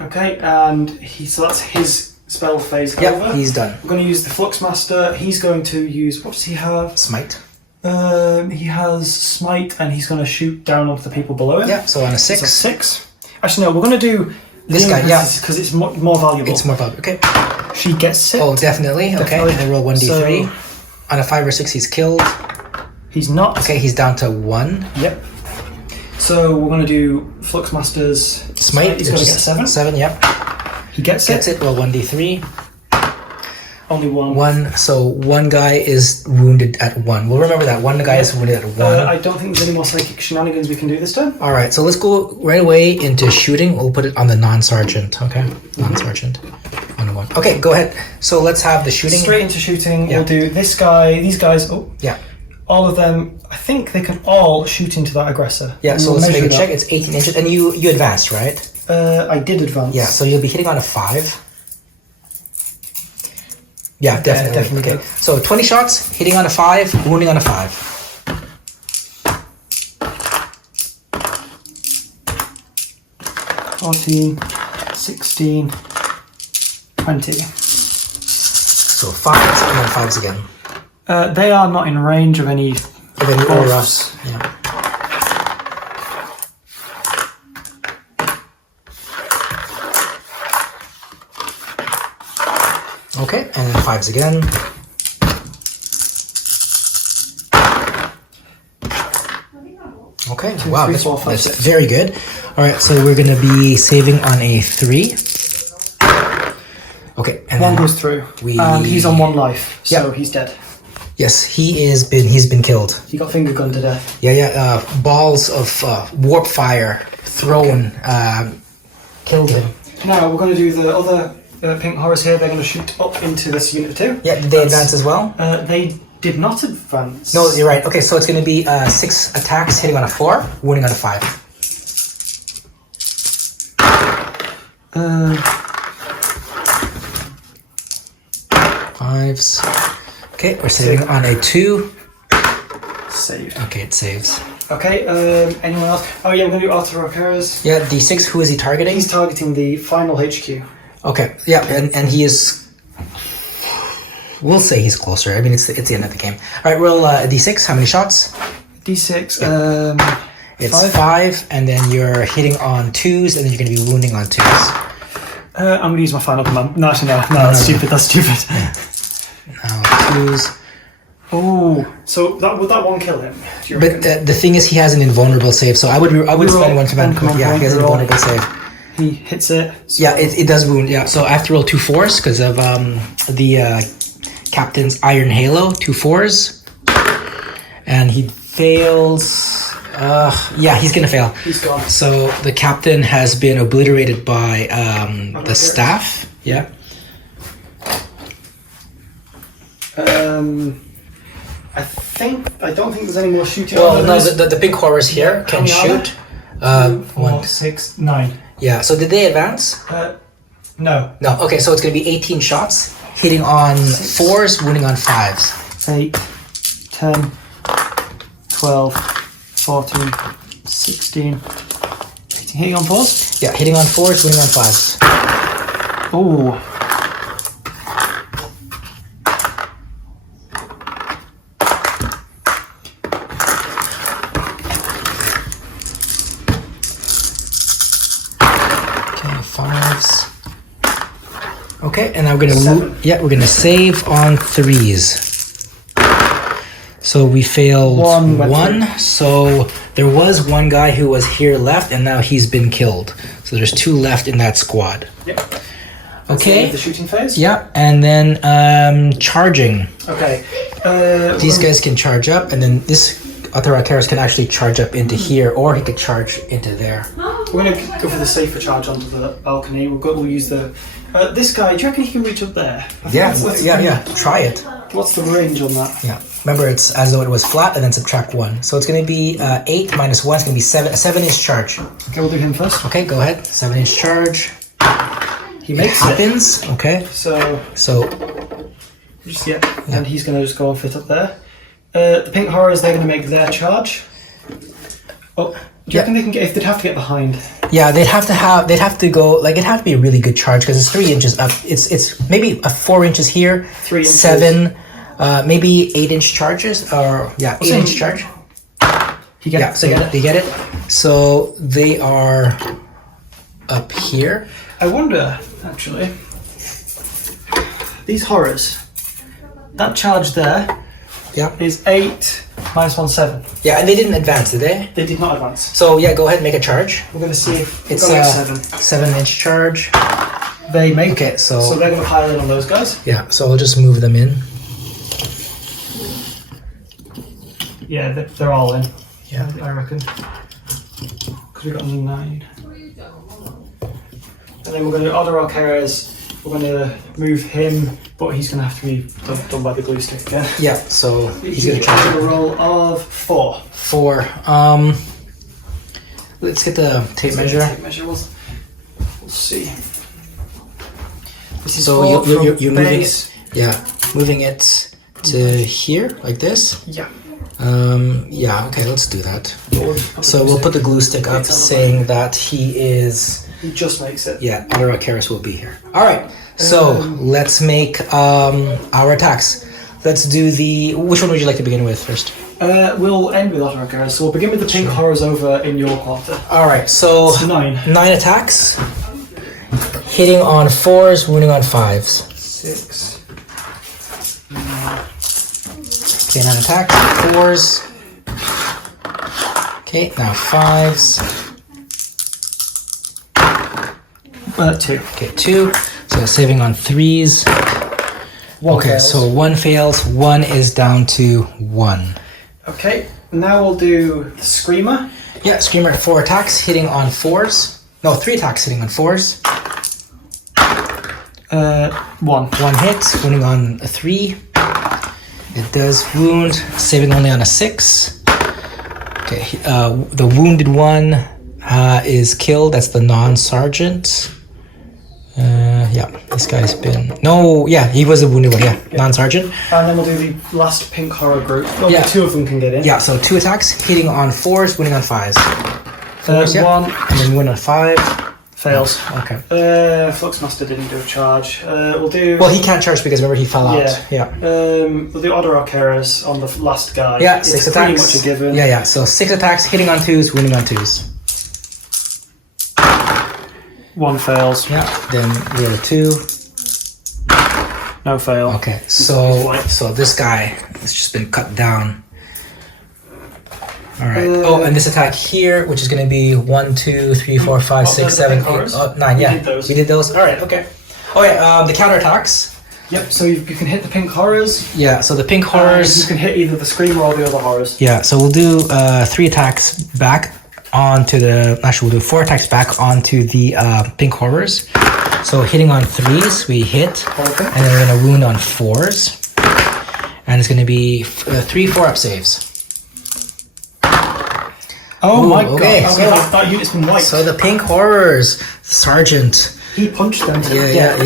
Okay, and so that's his spell phase over. Yep, he's done. We're going to use the Fluxmaster. He's going to use, what does he have? Smite. He has Smite, and he's going to shoot down onto the people below him. Yeah, so on a 6. So 6. Actually, no, we're going to do this guy, yeah. Because it's more valuable. It's more valuable, okay. She gets it. Oh, definitely. Okay, I roll 1d3. So, on a 5 or 6, he's killed. He's not. Okay, he's down to 1. Yep. So we're going to do Fluxmaster's Smite. He's going to get 7. 7, yep. He gets it. Roll 1d3. Only 1. 1. So one guy is wounded at 1. We'll remember that. One guy is wounded at 1. I don't think there's any more psychic shenanigans we can do this turn. All right, so let's go right away into shooting. We'll put it on the non-sergeant, okay? Non-sergeant. On the 1. Okay, go ahead. So let's have the shooting. Straight into shooting. Yeah. We'll do this guy, these guys. Oh. Yeah. All of them, I think they can all shoot into that aggressor. Yeah, so We'll let's make a measure check. that. It's 18 inches. And you advanced, right? I did advance. Yeah, so you'll be hitting on a 5. Yeah, definitely. definitely Okay. good. So 20 shots, hitting on a 5, wounding on a 5. 14, 16, 20. So 5s and then 5s again. They are not in range of any Of any auras. Yeah. Okay, and then 5s again. Okay, wow, 3, 4, 5, that's 6. very good. All right, so we're going to be saving on a 3. Okay, and One then goes through, and he's on 1 life, so Yep. he's dead. yes, he's been killed. He got finger gunned to death. Yeah, balls of warp fire thrown, killed him. Now we're going to do the other pink horrors here. They're going to shoot up into this unit 2. Yeah, did they advance as well? They did not advance. No, you're right. Okay, so it's going to be 6 attacks, hitting on a 4, wounding on a 5. Fives. Okay, we're saving on a 2. Saved. Okay, it saves. Okay, anyone else? Oh yeah, we're going to do Arthur Rocaras. Yeah, D6, who is he targeting? He's targeting the final HQ. Okay, yeah, and he is... We'll say he's closer. I mean, it's the end of the game. All right, roll a D6. How many shots? D6, It's 5, and then you're hitting on 2s, and then you're going to be wounding on 2s. I'm going to use my final command. No, actually, no, that's stupid, that's stupid. Now 2s. Oh, so would that one kill him? Do you But reckon? the thing is, he has an invulnerable save, so I would spend one command point. Yeah, he has an invulnerable save. He hits it. So Yeah, it does wound. Yeah, so I have to roll 2 4s because of the captain's Iron Halo, 2 4s, and he fails. Yeah, he's gonna fail. he's gone. So the captain has been obliterated by the staff. Yeah. I don't think there's any more shooting. Well, no, the big horrors here can How many are shoot. 4, 6, 9. Yeah. So did they advance? No. No. Okay. So it's gonna be 18 shots, hitting on 4s, wounding on 5s. 8, 10, 12, 14, 16, 18. Hitting on 4s? Yeah, hitting on 4s, wounding on 5s. Oh. Okay, 5s. Okay, and now we're gonna 7. we're gonna save on 3s. So we failed One went 1. So there was one guy who was here left, and now he's been killed. So there's 2 left in that squad. Yep. Okay. The shooting phase? Yeah, and then charging. Okay. These guys can charge up, and then this Atharakaris can actually charge up into here, or he could charge into there. We're going to go for the safer charge onto the balcony. We'll use the... this guy, do you reckon he can reach up there? Yeah, try it. What's the range on that? Yeah. Remember, it's as though it was flat, and then subtract 1. So it's going to be 8 minus 1 is going to be 7. A 7-inch charge. Okay, we'll do him first. Okay, go ahead. 7-inch charge. He makes it. Happens. Okay. So, Just and he's going to just go and fit up there. The pink horrors, they're going to make their charge. Oh, do you reckon they can get? If they'd have to get behind. yeah, they'd have to go like it'd have to be a really good charge because it's 3 inches up. It's maybe a 4 inches here. 3 inches. 7, maybe 8-inch charges or 8-inch charge. He gets Yeah, so they get it. So they are up here. I wonder, actually, these horrors. That charge there Yeah. is 8 minus 1, 7. Yeah, and they didn't advance, did they? They did not advance. So yeah, go ahead and make a charge. We're going to see if It's a a 7. 7-inch charge. They make Okay, it. so- So they're going to pile in on those guys. Yeah, so I'll just move them in. Yeah, they're all in. Yeah. I reckon. Because we got 9. And then we're going to do other Alcaraz. We're going to move him, but he's going to have to be done by the glue stick again. Yeah, so he's gonna charge a roll of 4. 4. Let's get the tape measure. Tape measure. We'll see. This is So 4 you're from moving base. it. Yeah, moving it to here like this. Yeah. Yeah. Okay, let's do that. So we'll put the glue stick up, saying that he is. He just makes it. Yeah, Other Karis will be here. All right. So let's make our attacks. Let's do the. Which one would you like to begin with first? We'll end with Otto Alcaraz. So we'll begin with the pink horrors over in your quarter. All right. So It's 9. 9 attacks, hitting on 4s, wounding on 5s. 6. Okay, 9 attacks, 4s. Okay, now 5s. 2. Okay, 2. So saving on 3s. Okay, fails. so 1 fails. 1 is down to 1. Okay, now we'll do the Screamer. Yeah, Screamer 4 attacks, hitting on 4s. No, 3 attacks, hitting on 4s. 1. 1 hit, wounding on a 3. It does wound, saving only on a 6. Okay, the wounded one is killed. That's the non-sergeant. Yeah, this guy's been... No, yeah, he was the wounded one, yeah. Non-sergeant. And then we'll do the last pink horror group. Only Yeah. 2 of them can get in. Yeah, so 2 attacks, hitting on 4s, wounding on 5s. 4s, yeah. 1. And then wound on 5. Fails. Okay. Fluxmaster didn't do a charge. We'll do... Well, he can't charge because remember he fell out. Yeah. We'll do Order Arcaras on the last guy. Yeah, It's 6 pretty attacks. much a given. Yeah. So 6 attacks, hitting on 2s, wounding on 2s. 1 fails. Yeah. Then roll a 2. No fail. Okay. So this guy has just been cut down. All right. And this attack here, which is going to be 1, 2, 3, 4, 5, 6, 7, 8, 9. Yeah. We did those. All right. Okay. Oh yeah. The counter attacks. Yep. So you can hit the pink horrors. Yeah. So the pink horrors. You can hit either the Screamer or the other horrors. Yeah. So we'll do 3 attacks back onto the. Actually, we'll do 4 attacks back onto the pink horrors. So hitting on 3s, we hit, Okay. and then we're gonna wound on 4s, and it's gonna be 3 4-up saves. Oh Ooh, my okay, god. so- That unit's been wiped. So the pink horrors, sergeant. He punched them to Yeah.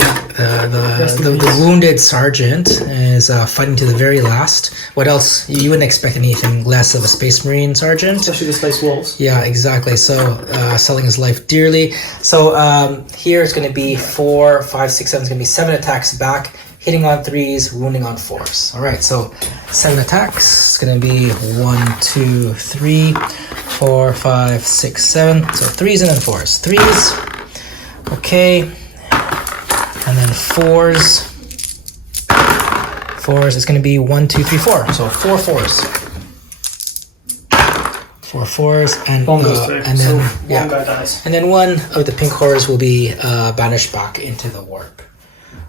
Rest in The peace. wounded sergeant is fighting to the very last. What else? You wouldn't expect anything less of a Space Marine sergeant. Especially the Space Wolves. Yeah, exactly. So selling his life dearly. So here it's going to be 4, 5, 6, 7. It's going to be 7 attacks back, hitting on 3s, wounding on 4s. All right, so 7 attacks. It's going to be 1, 2, 3, 4, 5, 6, 7. So 3s and then 4s. 3s. Okay. And then 4s. 4s is going to be 1, 2, 3, 4. So 4 4s. 4 4s and One goes through. and then So one guy dies. and then 1 of the pink horrors will be banished back into the warp.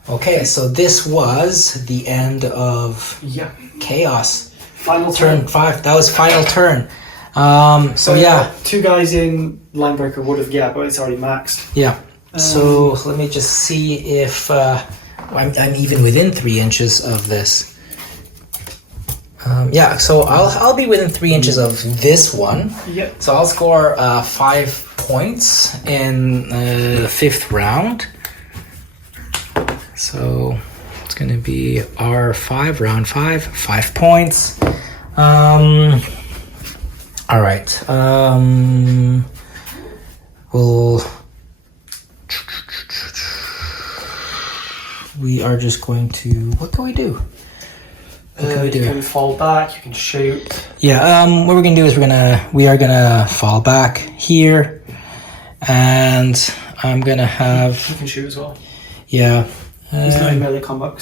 Okay, so this was the end of Yeah. Chaos. Final Turn 5. That was final turn. So yeah, 2 guys in Linebreaker would have, but it's already maxed. yeah. So let me just see if I'm even within 3 inches of this. Yeah, so I'll be within 3 inches of this one. Yep. So I'll score 5 points in the 5th round. So it's going to be R5, round 5, 5 points. All right. We are just going to. What can we do? What can we do? You can fall back, you can shoot. Yeah. What we're gonna do is we are gonna fall back here, and I'm gonna have. You can shoot as well. Yeah. He's not in melee combat.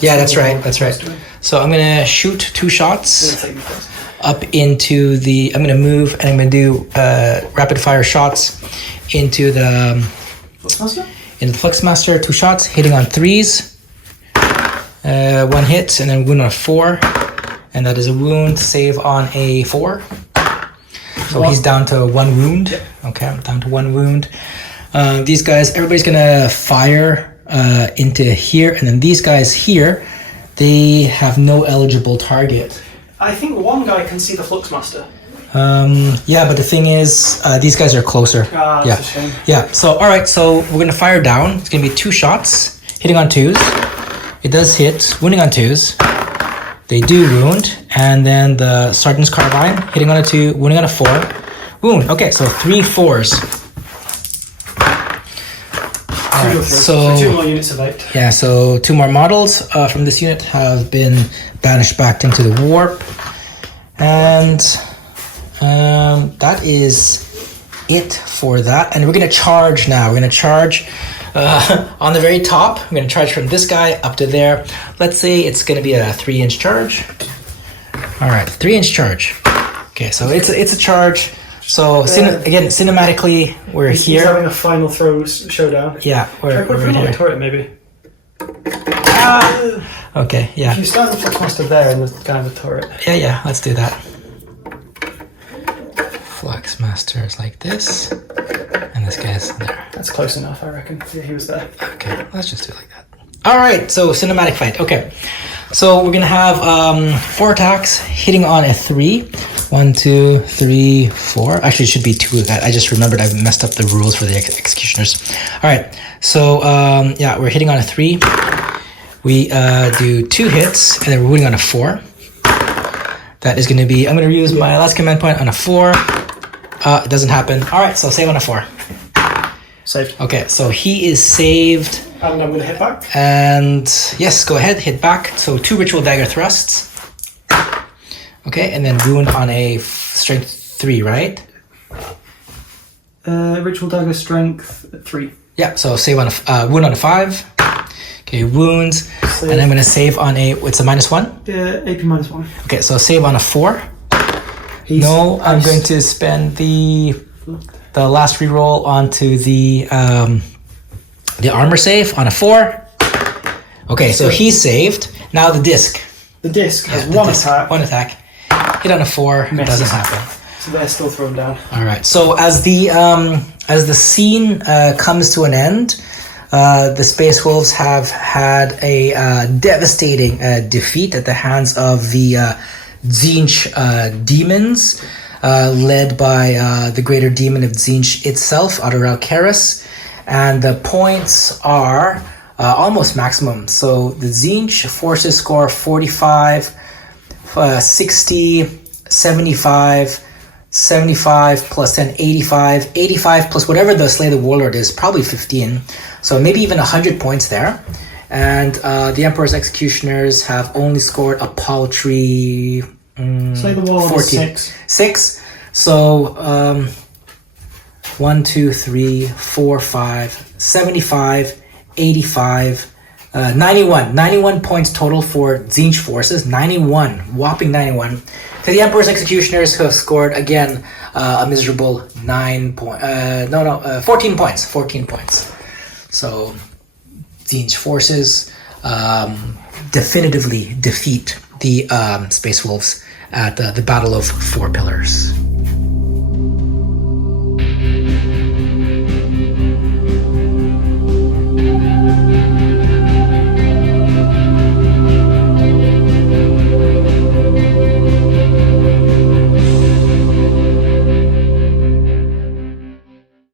Yeah, that's right. That's right. So I'm gonna shoot 2 shots up into the. I'm gonna move and I'm gonna do rapid fire shots into the Fluxmaster. 2 shots hitting on 3s. 1 hit and then wound on 4, and that is a wound save on a 4. So he's down to 1 wound. Okay, I'm down to 1 wound. These guys, everybody's gonna fire into here, and then these guys here, they have no eligible target. I think 1 guy can see the Fluxmaster. Yeah, but the thing is, these guys are closer. That's a shame. Yeah. So all right, so we're gonna fire down. It's gonna be 2 shots hitting on 2s. It does hit, wounding on 2s. They do wound, and then the Sergeant's Carbine hitting on a 2, wounding on a 4. Wound. Okay, so 3 4s. Alright, So 2 more units evade. yeah, so 2 more models from this unit have been banished back into the warp, and that is it for that. And we're gonna charge now. We're gonna charge. On the very top, I'm going to charge from this guy up to there. Let's say it's going to be a 3-inch charge. All right, 3-inch charge. Okay, so it's a charge. So again, cinematically, we're He's here. having a final throw showdown. Yeah, Try put we're him on the here. turret, maybe. Okay, yeah, If you start the Fluxmaster there and the guy in the turret. yeah. Let's do that. Flux Master is like this, and this guy's there. That's close enough, I reckon. Yeah, he was there. Okay, let's just do it like that. All right, so cinematic fight. Okay, so we're gonna have 4 attacks hitting on a 3. 1, 2, 3, 4. Actually, it should be 2. I just remembered I messed up the rules for the executioners. All right, so yeah, we're hitting on a 3. We do 2 hits, and then we're moving on a 4. That is going to be, I'm going to use my last command point on a 4. It doesn't happen. All right, so save on a 4. Saved. Okay, so he is saved. And I'm going to hit back. And yes, go ahead, hit back. So 2 ritual dagger thrusts. Okay, and then wound on a strength 3, right? Ritual dagger strength 3. Yeah, so save on a wound on a 5. Okay, wounds. Save. And I'm going to save on a, it's a -1? AP -1. Okay, so save on a 4. No, I'm going to spend the last reroll onto the armor save on a 4. Okay, so he's saved. Now the disc. The disc has attack. 1 attack. Hit on a 4. It doesn't happen. So they're still thrown down. All right. So as the scene comes to an end, the Space Wolves have had a devastating defeat at the hands of the Tzeentch demons, led by the greater demon of Tzeentch itself, Adaralcaris. And the points are almost maximum. So the Tzeentch forces score 45, 60, 75, 75 plus 10, 85, 85 plus whatever the Slay the Warlord is, probably 15. So maybe even 100 points there. And the Emperor's Executioners have only scored a paltry Slay the Warlord 14. 6. 6. So 1, 2, 3, 4, 5, 75, 85, 91. 91 points total for Tzeentch forces. 91. Whopping 91. To the Emperor's Executioners, who have scored, again, a miserable 14 points. 14 points. So, Tzeentch forces definitively defeat the Space Wolves at the Battle of 4 Pillars.